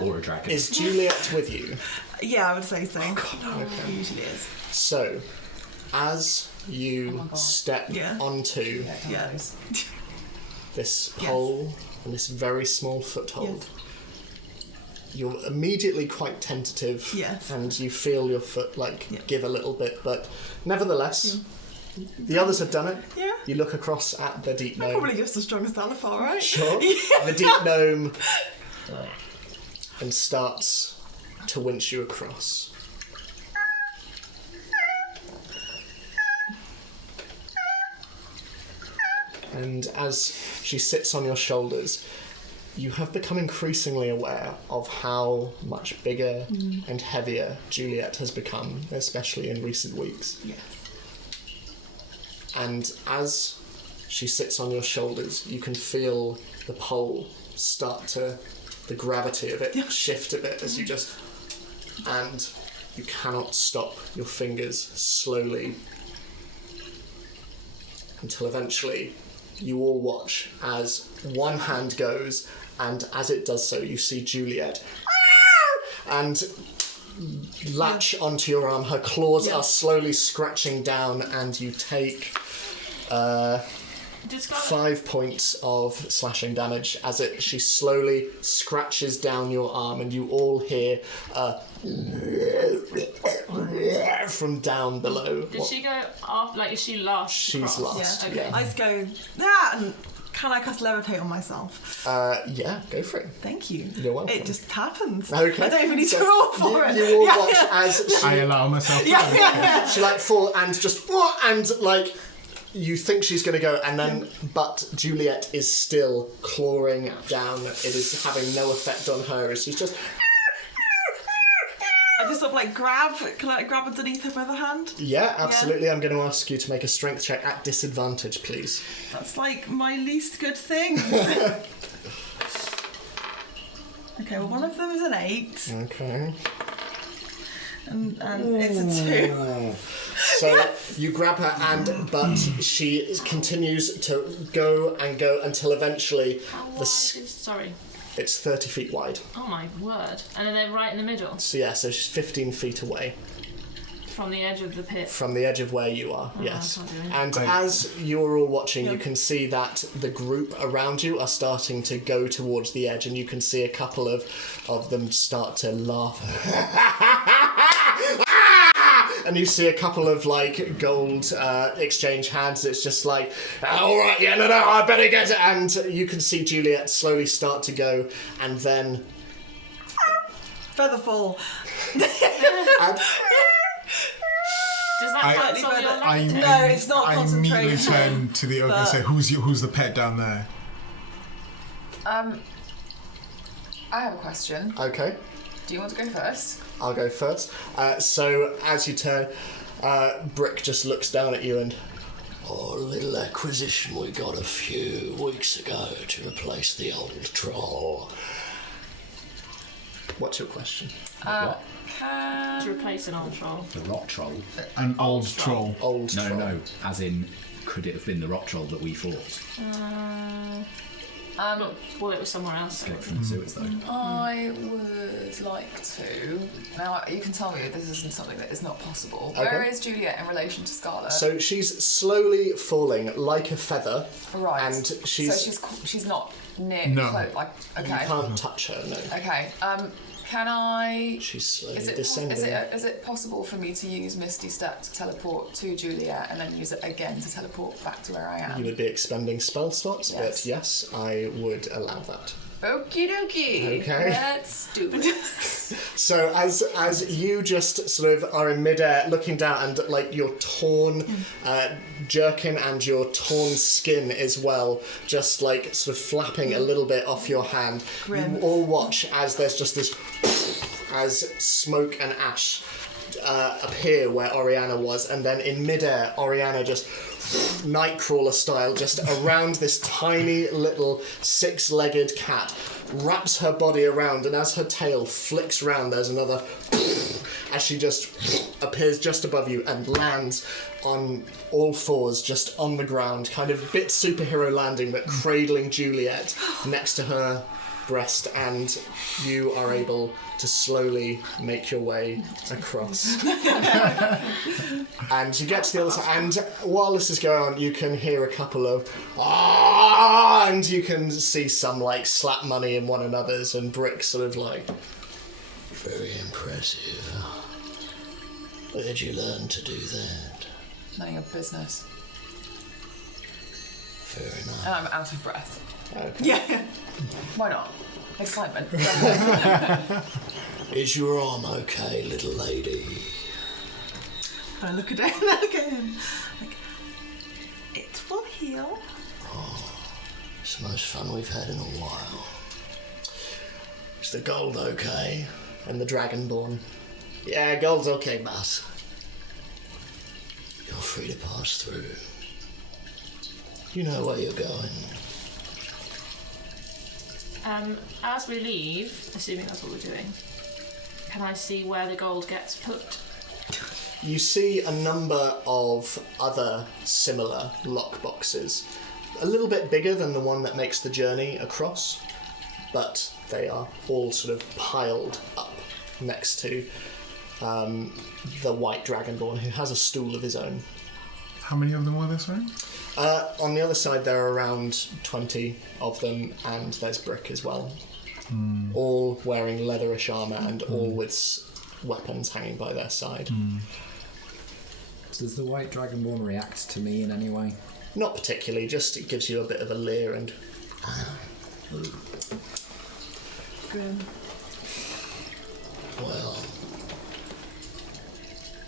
or a dragon. is Juliet with you? Yeah, I would say so. It usually is. So, as you step Yeah. onto Yeah. this pole and this very small foothold, you're immediately quite tentative, Yes. and you feel your foot Yeah. give a little bit, but nevertheless, the others have done it. Yeah. You look across at the deep gnome. Probably just as strong as Dalafar, right? Sure. The deep gnome and starts to winch you across. And as she sits on your shoulders, you have become increasingly aware of how much bigger and heavier Juliet has become, especially in recent weeks. Yes. And as she sits on your shoulders, you can feel the pole start to, the gravity of it shift a bit as you just, and you cannot stop your fingers slowly until eventually you all watch as one hand goes, and as it does so, you see Juliet and latch onto your arm. Her claws are slowly scratching down, and you take Did Scarlet 5 points of slashing damage as she slowly scratches down your arm, and you all hear from down below. Did she go off? Like, is she last? She's across? last. Yeah. Okay. Yeah. I just go, and Can I cast levitate on myself? Yeah, go for it. Thank you. You're welcome. It just happens. Okay. I don't even need to roll for it. You all watch as I allow myself to she like fall and just and like you think she's going to go and then but Juliet is still clawing down. It is having no effect on her as she's just I just sort of like grab. Can I grab underneath her by the hand? yeah, absolutely. I'm going to ask you to make a strength check at disadvantage, please. That's like my least good thing. Okay, well, one of them is an 8, Okay. and it's a 2. So you grab her but she continues to go and go until eventually How wide sorry. it's 30 feet wide. Oh my word. And then they're right in the middle, So yeah, so she's 15 feet away from the edge of the pit. from the edge of where you are, yes. I can't do it. And Great. as you're all watching, you can see that the group around you are starting to go towards the edge, and you can see a couple of them start to laugh. And you see a couple of like gold exchange hands. It's just like, all right, yeah, no, I better get it. And you can see Juliet slowly start to go, and then Featherfall. and, Does that count on your I, levitate? No, it's not I immediately concentration, turn to the ogre and but- say, who's the pet down there? I have a question. okay. Do you want to go first? I'll go first. So as you turn, Brick just looks down at you and, Oh, a little acquisition we got a few weeks ago to replace the old troll. what's your question? To replace an old troll. The rock troll? An old troll. Old No, troll. no. As in, could it have been the rock troll that we fought? Well, it was somewhere else. Escape from the sewers, though. I would like to. Now, you can tell me if this isn't something that is not possible. Okay. Where is Juliet in relation to Scarlet? So she's slowly falling like a feather, right. and So she's not near. No. Close, like you okay. can't touch her. No, Okay. Can I? she's slowly Is descending. is it possible for me to use Misty Step to teleport to Juliet and then use it again to teleport back to where I am? You would be expending spell slots, Yes. but yes, I would allow that. Okie dokie. Okay. Let's do it. So as you just sort of are in midair, looking down, and like your torn jerkin and your torn skin as well, just like sort of flapping a little bit off your hand. Grim. You all watch as there's just this as smoke and ash appear where Oriana was, and then in midair, Oriana just Nightcrawler style, just around this tiny little six-legged cat, wraps her body around, and as her tail flicks round, there's another as she just appears just above you and lands on all fours just on the ground, kind of a bit superhero landing, but cradling Juliet next to her breast, and you are able to slowly make your way across. And you get to the other side, and while this is going on, you can hear a couple of ah, and you can see some like slap money in one another's, and Brick sort of like, Very impressive. Where'd you learn to do that? None of your business. Fair enough. And I'm out of breath. okay. Yeah. Why not? Excitement. Is your arm okay, little lady? I look at it and look at him. Like, it will heal. It's the most fun we've had in a while. Is the gold okay? And the Dragonborn. Yeah, gold's okay, boss. You're free to pass through. You know where you're going. As we leave, assuming that's what we're doing, can I see where the gold gets put? You see a number of other similar lockboxes, a little bit bigger than the one that makes the journey across, but they are all sort of piled up next to the white Dragonborn, who has a stool of his own. How many of them were there, sorry? On the other side, there are around 20 of them, and there's Brick as well. All wearing leatherish armour and all with weapons hanging by their side. Does the white dragonborn react to me in any way? Not particularly, just it gives you a bit of a leer and... Grim. Well,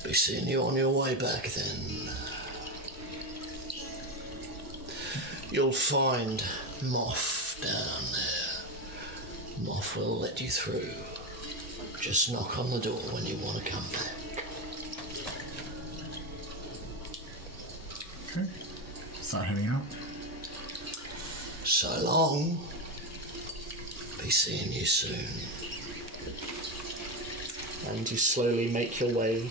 be seeing you on your way back then. You'll find Moth down there. Moth will let you through. Just knock on the door when you want to come back. Okay. Start heading out. So long. Be seeing you soon. And you slowly make your way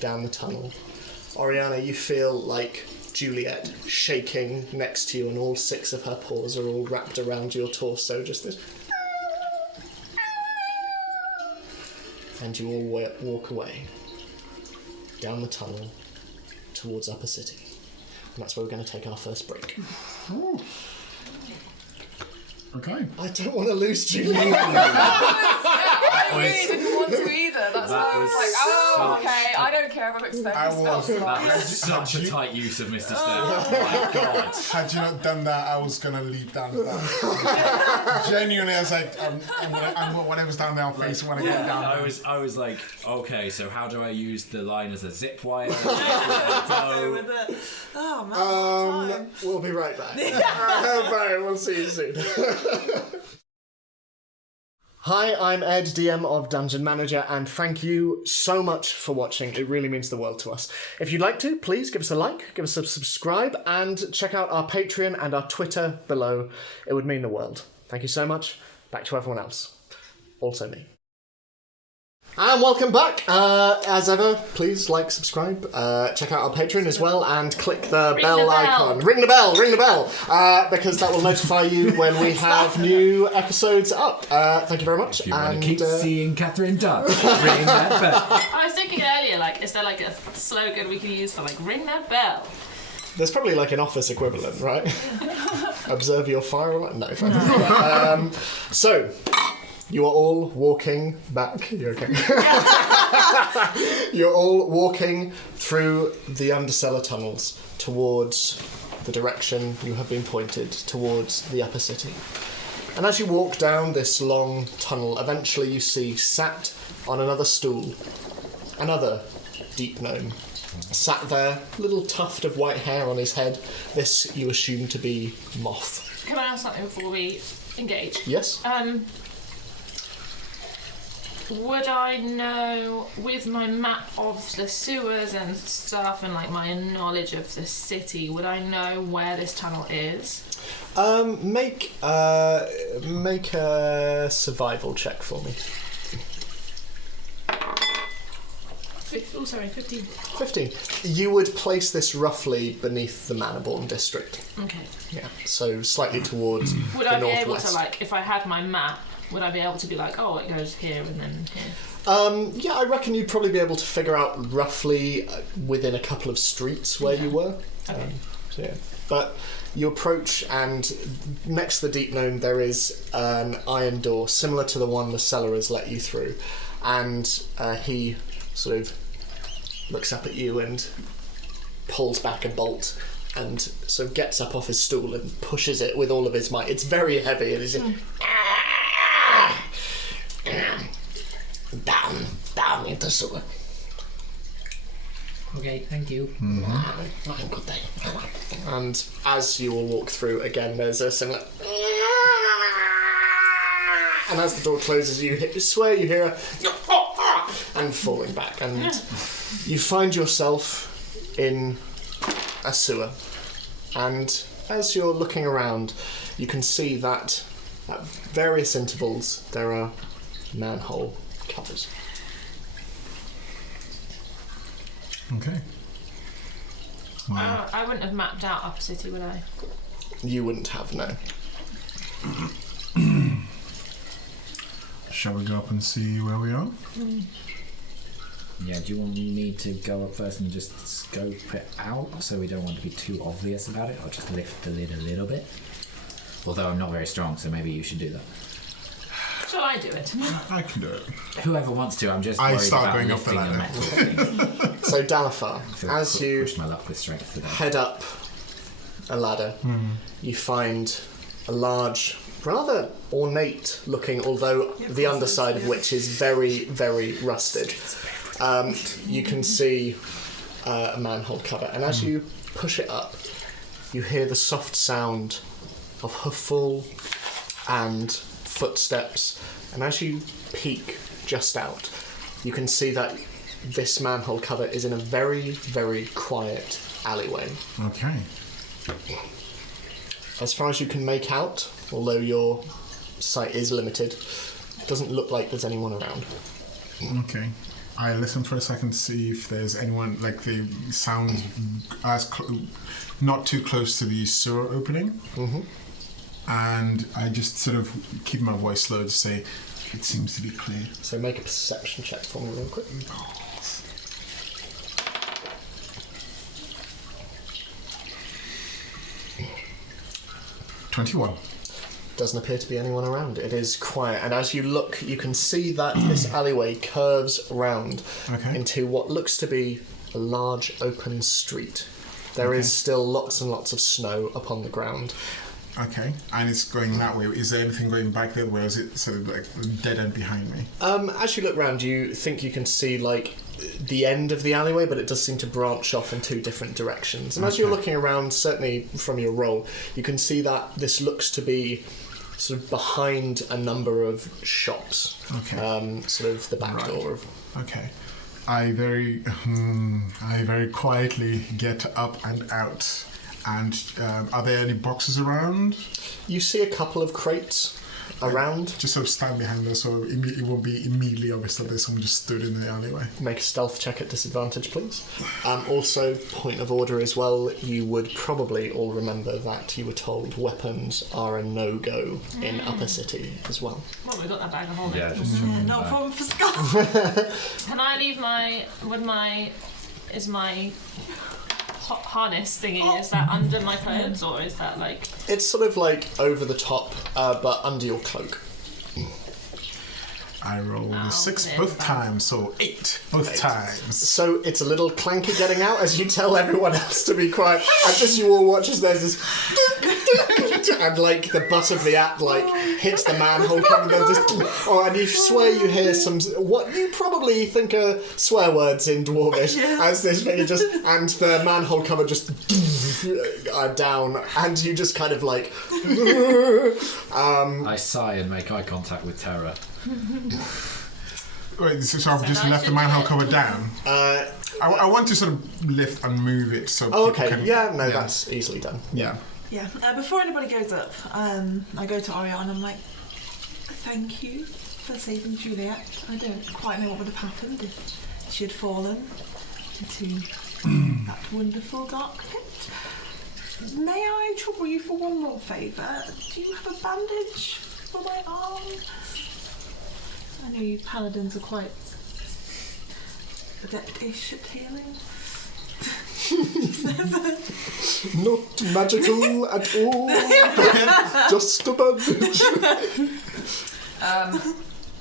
down the tunnel. Oriana, you feel like Juliet shaking next to you, and all 6 of her paws are all wrapped around your torso, just this. And you all walk away down the tunnel towards Upper City. And that's where we're going to take our first break. Ooh. Okay. I don't want to lose Juliet. I really didn't want to either. That's why I was like, oh, okay. I don't care if I'm expecting spells to That rise. was such a tight use of Mr. Step. Oh my god. Had you not done that, I was gonna leap down the path. Genuinely, I was like, I'm whatever's down there, I'll face when I get down. I was like, okay, so how do I use the line as a zip wire? Go with it. Oh man, time. We'll be right back. Bye, we'll see you soon. Hi, I'm Ed, DM of Dungeon Manager, and thank you so much for watching. It really means the world to us. If you'd like to, please give us a like, give us a subscribe, and check out our Patreon and our Twitter below. It would mean the world. Thank you so much. Back to everyone else. Also me. And welcome back. As ever, please like, subscribe, check out our Patreon as well, and click the bell icon. Ring the bell, because that will notify you when we have new episodes up. Thank you very much. If you want to keep seeing Catherine Duck, ring that bell. I was thinking earlier, like, is there like a slogan we can use for like ring that bell? There's probably like an office equivalent, right? Observe your fire alarm. No. So. You are all walking back. You're okay. You're all walking through the undercellar tunnels towards the direction you have been pointed, towards the upper city. And as you walk down this long tunnel, eventually you see, sat on another stool, another deep gnome. Sat there, little tuft of white hair on his head. This you assume to be Moth. Can I ask something before we engage? Yes? Would I know, with my map of the sewers and stuff and like my knowledge of the city, would I know where this tunnel is? Make a survival check for me. 15. 15. You would place this roughly beneath the Mannerborn district. Okay. Yeah, so slightly towards Would the I be northwest. able to, like, if I had my map, would I be able to be like, oh, it goes here and then here? Yeah, I reckon you'd probably be able to figure out roughly within a couple of streets where you were. Okay. So yeah. But you approach, and next to the deep gnome there is an iron door similar to the one the cellar has let you through, and he sort of looks up at you and pulls back a bolt and sort of gets up off his stool and pushes it with all of his might. It's very heavy, and he's Down into the sewer. Okay, thank you. Good day. and as you all walk through again, there's a similar. And as the door closes, you swear you hear a and falling back, and you find yourself in a sewer. And as you're looking around, you can see that at various intervals there are manhole covers. Okay. Wow. I wouldn't have mapped out Upper City, would I? You wouldn't have, no. Shall we go up and see where we are? Yeah, do you want me to go up first and just scope it out so we don't want to be too obvious about it? I'll just lift the lid a little bit. Although I'm not very strong, so maybe you should do that. Shall I do it? I can do it. Whoever wants to, I'm just I worried start about going up the lifting a ladder. metal thing. So Dalafar, I feel as you push my luck with strength today. head up a ladder, you find a large, rather ornate-looking, although the underside of which is very, very rusted. You can see a manhole cover, and as you push it up, you hear the soft sound of hooffall and footsteps, and as you peek just out, you can see that this manhole cover is in a very, very quiet alleyway. Okay. As far as you can make out, although your sight is limited, it doesn't look like there's anyone around. Okay. I listen for a second to see if there's anyone, like the sound not too close to the sewer opening. Mm-hmm. And I just sort of keep my voice low to say, it seems to be clear. So make a perception check for me real quick. 21. Doesn't appear to be anyone around. It is quiet, and as you look, you can see that this alleyway curves round into what looks to be a large open street. There is still lots and lots of snow upon the ground. Okay, and it's going that way. Is there anything going back the other way, or is it sort of like a dead end behind me? As you look round, you think you can see, like, the end of the alleyway, but it does seem to branch off in two different directions. And as you're looking around, certainly from your roll, you can see that this looks to be sort of behind a number of shops. Okay. Sort of the back door of... Okay. I very quietly get up and out. And are there any boxes around? You see a couple of crates around. Just sort of stand behind us, so it won't be immediately obvious that there's someone just stood in the alleyway. Make a stealth check at disadvantage, please. Also, point of order as well, you would probably all remember that you were told weapons are a no-go in Upper City as well. Well, we've got that bag of holding. Yeah, just No problem for Scott. Can I leave is my harness thingy, is that under my clothes, or is that like... It's sort of like over the top, but under your cloak. I rolled a 6 then both bad. times, so 8 both times. So it's a little clanky getting out as you tell everyone else to be quiet. And just you all watch as there's this... and like the butt of the app like hits the manhole cover. And there's this... and you swear you hear some... what you probably think are swear words in Dwarvish as this thing just... And the manhole cover just... down. And you just kind of like... I sigh and make eye contact with Terra. Wait, so I've just left the manhole cover down? I want to sort of lift and move it so people can... that's easily done. Yeah. Yeah. Before anybody goes up, I go to Oriana and I'm like, thank you for saving Juliet. I don't quite know what would have happened if she had fallen into that wonderful dark pit. May I trouble you for one more favour? Do you have a bandage for my arm? I know you paladins are quite adept-ish at healing. Not magical at all. Just a bandage.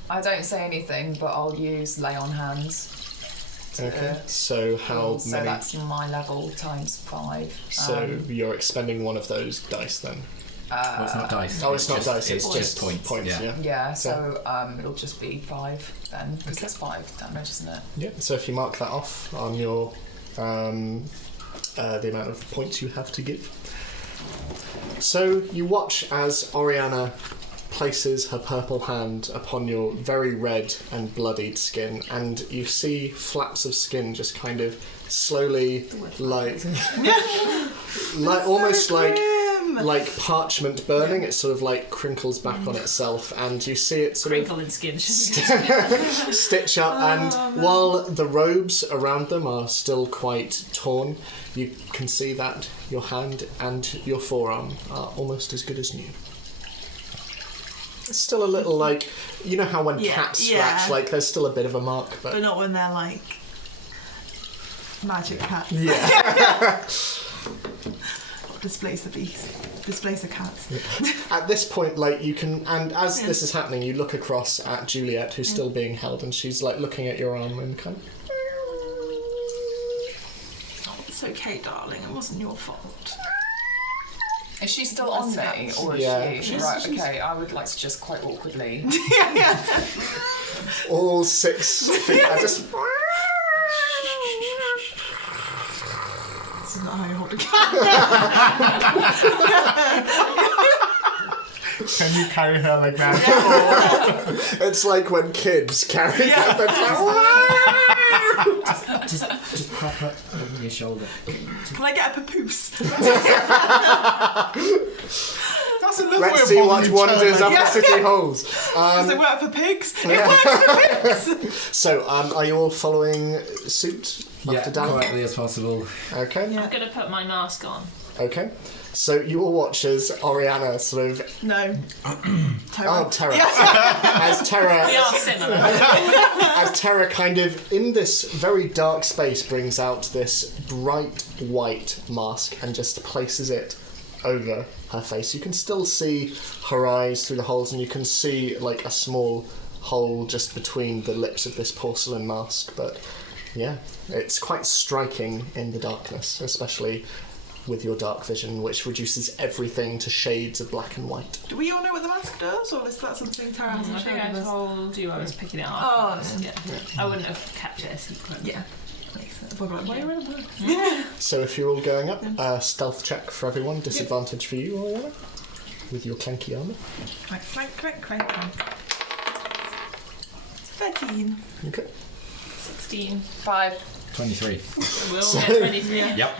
I don't say anything, but I'll use lay on hands. Okay. So how So many? that's my level times 5. So you're expending one of those dice then. Well, it's not dice. Oh, it's not dice. It's It's just points. Points. Yeah. Yeah, so it'll just be 5 then, because that's 5 damage, isn't it? Yeah. So if you mark that off on your the amount of points you have to give. So you watch as Oriana places her purple hand upon your very red and bloodied skin, and you see flaps of skin just kind of slowly, like almost like parchment burning. It sort of like crinkles back on itself, and you see it sort Crinkle in skin. of stitch up. And while the robes around them are still quite torn, you can see that your hand and your forearm are almost as good as new. It's still a little like, you know how when cats scratch, like there's still a bit of a mark, But not when they're like magic cats. yeah. Displace the beast. Displace the cats. At this point, like you can, and as this is happening, you look across at Juliet, who's still being held, and she's like looking at your arm and kind of. Oh, it's okay, darling. It wasn't your fault. Is she still on me, or is Yeah. she? Right, okay, I would like to just quite awkwardly. All 6 feet are just... This is not how you hold a cat. Can you carry her like that? It's like when kids carry their Just prop up on your shoulder. Can I get a papoose? That's another way Let's of see holding what each wonders other. up the city holds. Does it work for pigs? It works for pigs! So, are you all following suit after Dan? quietly as possible. Okay. Yeah. I'm gonna put my mask on. Okay. So you all watch as Oriana sort of... No. Oh, Terra. As Terra... We are similar. As Terra kind of, in this very dark space, brings out this bright white mask and just places it over her face. You can still see her eyes through the holes, and you can see like a small hole just between the lips of this porcelain mask. But yeah, it's quite striking in the darkness, especially with your dark vision, which reduces everything to shades of black and white. Do we all know what the mask does, or is that something Tara hasn't I shown think I us? told you I was picking it up. Oh, yeah. I wouldn't have kept it a secret. Yeah. Makes sense. We're like, why are you wearing a mask? So if you're all going up, stealth check for everyone, disadvantage for you, Oriana, with your clanky armour. Clank, clank, clank, clank, clank. 13. Okay. 16. 5. 23. We'll get 23. Yep.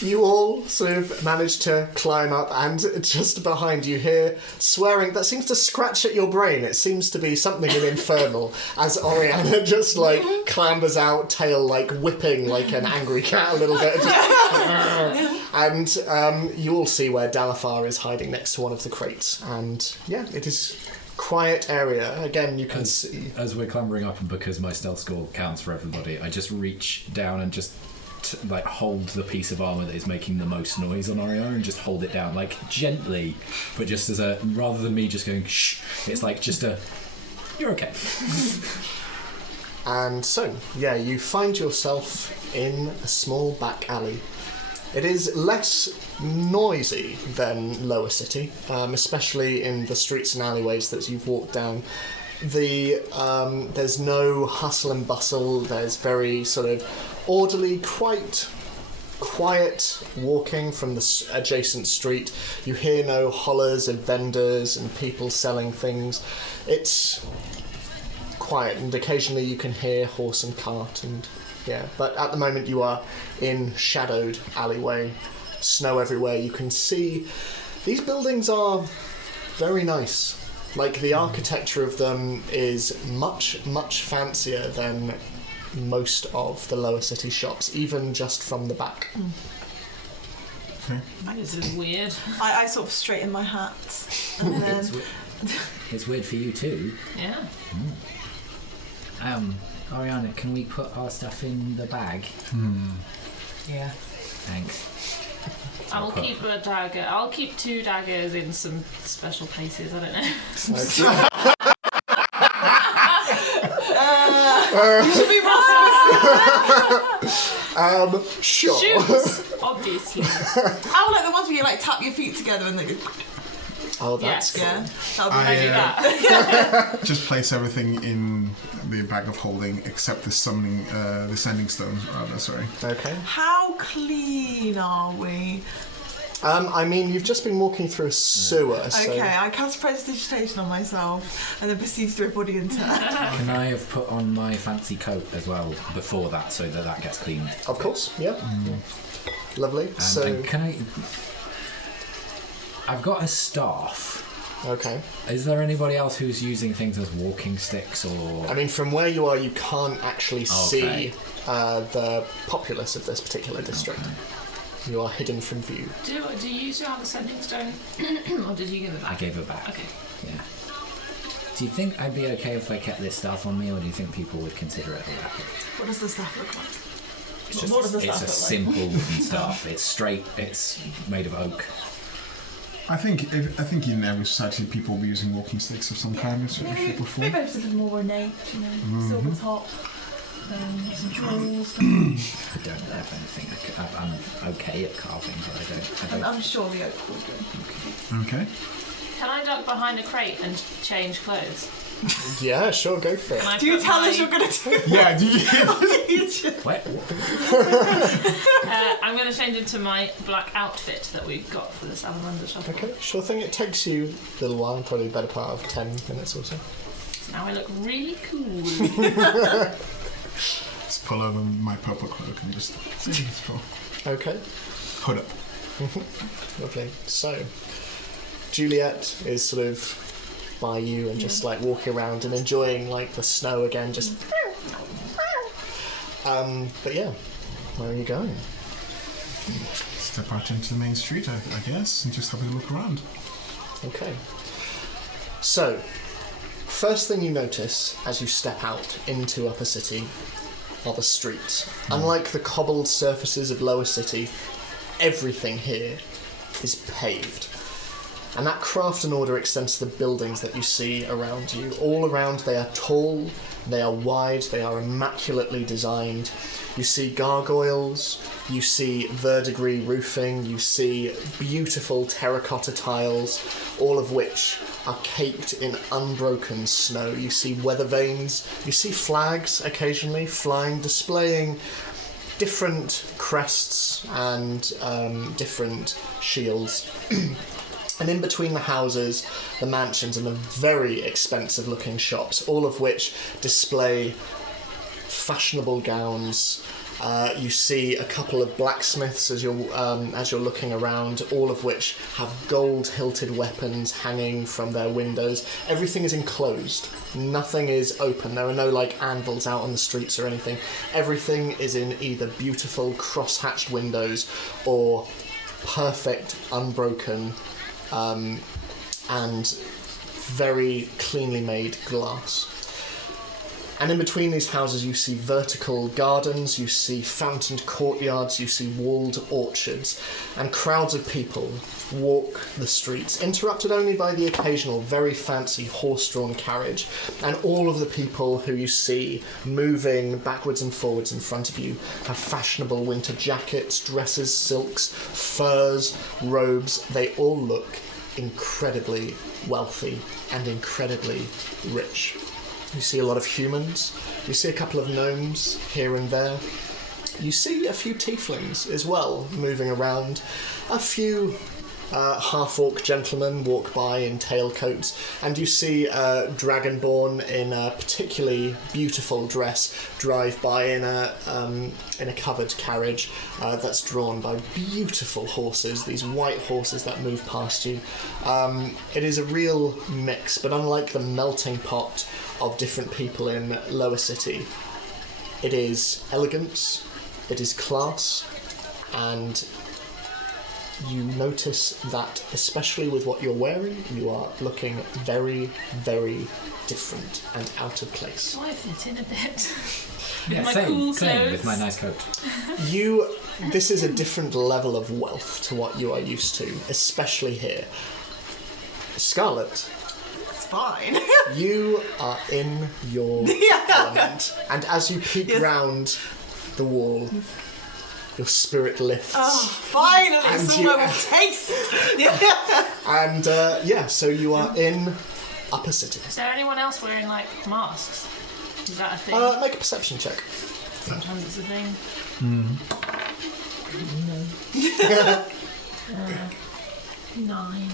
You all sort of manage to climb up, and just behind you hear swearing that seems to scratch at your brain. It seems to be something in Infernal, as Oriana just like clambers out, tail like whipping like an angry cat a little bit. And you all see where Dalafar is hiding next to one of the crates. And yeah, it is quiet area. Again, you can see. As we're clambering up, and because my stealth score counts for everybody, I just reach down and just like hold the piece of armor that is making the most noise on Oriana, and just hold it down, like gently, but just as a, rather than me just going shh, it's like just a, you're okay. And so, yeah, you find yourself in a small back alley. It is less noisy than Lower City, especially in the streets and alleyways that you've walked down. There's no hustle and bustle. There's very sort of orderly, quite quiet walking from the adjacent street. You hear no hollers of vendors and people selling things. It's quiet, and occasionally you can hear horse and cart, and yeah. But at the moment you are in shadowed alleyway, snow everywhere. You can see these buildings are very nice. Like, the architecture of them is much, much fancier than most of the Lower City shops, even just from the back. This is weird. I sort of straighten my hat, and then It's weird for you too. Yeah. Oriana, can we put our stuff in the bag? Yeah. Thanks. I'll keep a dagger. I'll keep 2 daggers in some special places. I don't know. you should be more specific. Sure. Shoes, obviously. I would like the ones where you like tap your feet together and they go. Oh, that's Yes. cool. Yeah, that would be I do that. Just place everything in the bag of holding except the sending stones, rather, sorry. Okay. How clean are we? I mean, you've just been walking through a sewer, so... Okay, I cast prestidigitation on myself and then proceed to do a body in turn. Can I have put on my fancy coat as well before that, so that that gets cleaned? Of course, yeah. Lovely. So, And can I? I've got a staff. okay. Is there anybody else who's using things as walking sticks or? I mean, from where you are, you can't actually Okay. see the populace of this particular district. You are hidden from view. Do you still have the sending stone, or did you give it I back? gave it back. Okay. Yeah. Do you think I'd be okay if I kept this staff on me, or do you think people would consider it a weapon? What does the staff look like? It's just What does the it's a staff look simple wooden staff. It's straight. It's made of oak. I think in every society people will be using walking sticks of some kind, shape or form. Maybe it's a bit more ornate, silver top. some drawers. I don't have anything. I'm okay at carving, but I don't. I'm sure the oak will do. Okay. Can I duck behind a crate and change clothes? Yeah, sure, go for it. Can I Do you put tell my- us you're going to do Yeah, do you? What? I'm going to change into my black outfit that we've got for the Salamander Shuffle. Okay, sure thing. It takes you a little while, probably the better part of 10 minutes or so. So now I look really cool. Just pull over my purple cloak and just Okay, hood up. lovely. So, Juliet is sort of by you and just like walking around and enjoying like the snow again, just. But yeah, where are you going? Step out into the main street, I guess, and just have a look around. Okay. So, first thing you notice as you step out into Upper City are the streets. Unlike the cobbled surfaces of Lower City, everything here is paved. And that craft and order extends to the buildings that you see around you. All around they are tall, they are wide, they are immaculately designed. You see gargoyles, you see verdigris roofing, you see beautiful terracotta tiles, all of which are caked in unbroken snow. You see weather vanes, you see flags occasionally flying, displaying different crests and different shields. And in between the houses, the mansions, and the very expensive looking shops, all of which display fashionable gowns. You see a couple of blacksmiths as you're looking around, all of which have gold-hilted weapons hanging from their windows. Everything is enclosed. Nothing is open. There are no like anvils out on the streets or anything. Everything is in either beautiful cross-hatched windows or perfect, unbroken, and very cleanly made glass. And in between these houses you see vertical gardens, you see fountained courtyards, you see walled orchards, and crowds of people walk the streets, interrupted only by the occasional very fancy horse-drawn carriage. And all of the people who you see moving backwards and forwards in front of you have fashionable winter jackets, dresses, silks, furs, robes. They all look incredibly wealthy and incredibly rich. You see a lot of humans, you see a couple of gnomes here and there. You see a few tieflings as well moving around. A few half-orc gentlemen walk by in tailcoats, and you see a dragonborn in a particularly beautiful dress drive by in a covered carriage that's drawn by beautiful horses, these white horses that move past you. It is a real mix, but unlike the melting pot of different people in Lower City, it is elegance, it is class, and you notice that, especially with what you're wearing, you are looking very, very different and out of place. So I fit in a bit. Yeah, my same cool with clothes. my nice coat. This is a different level of wealth to what you are used to, especially here. Scarlet, It's fine. you are in your element, and as you peek round the wall, your spirit lifts. Oh, finally, And somewhere you- with taste. And so you are in Upper City. Is there anyone else wearing like masks? Is that a thing? Make a perception check. Sometimes it's a thing. 9.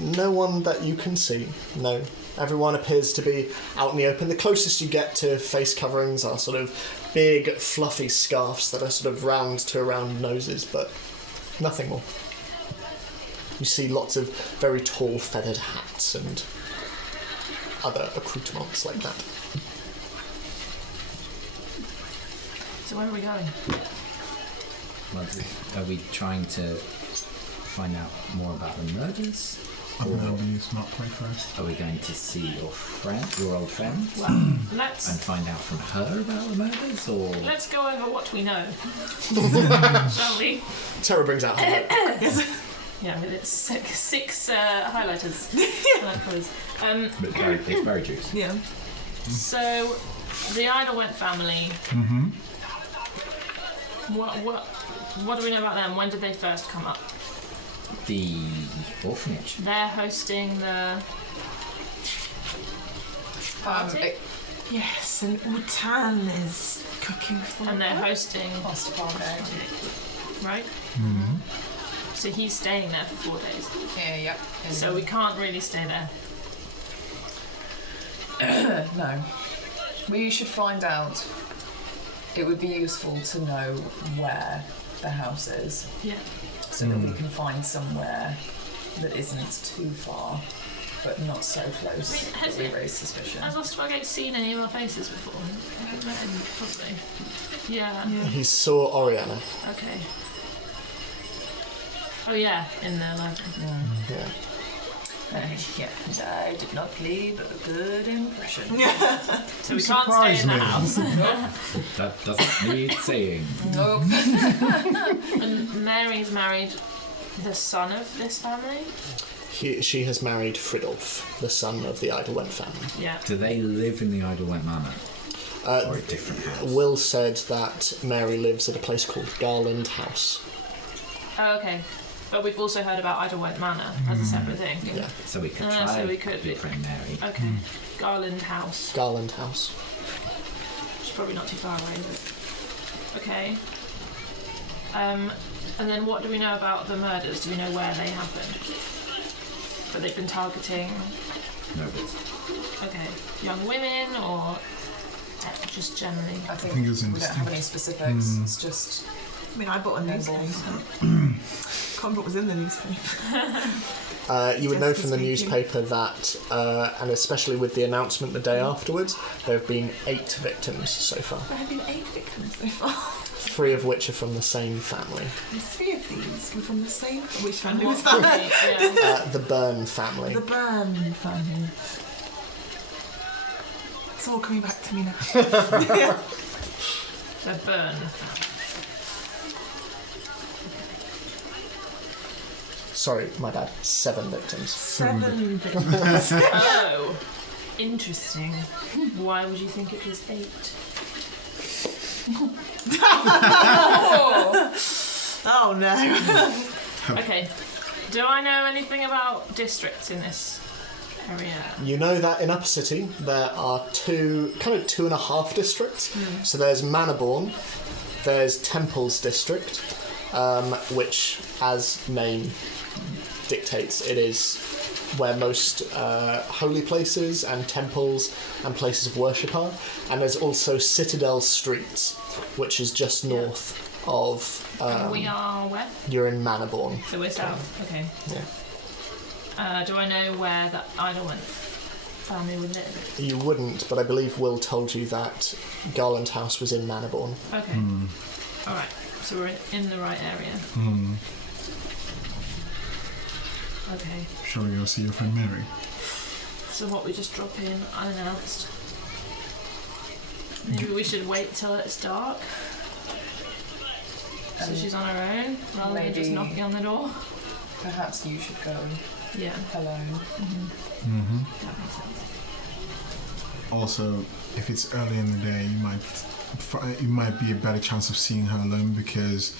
No one that you can see, no. Everyone appears to be out in the open. The closest you get to face coverings are sort of big, fluffy scarves that are sort of round to around noses, but nothing more. You see lots of very tall feathered hats and other accoutrements like that. So where are we going? Well, are we trying to find out more about the murders? I don't know, we smart play first. Are we going to see your old friend, Well, and let's find out from her about the murders, or go over what we know. Shall we? Tara brings out her book. Yeah, with its six highlighters. Colours. But it's very juicy. Yeah. So, the Idlewent family. What do we know about them? When did they first come up? The orphanage. They're hosting the party, Yes, and Utan is cooking for and they're her. hosting Master Party. right? So he's staying there for 4 days. Yeah, yep. So we can't really stay there. No. We should find out. It would be useful to know where the house is, Yeah. so that we can find somewhere that isn't too far, but not so close I mean, has that we it- raise suspicion. Has Ostergate seen any of our faces before? I haven't met him, possibly. Yeah. He saw Oriana. Okay. Oh yeah, in the library. Yeah. Yeah, and I did not leave a good impression. So we can't stay in the me. house. That doesn't need saying. Nope. And Mary's married the son of this family. She has married Fridolf, the son of the Idlewent family. Yeah. Do they live in the Idlewent Manor? Or a different house? Will said that Mary lives at a place called Garland House. Oh, okay. But we've also heard about Idlewent Manor as a separate thing. Yeah. So we could No, try so we could your be- friend Mary. Okay. Garland House. Garland House. Which is probably not too far away, but okay. And then what do we know about the murders? Do we know where they happened? But they've been targeting, Nobles. okay, young women or just generally? I think, think it's we don't have indistinct. any specifics. It's just I mean, I bought a newspaper. Can't remember what was in the newspaper. You would know Just from the speaking. newspaper that, and especially with the announcement the day afterwards, there have been 8 victims so far. There have been 8 victims so far. 3 of which are from the same family. And 3 of these were from the same. Which family What was that? family? Yeah. The Byrne family. The Byrne family. It's all coming back to me now. The Byrne family. Sorry, my bad. 7 victims. 7 victims. Oh, interesting. Why would you think it was 8? Oh no. Okay. Do I know anything about districts in this area? You know that in Upper City there are 2.5 districts. So there's Manorborn, there's Temples District, which, as name dictates, it is where most holy places and temples and places of worship are. And there's also Citadel Street, which is just north of. And we are where? You're in Manorborn. So we're south. Okay. Yeah. Do I know where the Idlewent family would live? You wouldn't, but I believe Will told you that Garland House was in Manorborn. Okay. All right. So we're in the right area. Okay. Shall we go see your friend Mary? So what? We just drop in unannounced. Maybe we should wait till it's dark. So she's on her own, rather than just maybe- knocking on the door. perhaps you should go Yeah. alone. That makes sense. Also, if it's early in the day, it might be a better chance of seeing her alone because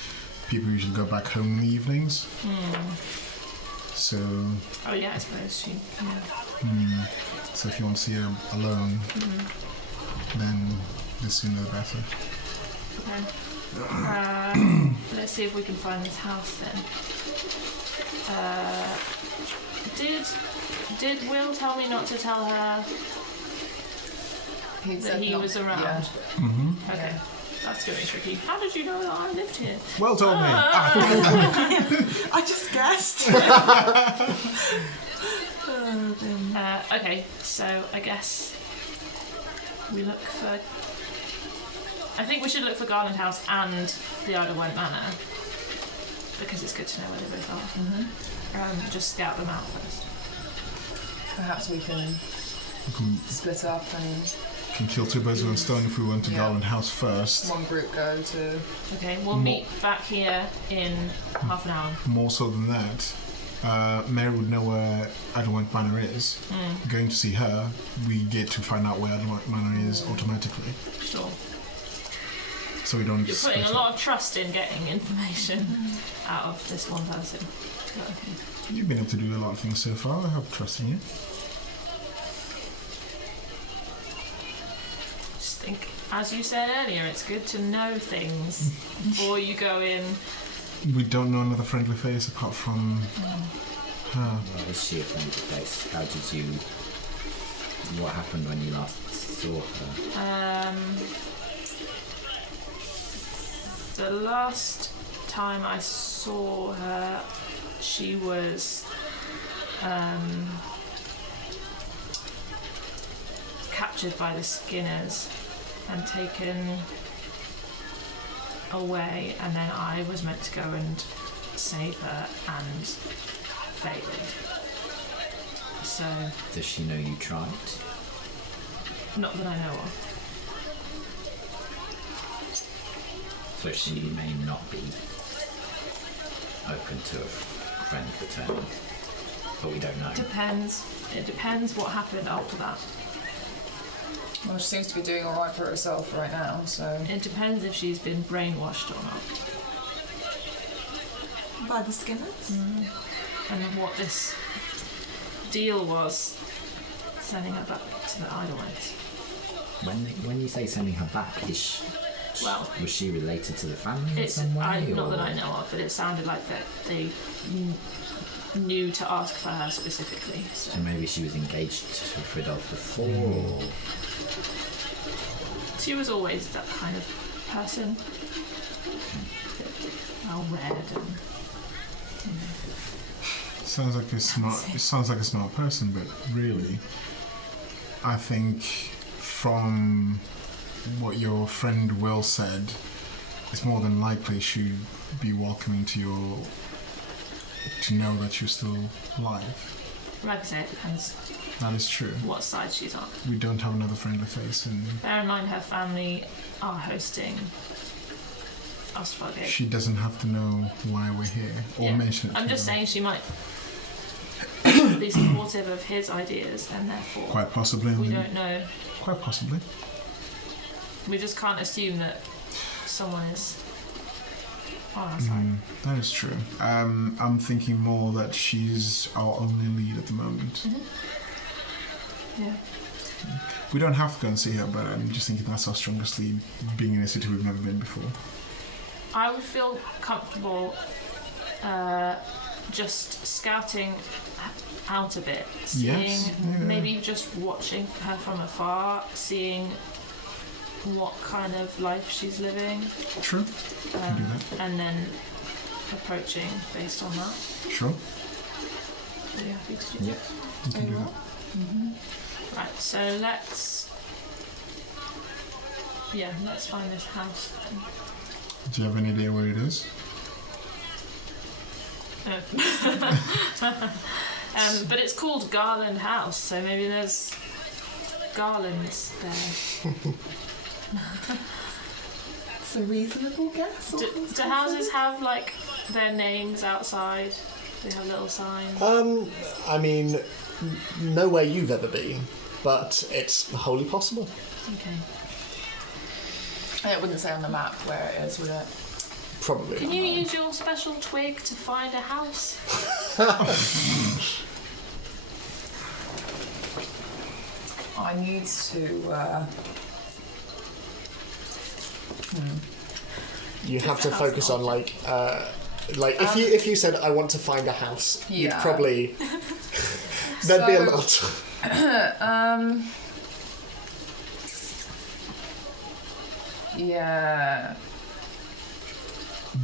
people usually go back home in the evenings. So, Oh yeah, I suppose she. Yeah. so if you want to see her alone, then the sooner the better. Okay. Let's see if we can find this house then. Did Will tell me not to tell her He that said he not- was around? Yeah. Okay. That's gonna be tricky. How did you know that I lived here? Well told me. I just guessed. Okay, so I guess we look for. I think we should look for Garland House and the Idlewent Manor because it's good to know where they both are. Just scout them out first. Perhaps we can split up and Can kill 2 birds with 1 stone if we went to Yeah. Garland House first. one group go to. Okay, we'll meet back here in half an hour. More so than that, Mary would know where Adelaide Manor is. Going to see her, we get to find out where Adelaide Manor is automatically. Sure. So we don't. You're putting a lot of trust in getting information out of this one person. Okay. You've been able to do a lot of things so far. I have trust in you. Just think, as you said earlier, it's good to know things before you go in. We don't know another friendly face apart from her. Well, is she a friendly face? How did you... What happened when you last saw her? The last time I saw her, she was captured by the Skinners and taken away, and then I was meant to go and save her and failed. So... Does she know you tried? Not that I know of. So she may not be open to a friend returning, but we don't know. Depends. It depends what happened after that. Well, she seems to be doing alright for herself right now, so... It depends if she's been brainwashed or not. By the Skinners? And what this deal was, sending her back to the Idlewites. When you say sending her back, Well, was she related to the family in it's some way? not that I know of, but it sounded like that they knew to ask for her specifically. So. So maybe she was engaged to Fridolf before. She was always that kind of person. Well read and Sounds like a smart. It sounds like a smart person, but really, I think from what your friend Will said, it's more than likely she'd be welcoming to know that you're still alive. like I say, it depends That is true. what side she's on. We don't have another friendly face, and Bear in mind her family are hosting Ostfogate. she doesn't have to know why we're here or mention it. I'm to just them. saying she might be supportive of his ideas and therefore Quite possibly. we don't know. Quite possibly. We just can't assume that someone is on our side. That is true. I'm thinking more that she's our only lead at the moment. Yeah. We don't have to go and see her, but I'm just thinking that's our strongest lead, being in a city we've never been before. I would feel comfortable just scouting out a bit, seeing, Yes, yeah. maybe just watching her from afar, seeing what kind of life she's living, True. Can do that. and then approaching based on that. Sure. Are you happy to do Yeah. We can do that. that? Right, so let's find this house then. Do you have any idea where it is? But it's called Garland House, so maybe there's garlands there. It's a reasonable guess. Do houses have like their names outside? They have little signs. I mean, nowhere you've ever been, but it's wholly possible. Okay. And it wouldn't say on the map where it is, would it? Probably. Can you use your special twig to find a house? I need to. You have to house focus on like if you said I want to find a house, you'd Yeah. probably there'd be a lot. Yeah.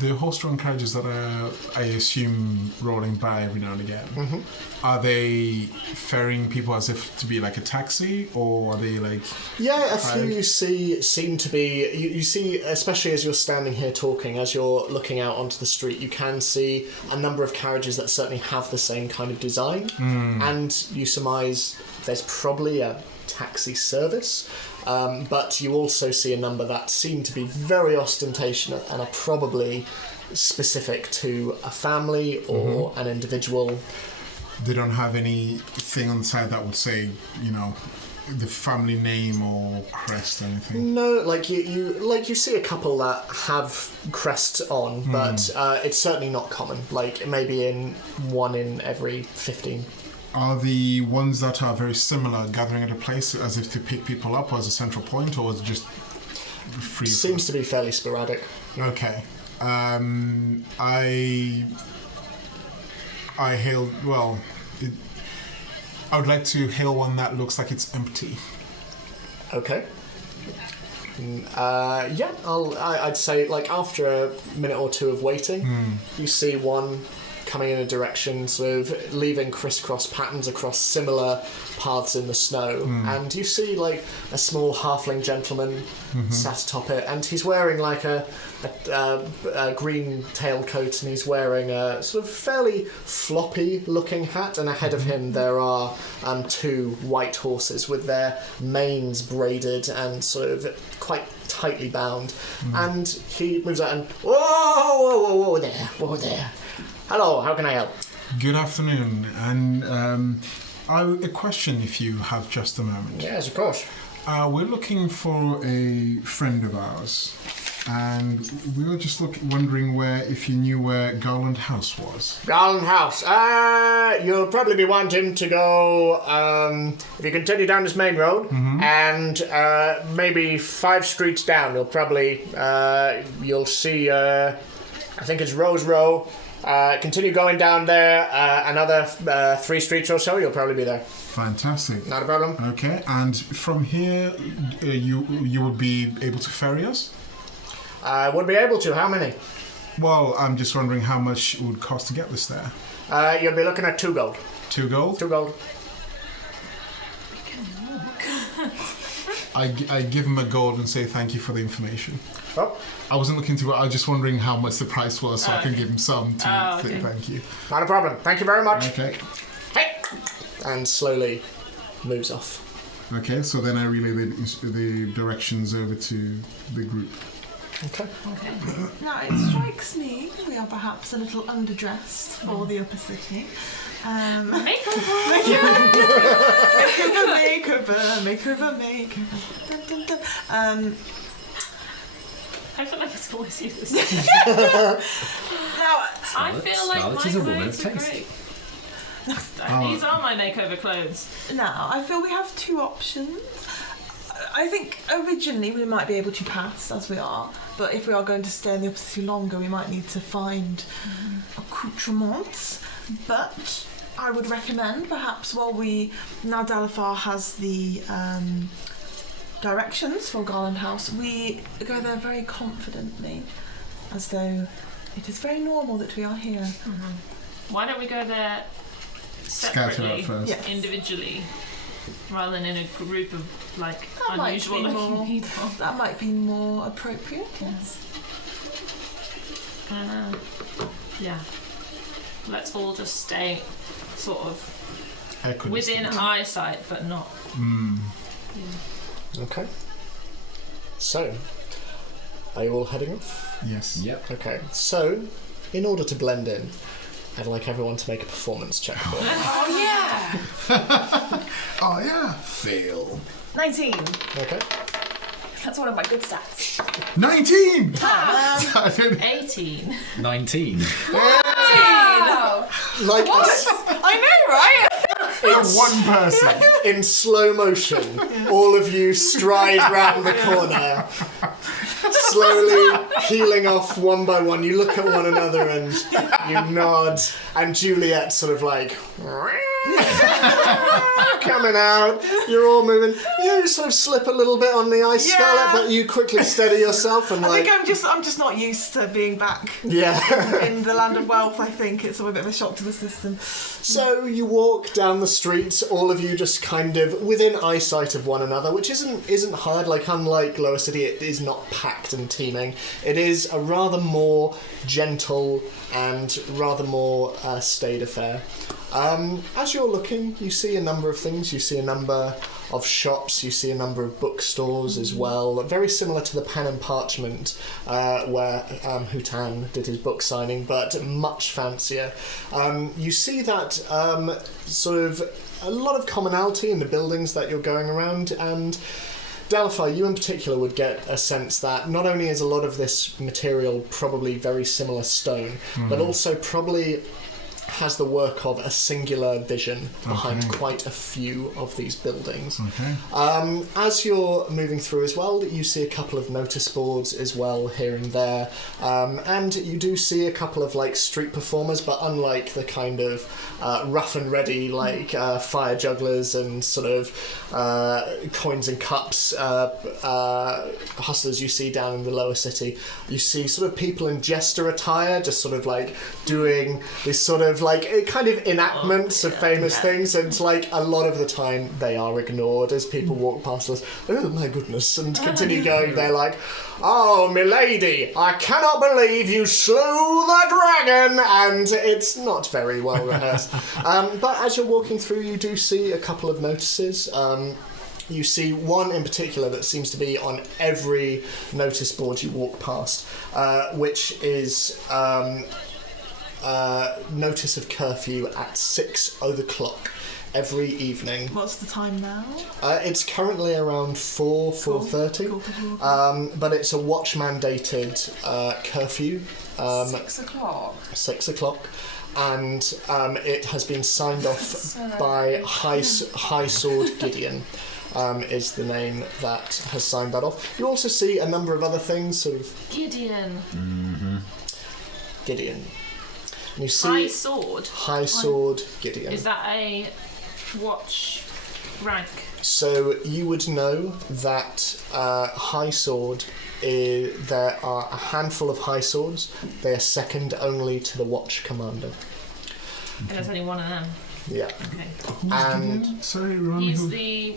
The horse-drawn carriages that are, I assume, rolling by every now and again, are they ferrying people as if to be like a taxi, or are they like... Yeah, a few you see seem to be... You see, especially as you're standing here talking, as you're looking out onto the street, you can see a number of carriages that certainly have the same kind of design. And you surmise there's probably a taxi service. But you also see a number that seem to be very ostentatious and are probably specific to a family or an individual. They don't have anything on the side that would say, the family name or crest or anything. No, you see a couple that have crests on, but it's certainly not common. Like maybe one in every 15. Are the ones that are very similar gathering at a place as if to pick people up as a central point, or is it just free? Seems to be fairly sporadic. Okay. I hail. Well, I would like to hail one that looks like it's empty. Okay. Yeah, I'd say like after a minute or two of waiting, you see one coming in a direction, sort of leaving crisscross patterns across similar paths in the snow, and you see like a small halfling gentleman sat atop it, and he's wearing like a green tailcoat, and he's wearing a sort of fairly floppy looking hat, and ahead of him there are two white horses with their manes braided and sort of quite tightly bound, and he moves out and whoa there. Hello, how can I help? Good afternoon, and a question if you have just a moment. Yes, of course. We're looking for a friend of ours, and we were just wondering if you knew where Garland House was. Garland House. You'll probably be wanting to go, if you continue down this main road, and maybe 5 streets down, you'll see, I think it's Rose Row. Continue going down there, another 3 streets or so, you'll probably be there. Fantastic. Not a problem. Okay, and from here, you would be able to ferry us? I would be able to. How many? Well, I'm just wondering how much it would cost to get this there. You'll be looking at 2 gold. 2 gold? 2 gold. I give him a gold and say thank you for the information. Oh. I wasn't looking to. I was just wondering how much the price was, so I can give him some to say thank you. Not a problem. Thank you very much. Okay. Hey! And slowly moves off. Okay, so then I relay the directions over to the group. Okay. Now, it strikes me we are perhaps a little underdressed for the upper city. Makeover. Dun, dun, dun. I feel like it's always you this. Now, I feel like Scarlet my is a woman clothes of are taste. great. These are my makeover clothes. now, I feel we have 2 options. I think originally we might be able to pass as we are, but if we are going to stay in the upper city longer, we might need to find accoutrements. But I would recommend, perhaps now Dalifar has the directions for Garland House, we go there very confidently, as though it is very normal that we are here. Why don't we go there Scatter separately, out first. Yes. individually, rather than in a group of like That might unusual be looking more- people? That might be more appropriate, yes. Yeah. Let's all just stay sort of within Equidistant. eyesight, but not. Okay. So, are you all heading off? Yes. Yep. Okay. So, in order to blend in, I'd like everyone to make a performance check for me. Oh yeah! Oh yeah. Fail. 19. Okay. That's one of my good stats. 19. 18. 19. Wow! Like I know, right? One person. in slow motion, all of you stride round the corner, slowly peeling off one by one. You look at one another and you nod, and Juliet sort of like coming out. You're all moving. You sort of slip a little bit on the ice, Yeah. Scarlet, but you quickly steady yourself and I like think I'm just not used to being back yeah. in the land of wealth. I think it's a bit of a shock to the system. So you walk down the streets, all of you just kind of within eyesight of one another, which isn't hard. Like unlike Lower City, it is not packed and teeming. It is a rather more gentle and rather more staid affair. As you're looking, you see a number of things. You see a number of shops. You see a number of bookstores as well, very similar to the Pen and Parchment where Hutan did his book signing, but much fancier. You see that sort of a lot of commonality in the buildings that you're going around, and Delphi, you in particular would get a sense that not only is a lot of this material probably very similar stone, but also probably has the work of a singular vision behind quite a few of these buildings. As you're moving through as well, you see a couple of notice boards as well here and there, and you do see a couple of like street performers, but unlike the kind of rough and ready like fire jugglers and sort of coins and cups hustlers you see down in the lower city, you see sort of people in jester attire just sort of like doing this sort of like kind of enactments of famous things, and like a lot of the time they are ignored as people walk past us. Oh my goodness, and continue going. They're like, "Oh, milady, I cannot believe you slew the dragon," and it's not very well rehearsed. But as you're walking through, you do see a couple of notices. You see one in particular that seems to be on every notice board you walk past, which is notice of curfew at 6:00 every evening. What's the time now? It's currently around 4:30, but it's a watch-mandated curfew. 6:00. 6:00. And it has been signed off by High Sword Gideon. Is the name that has signed that off. You also see a number of other things, sort of... Gideon. Gideon. And you see High Sword. High Sword Gideon. Is that a watch rank? So you would know that High Sword, there are a handful of High Swords. They are second only to the Watch Commander. And there's only one of them. Yeah. Okay. And sorry, Ron. He's the...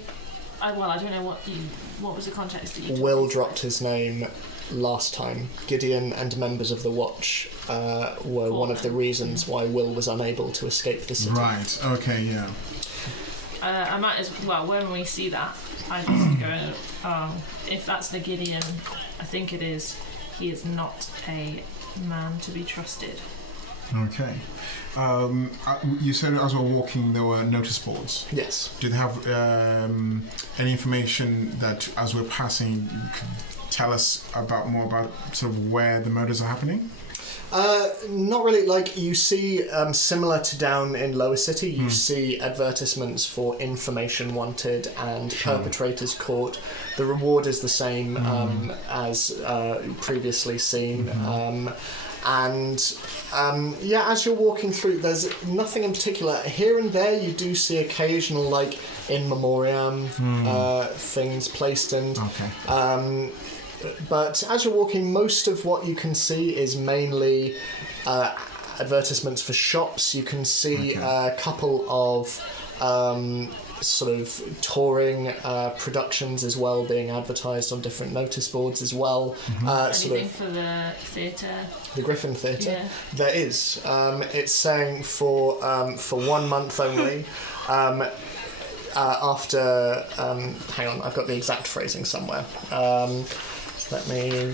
well, I don't know what was the context that you told Will me. dropped his name last time. Gideon and members of the Watch were one of the reasons why Will was unable to escape the city. Right, okay, yeah. I might as well, when we see that, I just go, if that's the Gideon, I think it is, he is not a man to be trusted. Okay. You said as we were walking there were notice boards. Yes. Did they have any information that as we're passing could tell us more about sort of where the murders are happening? Not really. Like you see, similar to down in Lower City, you see advertisements for information wanted and perpetrators caught. The reward is the same as previously seen. As you're walking through, there's nothing in particular. Here and there, you do see occasional, like, in memoriam things placed in. Okay. But as you're walking, most of what you can see is mainly advertisements for shops. You can see a couple of sort of touring productions as well being advertised on different notice boards as well. Anything for the theatre? The Griffin Theatre? Yeah. There is. It's saying for 1 month only. After... hang on, I've got the exact phrasing somewhere. Let me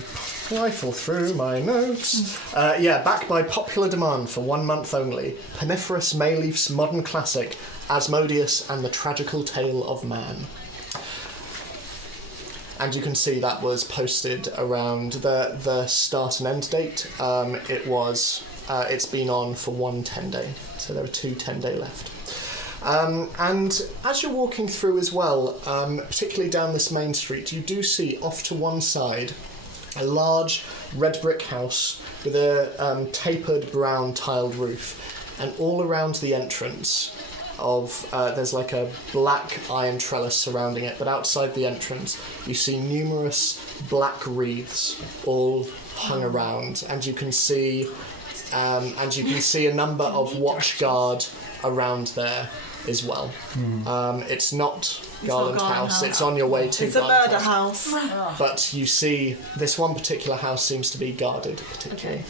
rifle through my notes. Backed by popular demand for 1 month only. Peniferous Mayleaf's modern classic, Asmodeus and the Tragical Tale of Man. And you can see that was posted around the start and end date. It's been on for 1 10-day, so there are 2 10-day left. And as you're walking through as well, particularly down this main street, you do see off to one side a large red brick house with a tapered brown tiled roof, and all around the entrance there's like a black iron trellis surrounding it, but outside the entrance you see numerous black wreaths all hung around, and you can see a number of watch guard around there as well. It's not Garland House. It's on your way to It's a Garland murder house. But you see this one particular house seems to be guarded particularly.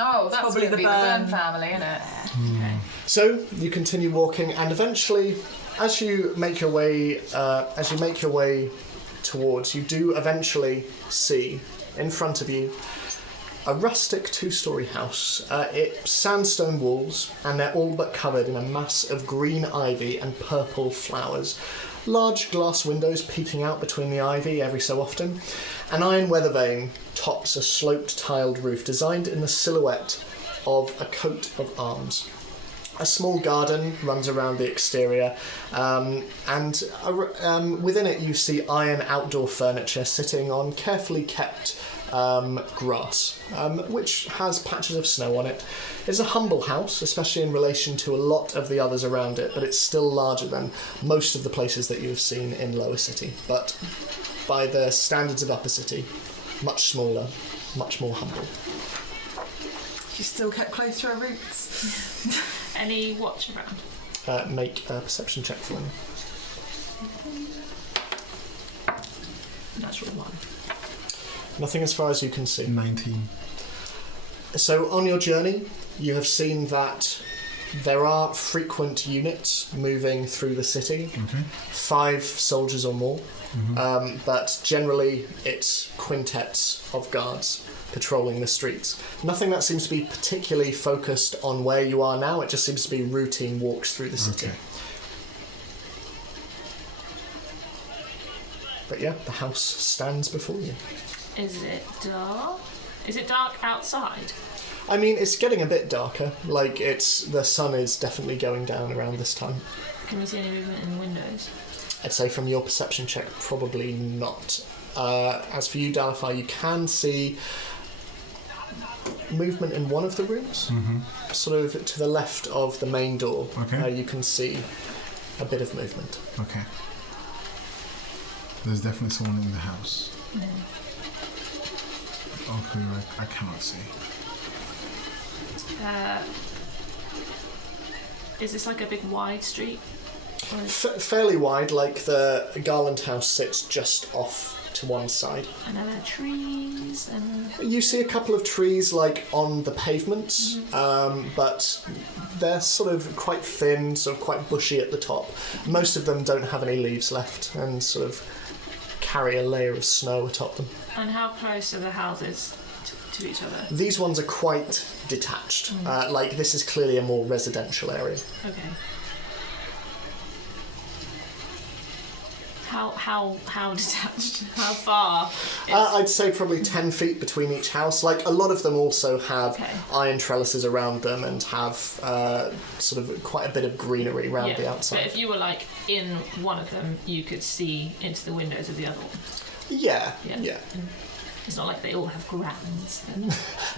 Oh, that's Probably going to the be the Byrne Byrne. family, isn't it? So you continue walking, and eventually as you make your way towards, you do eventually see in front of you a rustic two-storey house. It's sandstone walls, and they're all but covered in a mass of green ivy and purple flowers. Large glass windows peeking out between the ivy every so often. An iron weather vane tops a sloped tiled roof designed in the silhouette of a coat of arms. A small garden runs around the exterior, and within it you see iron outdoor furniture sitting on carefully kept grass, which has patches of snow on it. It's a humble house, especially in relation to a lot of the others around it, but it's still larger than most of the places that you have seen in Lower City. But by the standards of Upper City, much smaller, much more humble. She still kept close to her roots. Any watch around? Make a perception check for me. Natural one. Nothing as far as you can see. 19. So on your journey, you have seen that there are frequent units moving through the city. Okay. 5 soldiers or more. But generally it's quintets of guards patrolling the streets. Nothing that seems to be particularly focused on where you are now. It just seems to be routine walks through the city. Okay. But yeah, the house stands before you. Is it dark? Is it dark outside? I mean, it's getting a bit darker. Like, the sun is definitely going down around this time. Can we see any movement in the windows? I'd say from your perception check, probably not. As for you, Dalify, you can see movement in one of the rooms. Sort of to the left of the main door. Okay. You can see a bit of movement. Okay. There's definitely someone in the house. Okay, I cannot see. Is this like a big wide street? Or is- Fairly wide, like the Garland house sits just off to one side. and are there trees and You see a couple of trees like on the pavements, but they're sort of quite thin, sort of quite bushy at the top. Most of them don't have any leaves left and sort of carry a layer of snow atop them. and how close are the houses to each other? These ones are quite detached. Like this is clearly a more residential area. Okay. How detached? How far? I'd say probably 10 feet between each house. Like a lot of them also have Okay. iron trellises around them and have sort of quite a bit of greenery around the But outside. if you were like in one of them, you could see into the windows of the other one. Yeah. It's not like they all have grounds. Then.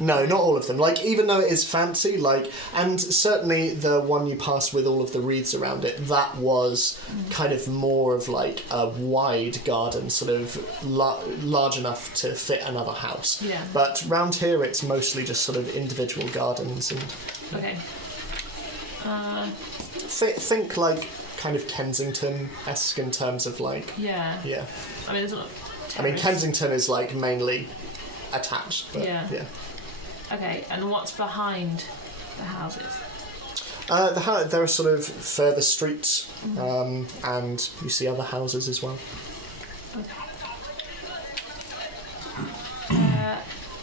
No, not all of them. Like, even though it is fancy, like, and certainly the one you passed with all of the wreaths around it, that was kind of more of like a wide garden, sort of large enough to fit another house. Yeah. But round here, it's mostly just sort of individual gardens and Okay. think like kind of Kensington-esque in terms of like, Yeah. yeah. I mean, there's not. I mean, Kensington is like mainly attached, but Yeah. yeah. Okay, and what's behind the houses? There are sort of further streets, and you see other houses as well.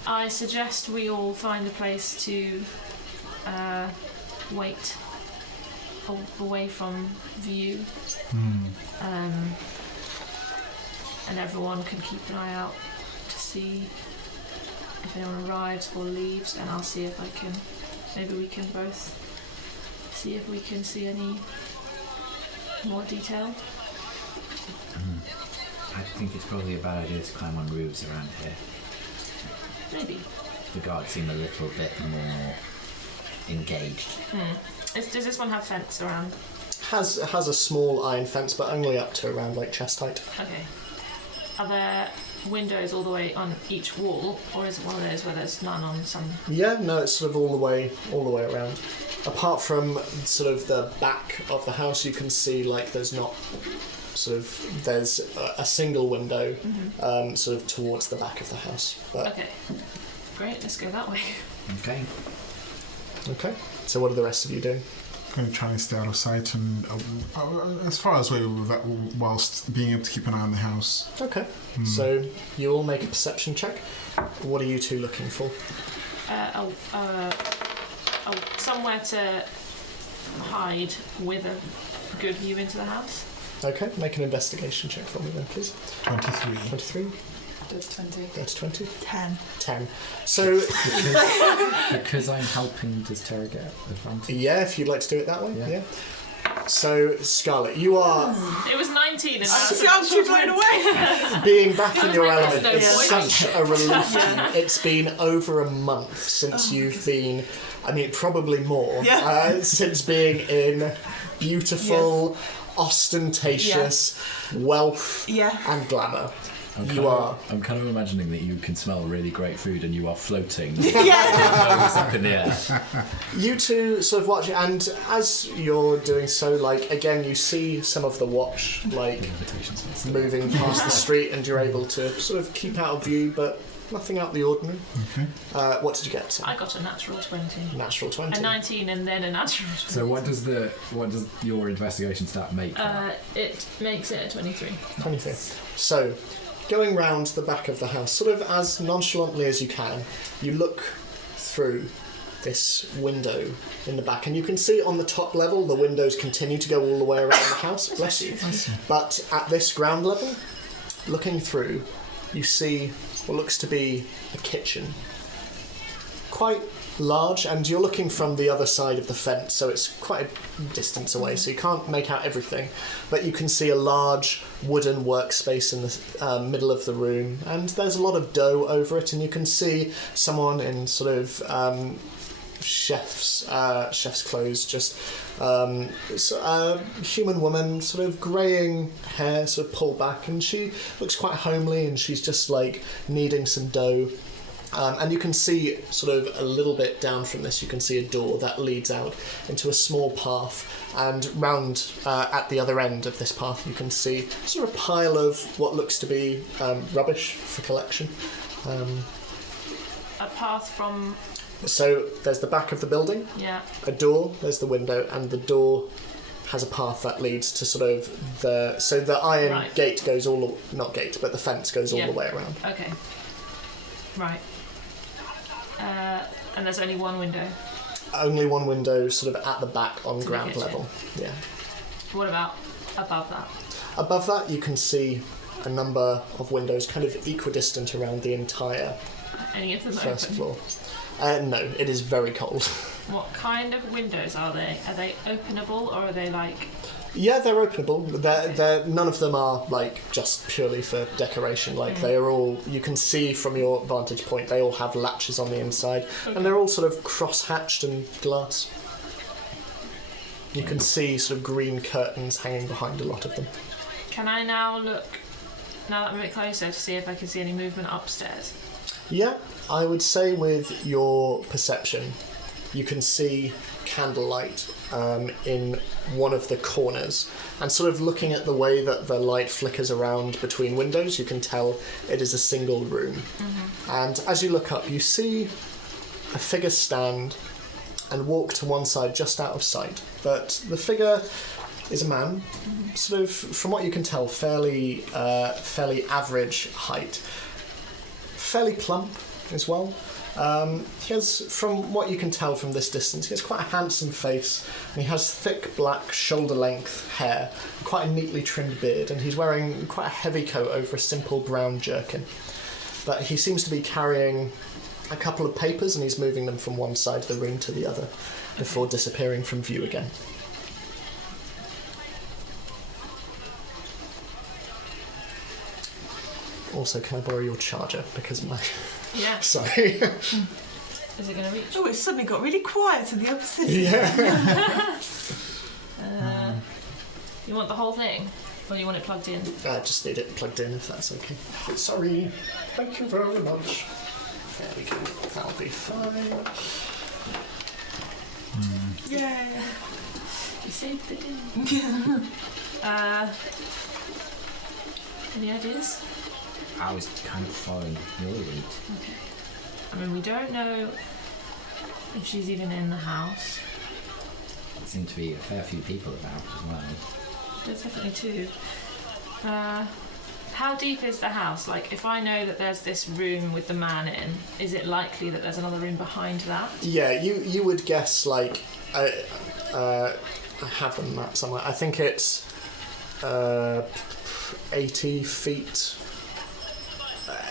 I suggest we all find a place to wait away from view. And everyone can keep an eye out to see if anyone arrives or leaves, and I'll see if I can. Maybe we can both see if we can see any more detail. I think it's probably a bad idea to climb on roofs around here. Maybe. The guards seem a little bit more engaged. Does this one have fence around? Has a small iron fence, but only up to around like chest height. Okay. Are there windows all the way on each wall, or is it one of those where there's none on some? Yeah, no, it's sort of all the way around. Apart from sort of the back of the house, you can see like there's a single window, sort of towards the back of the house. But Okay. Great. Let's go that way. Okay. okay. So what are the rest of you doing? kind of trying to stay out of sight and as far as away with that, whilst being able to keep an eye on the house. Okay. So you all make a perception check. What are you two looking for? Somewhere to hide with a good view into the house. Okay, make an investigation check for me then, please. 23. 23. That's 20. That's 20. 10. 10. So, Because I'm helping, does Tara get advantage? yeah, if you'd like to do it that way, Yeah. yeah. So, Scarlett, you are It was 19 and that's I'm too blown away. being back in was your my element best is idea. such a relief to you. It's been over a month since you've been, I mean, probably more, Yeah. since being in beautiful, ostentatious wealth Yeah. and glamour. I'm kind of imagining that you can smell really great food and you are floating. Yeah. Nose up in the air. You two sort of watch, and as you're doing so, like, again, you see some of the watch, like, moving past the street, and you're able to sort of keep out of view, but nothing out of the ordinary. Okay. What did you get? I got a natural 20. Natural 20. A 19 and then a natural 20. So what does your investigation stat make? It makes it a 23. 23. So, going round the back of the house, sort of as nonchalantly as you can, you look through this window in the back, and you can see on the top level the windows continue to go all the way around the house. Bless you. But at this ground level, looking through, you see what looks to be a kitchen. Quite large, and you're looking from the other side of the fence, so it's quite a distance away, so you can't make out everything, but you can see a large wooden workspace in the middle of the room, and there's a lot of dough over it, and you can see someone in sort of chef's clothes, just a human woman, sort of greying hair, sort of pulled back, and she looks quite homely, and she's just like kneading some dough. And you can see sort of a little bit down from this, you can see a door that leads out into a small path, and round at the other end of this path you can see sort of a pile of what looks to be rubbish for collection. A path from... So there's the back of the building, Yeah. a door, there's the window, and the door has a path that leads to sort of the iron Right. gate goes not gate, but the fence goes all Yeah. the way around. Okay. Right. And there's only one window. Only one window sort of at the back on the ground kitchen. level. Yeah. What about above that? Above that, you can see a number of windows kind of equidistant around the entire Any of them first open? floor. No, it is very cold. What kind of windows are they? Are they openable or are they like... Yeah, they're openable. They're none of them are like just purely for decoration. Like they are all, you can see from your vantage point, they all have latches on the inside, and they're all sort of cross-hatched and glass. You can see sort of green curtains hanging behind a lot of them. Can I now look, now that I'm a bit closer, to see if I can see any movement upstairs? Yeah, I would say with your perception, you can see candlelight in one of the corners, and sort of looking at the way that the light flickers around between windows, you can tell it is a single room. And as you look up, you see a figure stand and walk to one side just out of sight, but the figure is a man, sort of, from what you can tell, fairly average height, fairly plump as well. He has, from what you can tell from this distance, he has quite a handsome face, and he has thick black shoulder-length hair, quite a neatly trimmed beard, and he's wearing quite a heavy coat over a simple brown jerkin. But he seems to be carrying a couple of papers, and he's moving them from one side of the room to the other before disappearing from view again. Also, can I borrow your charger? Because my... Yeah. Sorry. Is it going to reach? Oh, it suddenly got really quiet in the opposite. Yeah. You want the whole thing? Or you want it plugged in? I just need it plugged in, if that's okay. Sorry. Thank you very much. There we go. That'll be fine. Yeah. You saved it in. Any ideas? I was kind of following your lead. Okay. I mean, we don't know if she's even in the house. seem to be a fair few people about as well. There's definitely two. How deep is the house? Like, if I know that there's this room with the man in, is it likely that there's another room behind that? Yeah, you would guess, like, I have the map somewhere. I think it's 80 feet.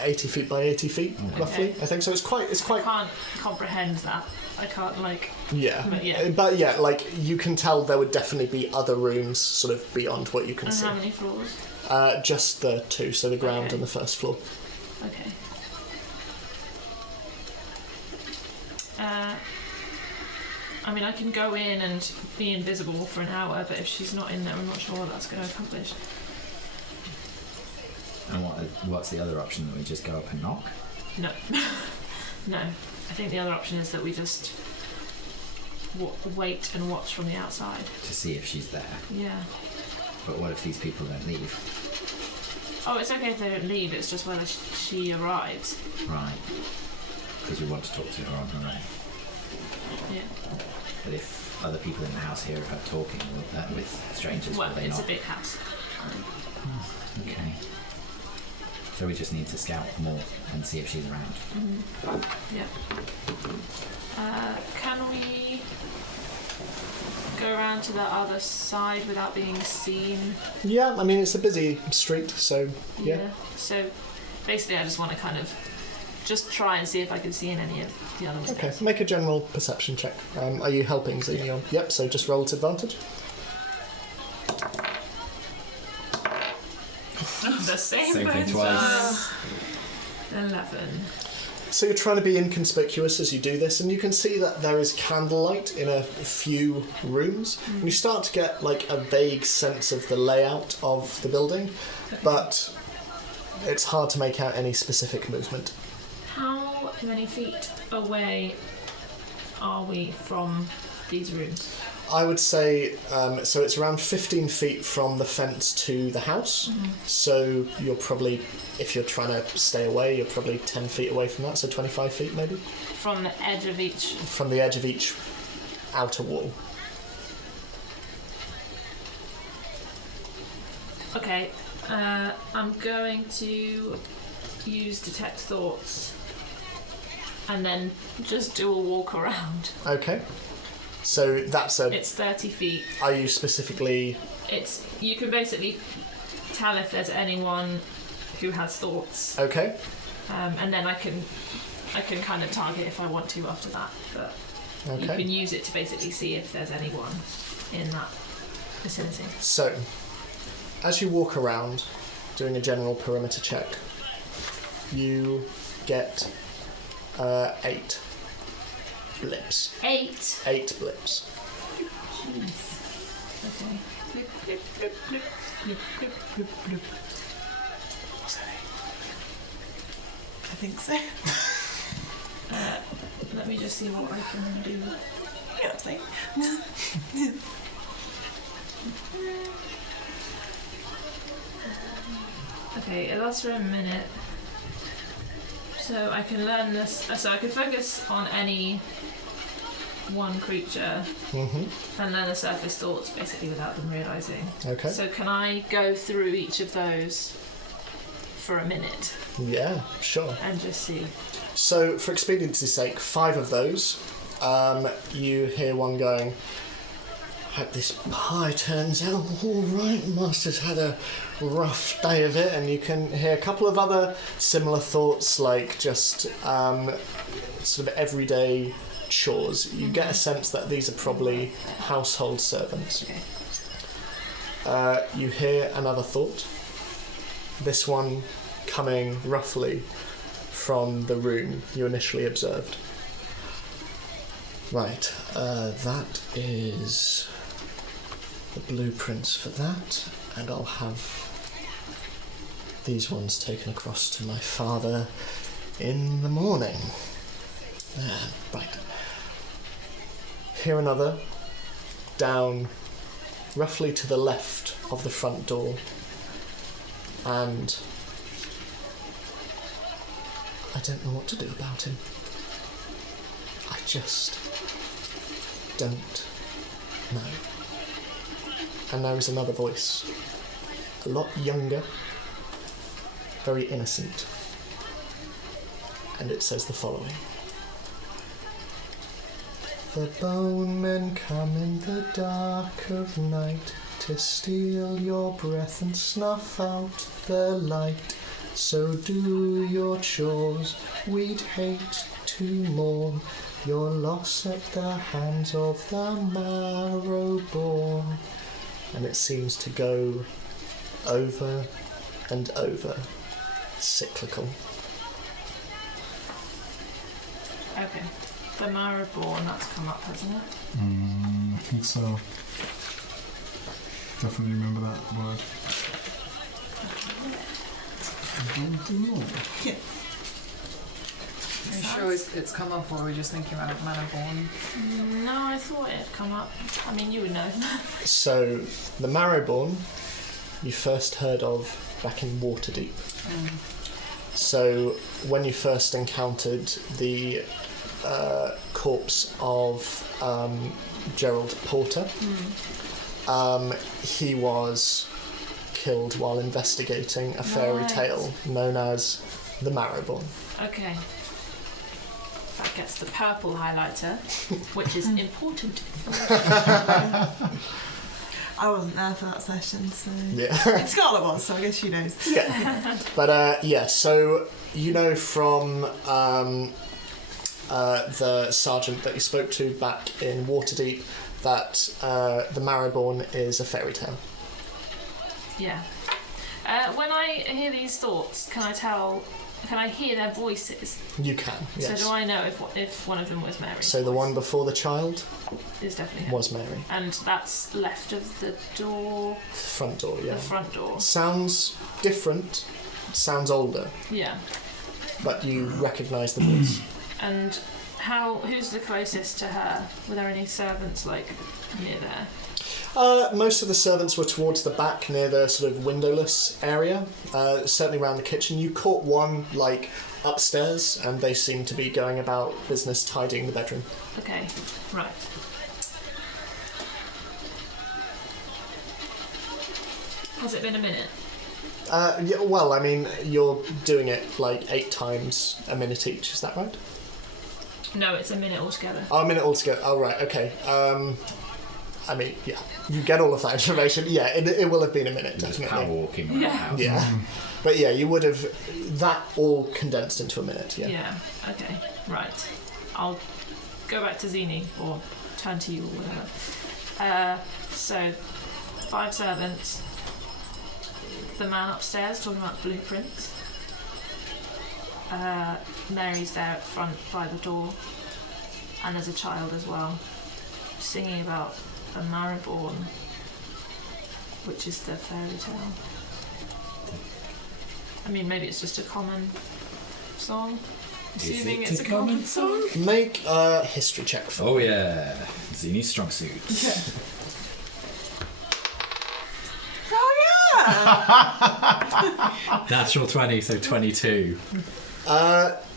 80 feet by 80 feet, roughly. Okay. I think so. It's quite. I can't comprehend that. I can't, like... Yeah. But yeah. Like, you can tell there would definitely be other rooms sort of beyond what you can And see. how many floors? Just the two, so the ground Okay. and the first floor. Okay. I mean, I can go in and be invisible for an hour, but if she's not in there, I'm not sure what that's going to accomplish. And what's the other option? That we just go up and knock? No. No. I think the other option is that we just wait and watch from the outside. To see if she's there. Yeah. But what if these people don't leave? Oh, it's okay if they don't leave, it's just whether she arrives. Right. Because we want to talk to her on her own. Yeah. But if other people in the house hear her talking with strangers, Well, will they it's not? a big house. Okay. So we just need to scout more and see if she's around. Yeah. Can we go around to the other side without being seen? Yeah, I mean, it's a busy street, so yeah. So basically, I just want to kind of just try and see if I can see in any of the other windows. Okay, make a general perception check. Are you helping Xenion? Yep, so just roll to advantage. The same Same thing both twice. times. 11. So you're trying to be inconspicuous as you do this, and you can see that there is candlelight in a few rooms. And you start to get like a vague sense of the layout of the building, but it's hard to make out any specific movement. How many feet away are we from these rooms? I would say, so it's around 15 feet from the fence to the house. So you're probably, if you're trying to stay away, you're probably 10 feet away from that, so 25 feet maybe. From the edge of each. From the edge of each outer wall. Okay, I'm going to use detect thoughts and then just do a walk around. Okay. So that's a... It's 30 feet. Are you specifically... You can basically tell if there's anyone who has thoughts. Okay. And then I can kind of target if I want to after that. But you Okay. can use it to basically see if there's anyone in that vicinity. So, as you walk around, doing a general perimeter check, you get 8 blips. 8. 8 blips. Okay. Blip, blip, blip, blip, blip, blip, blip, blip. I think so. Let me just see what I can do. Yeah, that's fine. Okay, it lasts for a minute. So I can learn this. So I can focus on any one creature and learn the surface thoughts basically without them realising. Okay. So can I go through each of those for a minute Yeah, sure. and just see? So, for expediency's sake, 5 of those, you hear one going, hope this pie turns out all right. Master's had a rough day of it. And you can hear a couple of other similar thoughts, like just sort of everyday chores. You get a sense that these are probably household servants. You hear another thought. This one coming roughly from the room you initially observed. Right, that is the blueprints for that, and I'll have these ones taken across to my father in the morning. Right. Here another, down roughly to the left of the front door, and I don't know what to do about him. I just don't No. And there is another voice, a lot younger, very innocent. And it says the following. The bone men come in the dark of night to steal your breath and snuff out the light. So do your chores, we'd hate to mourn your loss at the hands of the marrow-born. And it seems to go over and over, cyclical. Okay. The marrow-born, that's come up, hasn't it? I think so. Definitely remember that word. Don't do more. Are you sure it's come up, or are we just thinking about Manor-born? No, I thought it had come up. I mean, you would know. So, the marrow-born you first heard of back in Waterdeep. So, when you first encountered the corpse of Gerald Porter, he was killed while investigating a fairy tale known as the Marrowborn. Okay. That gets the purple highlighter, which is important. I wasn't there for that session, so... Yeah. Scarlet was, so I guess she knows. Yeah. But, so you know from the sergeant that you spoke to back in Waterdeep that the Marrowborn is a fairy tale. Yeah. When I hear these thoughts, can I hear their voices? You can, yes. So do I know if one of them was Mary? So the one before the child is definitely was Mary. And that's left of the door? Front door, yeah. The front door. Sounds different, sounds older. Yeah. But you recognise the voice. And who's the closest to her? Were there any servants, near there? Most of the servants were towards the back, near the sort of windowless area, certainly around the kitchen. You caught one, upstairs, and they seemed to be going about business tidying the bedroom. Okay, right. Has it been a minute? Yeah, well, I mean, you're doing it 8 times a minute each, is that right? No, it's a minute altogether. Oh, a minute altogether. Oh, right, okay. I mean, yeah, you get all of that information. Yeah, it will have been a minute, Just definitely. power walking around the house. Yeah. But yeah, you would have... That all condensed into a minute, yeah. Yeah, okay, right. I'll go back to Zini, or turn to you, or whatever. So, 5 servants. The man upstairs talking about blueprints. Mary's there at front by the door. And there's a child as well. Singing about a Marrowborn, which is the fairy tale. I mean, maybe it's just a common song. Assuming it's a common song. Make a history check for me. Oh yeah, Zini's strong suit. Oh yeah! Natural 20, so 22.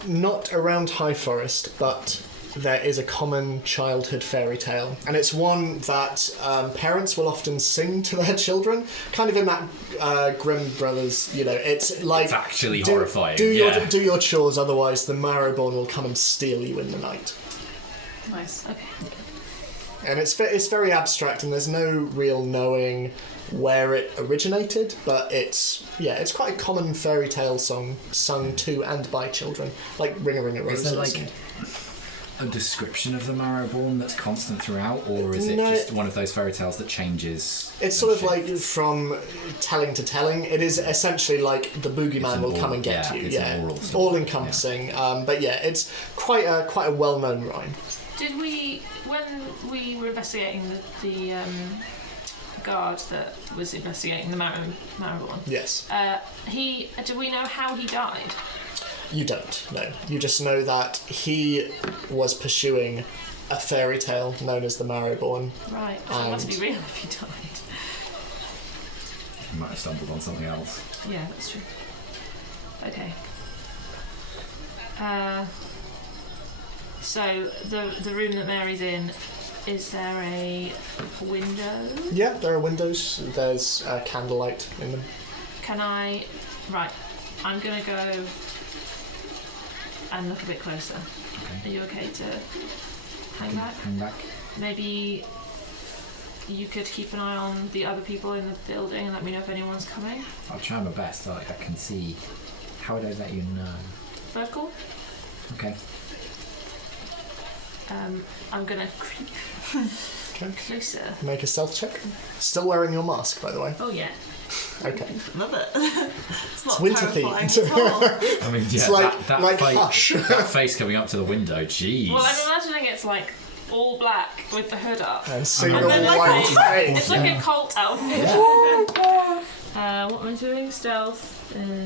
Not around High Forest, but there is a common childhood fairy tale, and it's one that parents will often sing to their children, kind of in that Grimm Brothers, it's like... It's actually horrifying, do your chores, otherwise the Marrowborn will come and steal you in the night. Nice, okay. And it's very abstract, and there's no real knowing where it originated, but it's quite a common fairy tale song sung to and by children, like Ring a Ring a Roses. Is there a description of the Marrowborn that's constant throughout, or is it just one of those fairy tales that changes? It's sort of like from telling to telling. It is essentially like the boogeyman will come and get you. It's an oral story. All encompassing. But yeah, it's quite a well-known rhyme. Did we, when we were investigating the guard that was investigating the Marrowborn? Yes. Do we know how he died? You don't know. You just know that he was pursuing a fairy tale known as the Marrowborn. Right. So it must be real if he died. You might have stumbled on something else. Yeah, that's true. Okay. So the room that Mary's in Is there a window? Yeah, there are windows. There's candlelight in them. Can I... Right, I'm going to go and look a bit closer. Okay. Are you okay to hang back? Hang back. Maybe you could keep an eye on the other people in the building and let me know if anyone's coming. I'll try my best. I can see. How would I let you know? Bird call? Okay. I'm going to creep Okay. closer. Make a stealth check. Still wearing your mask, by the way. Oh, yeah. Okay. Love it. It's not winter terrifying themed. at all. I mean, yeah, It's like that face, Hush. that face coming up to the window. Jeez. Well, I'm imagining it's like all black with the hood up. And single And then like white face. it's like a cult outfit. What am I doing? Stealth.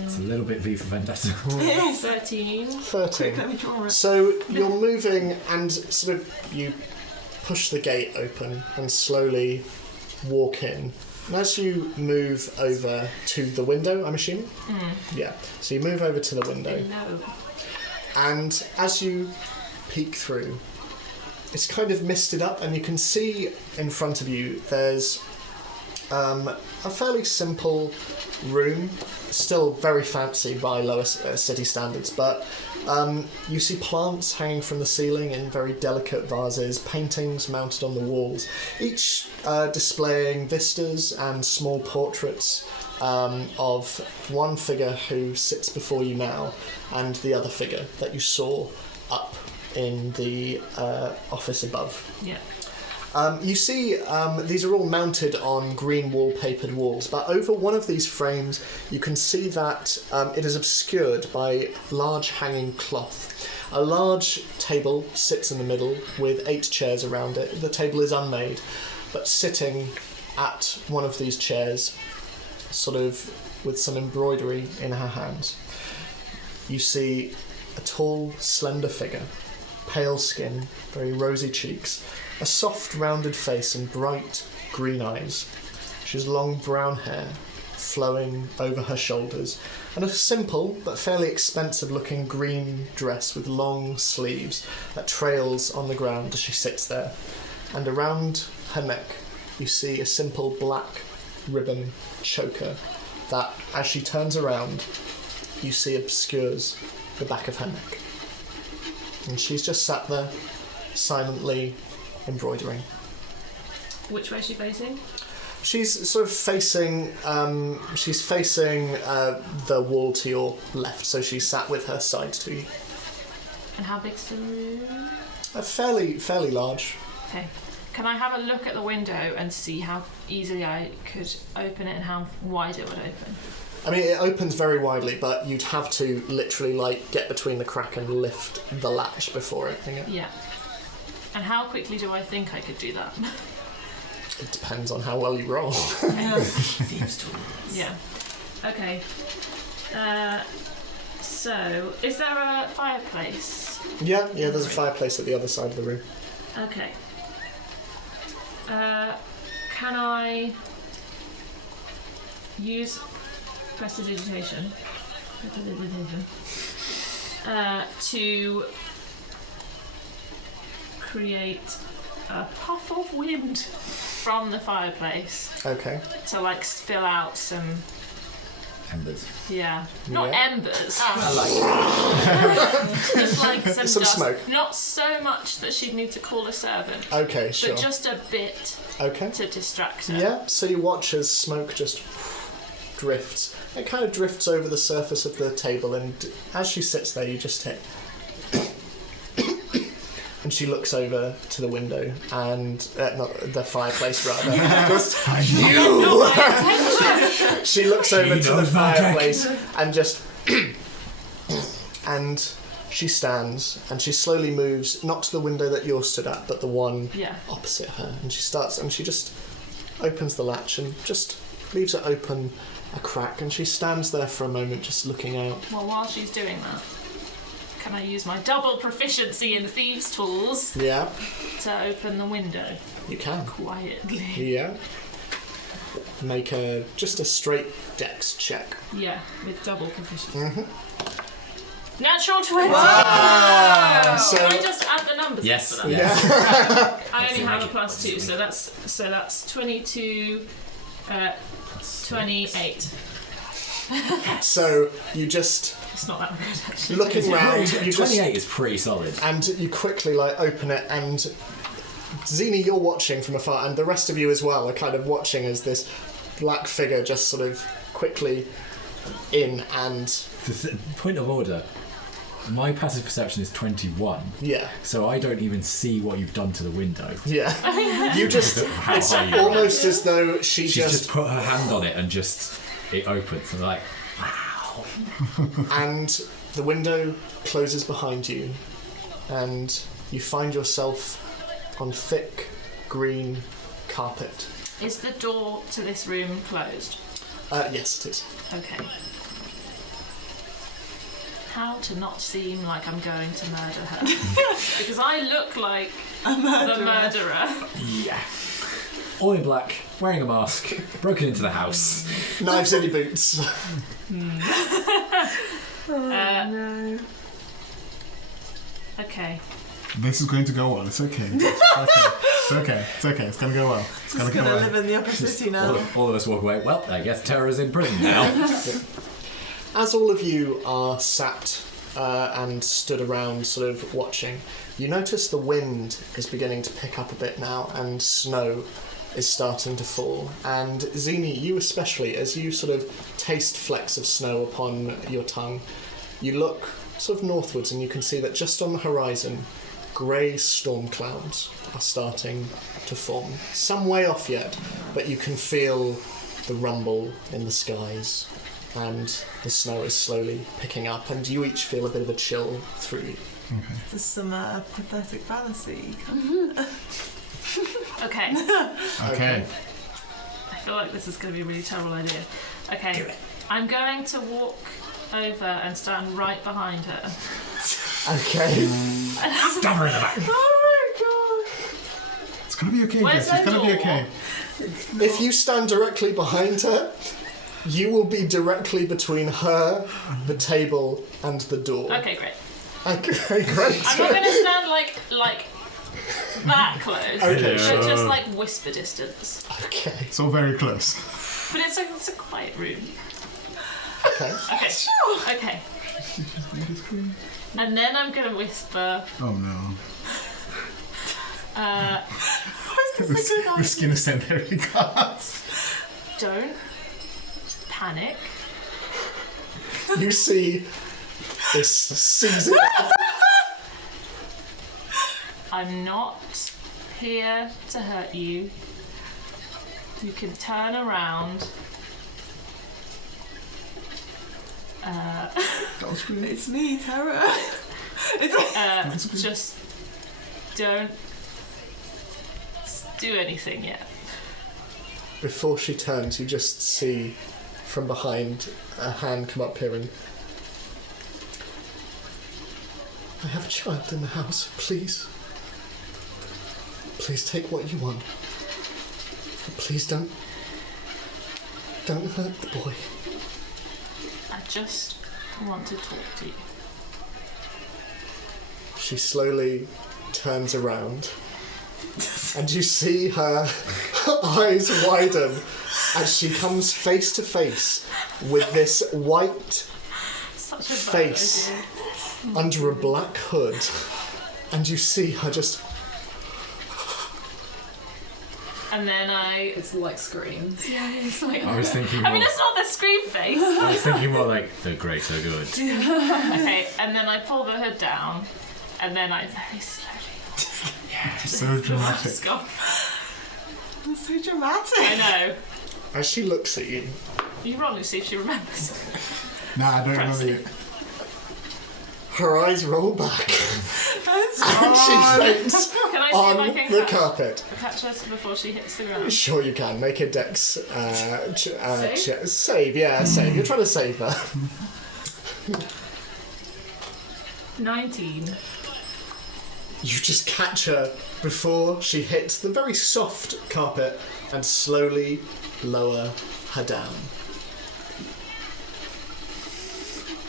It's a little bit V for Vendetta. It is. 13. 13. Let me draw it. So you're moving and sort of you push the gate open and slowly walk in. And as you move over to the window, I'm assuming? Yeah. So you move over to the window. No. And as you peek through, it's kind of misted up, and you can see in front of you there's a fairly simple room, still very fancy by lower city standards, but you see plants hanging from the ceiling in very delicate vases, paintings mounted on the walls, each displaying vistas and small portraits of one figure who sits before you now and the other figure that you saw up in the office above. Yeah. You see these are all mounted on green wallpapered walls, but over one of these frames you can see that it is obscured by large hanging cloth. A large table sits in the middle with 8 chairs around it. The table is unmade, but sitting at one of these chairs, sort of with some embroidery in her hands, you see a tall, slender figure, pale skin, very rosy cheeks, a soft, rounded face and bright green eyes. She has long brown hair flowing over her shoulders and a simple but fairly expensive-looking green dress with long sleeves that trails on the ground as she sits there. And around her neck you see a simple black ribbon choker that, as she turns around, you see obscures the back of her neck. And she's just sat there, silently embroidering. Which way is she facing? She's sort of facing. She's facing the wall to your left, so she's sat with her side to you. And how big's the room? Fairly large. Okay. Can I have a look at the window and see how easily I could open it and how wide it would open? I mean, it opens very widely, but you'd have to literally get between the crack and lift the latch before opening it. Yeah. And how quickly do I think I could do that? It depends on how well you roll. Yeah. Okay. So, is there a fireplace? Yeah, there's a fireplace at the other side of the room. Okay. Can I use prestidigitation to create a puff of wind from the fireplace Okay. to spill out some Embers. not Yeah. embers. I like Just like some Some dust. smoke. Not so much that she'd need to call a servant, Okay, sure. but just a bit Okay. to distract her. Yeah, so you watch as smoke just drifts. It kind of drifts over the surface of the table, and as she sits there, you just hit. And she looks over to the window and not the fireplace rather. Just you. She looks over to the fireplace and just and she stands and she slowly moves, not to the window that you're stood at, but the one opposite her. And she just opens the latch and just leaves it open a crack, and she stands there for a moment just looking out. Well, while she's doing that, can I use my double proficiency in thieves' tools Yeah, to open the window you can. quietly? Yeah. Make just a straight dex check. Yeah, with double proficiency. Mm-hmm. Natural 20! Wow! Can I just add the numbers Yes. for that? Yeah. I only have a +2, so that's 22, 28. So you just It's not that good actually. looking round. You 28 just is pretty solid. and you quickly open it, and Zini, you're watching from afar, and the rest of you as well are kind of watching as this black figure just sort of quickly in and Point of order. My passive perception is 21, yeah. so I don't even see what you've done to the window. Yeah, you just, How it's high you are. almost as though she She's just put her hand on it and just, it opens. And like, wow. and the window closes behind you, and you find yourself on thick green carpet. Is the door to this room closed? Yes, it is. Okay. How to not seem like I'm going to murder her? Because I look like the murderer. Yeah. All in black, wearing a mask, broken into the house. Knives in your boots. No. Okay. This is going to go well. It's okay. It's okay. It's going to go well. It's going Just to go gonna well. live in the upper city now. All of us walk away. Well, I guess Terra's in prison now. As all of you are sat and stood around sort of watching, you notice the wind is beginning to pick up a bit now, and snow is starting to fall. And Zini, you especially, as you sort of taste flecks of snow upon your tongue, you look sort of northwards and you can see that just on the horizon, grey storm clouds are starting to form. Some way off yet, but you can feel the rumble in the skies, and the snow is slowly picking up, and you each feel a bit of a chill through you. This is some pathetic fallacy. Okay. Okay. I feel like this is going to be a really terrible idea. Okay. I'm going to walk over and stand right behind her. Okay. Stab her in the back. Oh It's going to be okay, Where's Chris. It's her going to be door? okay. If you stand directly behind her, you will be directly between her, the table, and the door. Okay, great. Okay, great. I'm not going to stand like that close. Okay, but sure. just like whisper distance. Okay. So very close. But it's a quiet room. Okay. Okay. Okay. And then I'm going to whisper. Oh no. This is a good We're idea. just going to send their regards. Don't panic. You see this season. I'm not here to hurt you. You can turn around. That was great. It's me, Tara. Just don't do anything yet. Before she turns, you just see from behind a hand come up here and... I have a child in the house, please. Please take what you want. But please don't hurt the boy. I just want to talk to you. She slowly turns around, and you see her eyes widen as she comes face to face with this white Such a bad face idea. under a black hood, and you see her just... And then It's like Scream. it's like, I was thinking I mean, more, it's not the scream face. I was thinking more like the greater good. Okay, and then I pull the hood down, and then I very slowly So dramatic. mask off. That's so dramatic. I know. As she looks at you, You roll to see if she remembers. Nah, I don't remember it. her eyes roll back, That's and she faints Can I see if I on can the catch, carpet. catch her before she hits the ground? Sure you can. Make a dex save. Yeah, save. You're trying to save her. 19. You just catch her before she hits the very soft carpet and slowly lower her down.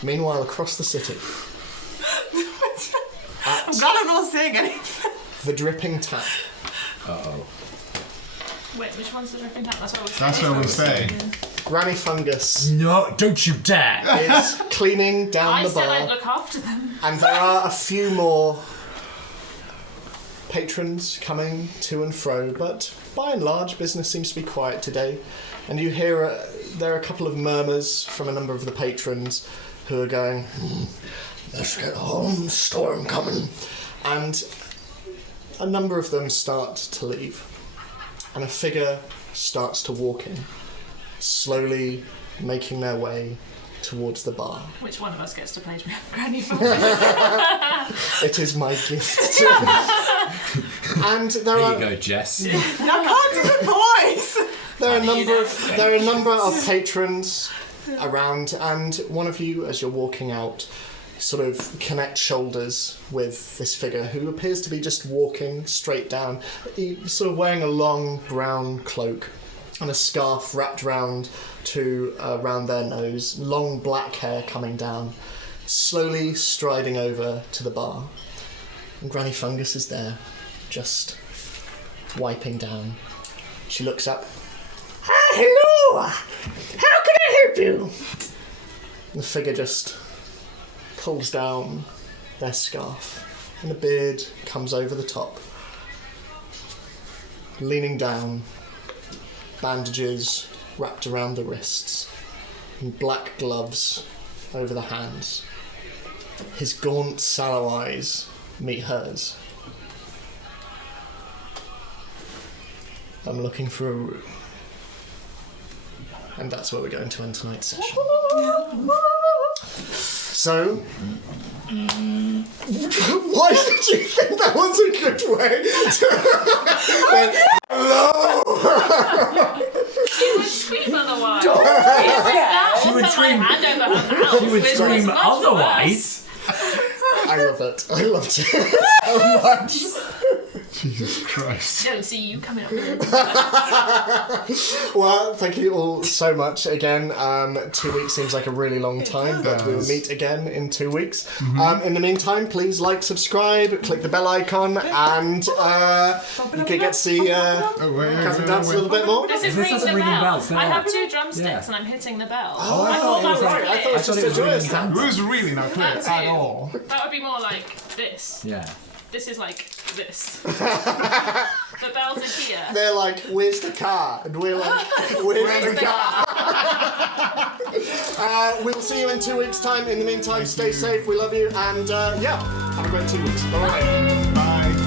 Meanwhile, across the city, at glad I'm not saying anything. the dripping tap. Uh-oh. Wait, which one's the dripping tap? That's That's where we stay. Granny Fungus No, don't you dare! is cleaning down I the said I'd bar, look after them. and there are a few more patrons coming to and fro, but by and large, business seems to be quiet today. And you hear there are a couple of murmurs from a number of the patrons who are going, Let's get home, storm coming. and a number of them start to leave. And a figure starts to walk in, slowly making their way towards the bar. Which one of us gets to play Granny It is my gift. And there Here are you go, Jess. I can't do the voice. there are a number of patrons around, and one of you, as you're walking out, sort of connect shoulders with this figure who appears to be just walking straight down. He's sort of wearing a long brown cloak and a scarf wrapped around their nose, long black hair coming down, slowly striding over to the bar. And Granny Fungus is there, just wiping down. She looks up. Hello! How can I help you? The figure just pulls down their scarf, and a beard comes over the top. Leaning down, bandages wrapped around the wrists, and black gloves over the hands. His gaunt, sallow eyes meet hers. I'm looking for a room. And that's where we're going to end tonight's session. So, why did you think that was a good way to... Hello! She would scream otherwise. She would scream. Hand over her mouth, She would which scream was much otherwise. I love it. I loved it so much. Jesus Christ. worse. Don't see you coming up. Well, thank you all so much again. 2 weeks seems like a really long time, but we will meet again in 2 weeks. In the meantime, please like, subscribe, click the bell icon, and you can get to see Catherine dance a little bit more. This is This ringing doesn't the ring bell. bells, I have no. 2 drumsticks Yeah. and I'm hitting the bell. Oh, I thought that was right. I thought it was I thought just it was a ringing joyous hands. It was really not clear That's at it. all. That would be more like this. Yeah. This is like this. The bells are here. They're like, where's the car? And we're like, where's the car? We'll see you in 2 weeks' time. In the meantime, stay safe. We love you. And yeah, have a great 2 weeks. Bye. Bye.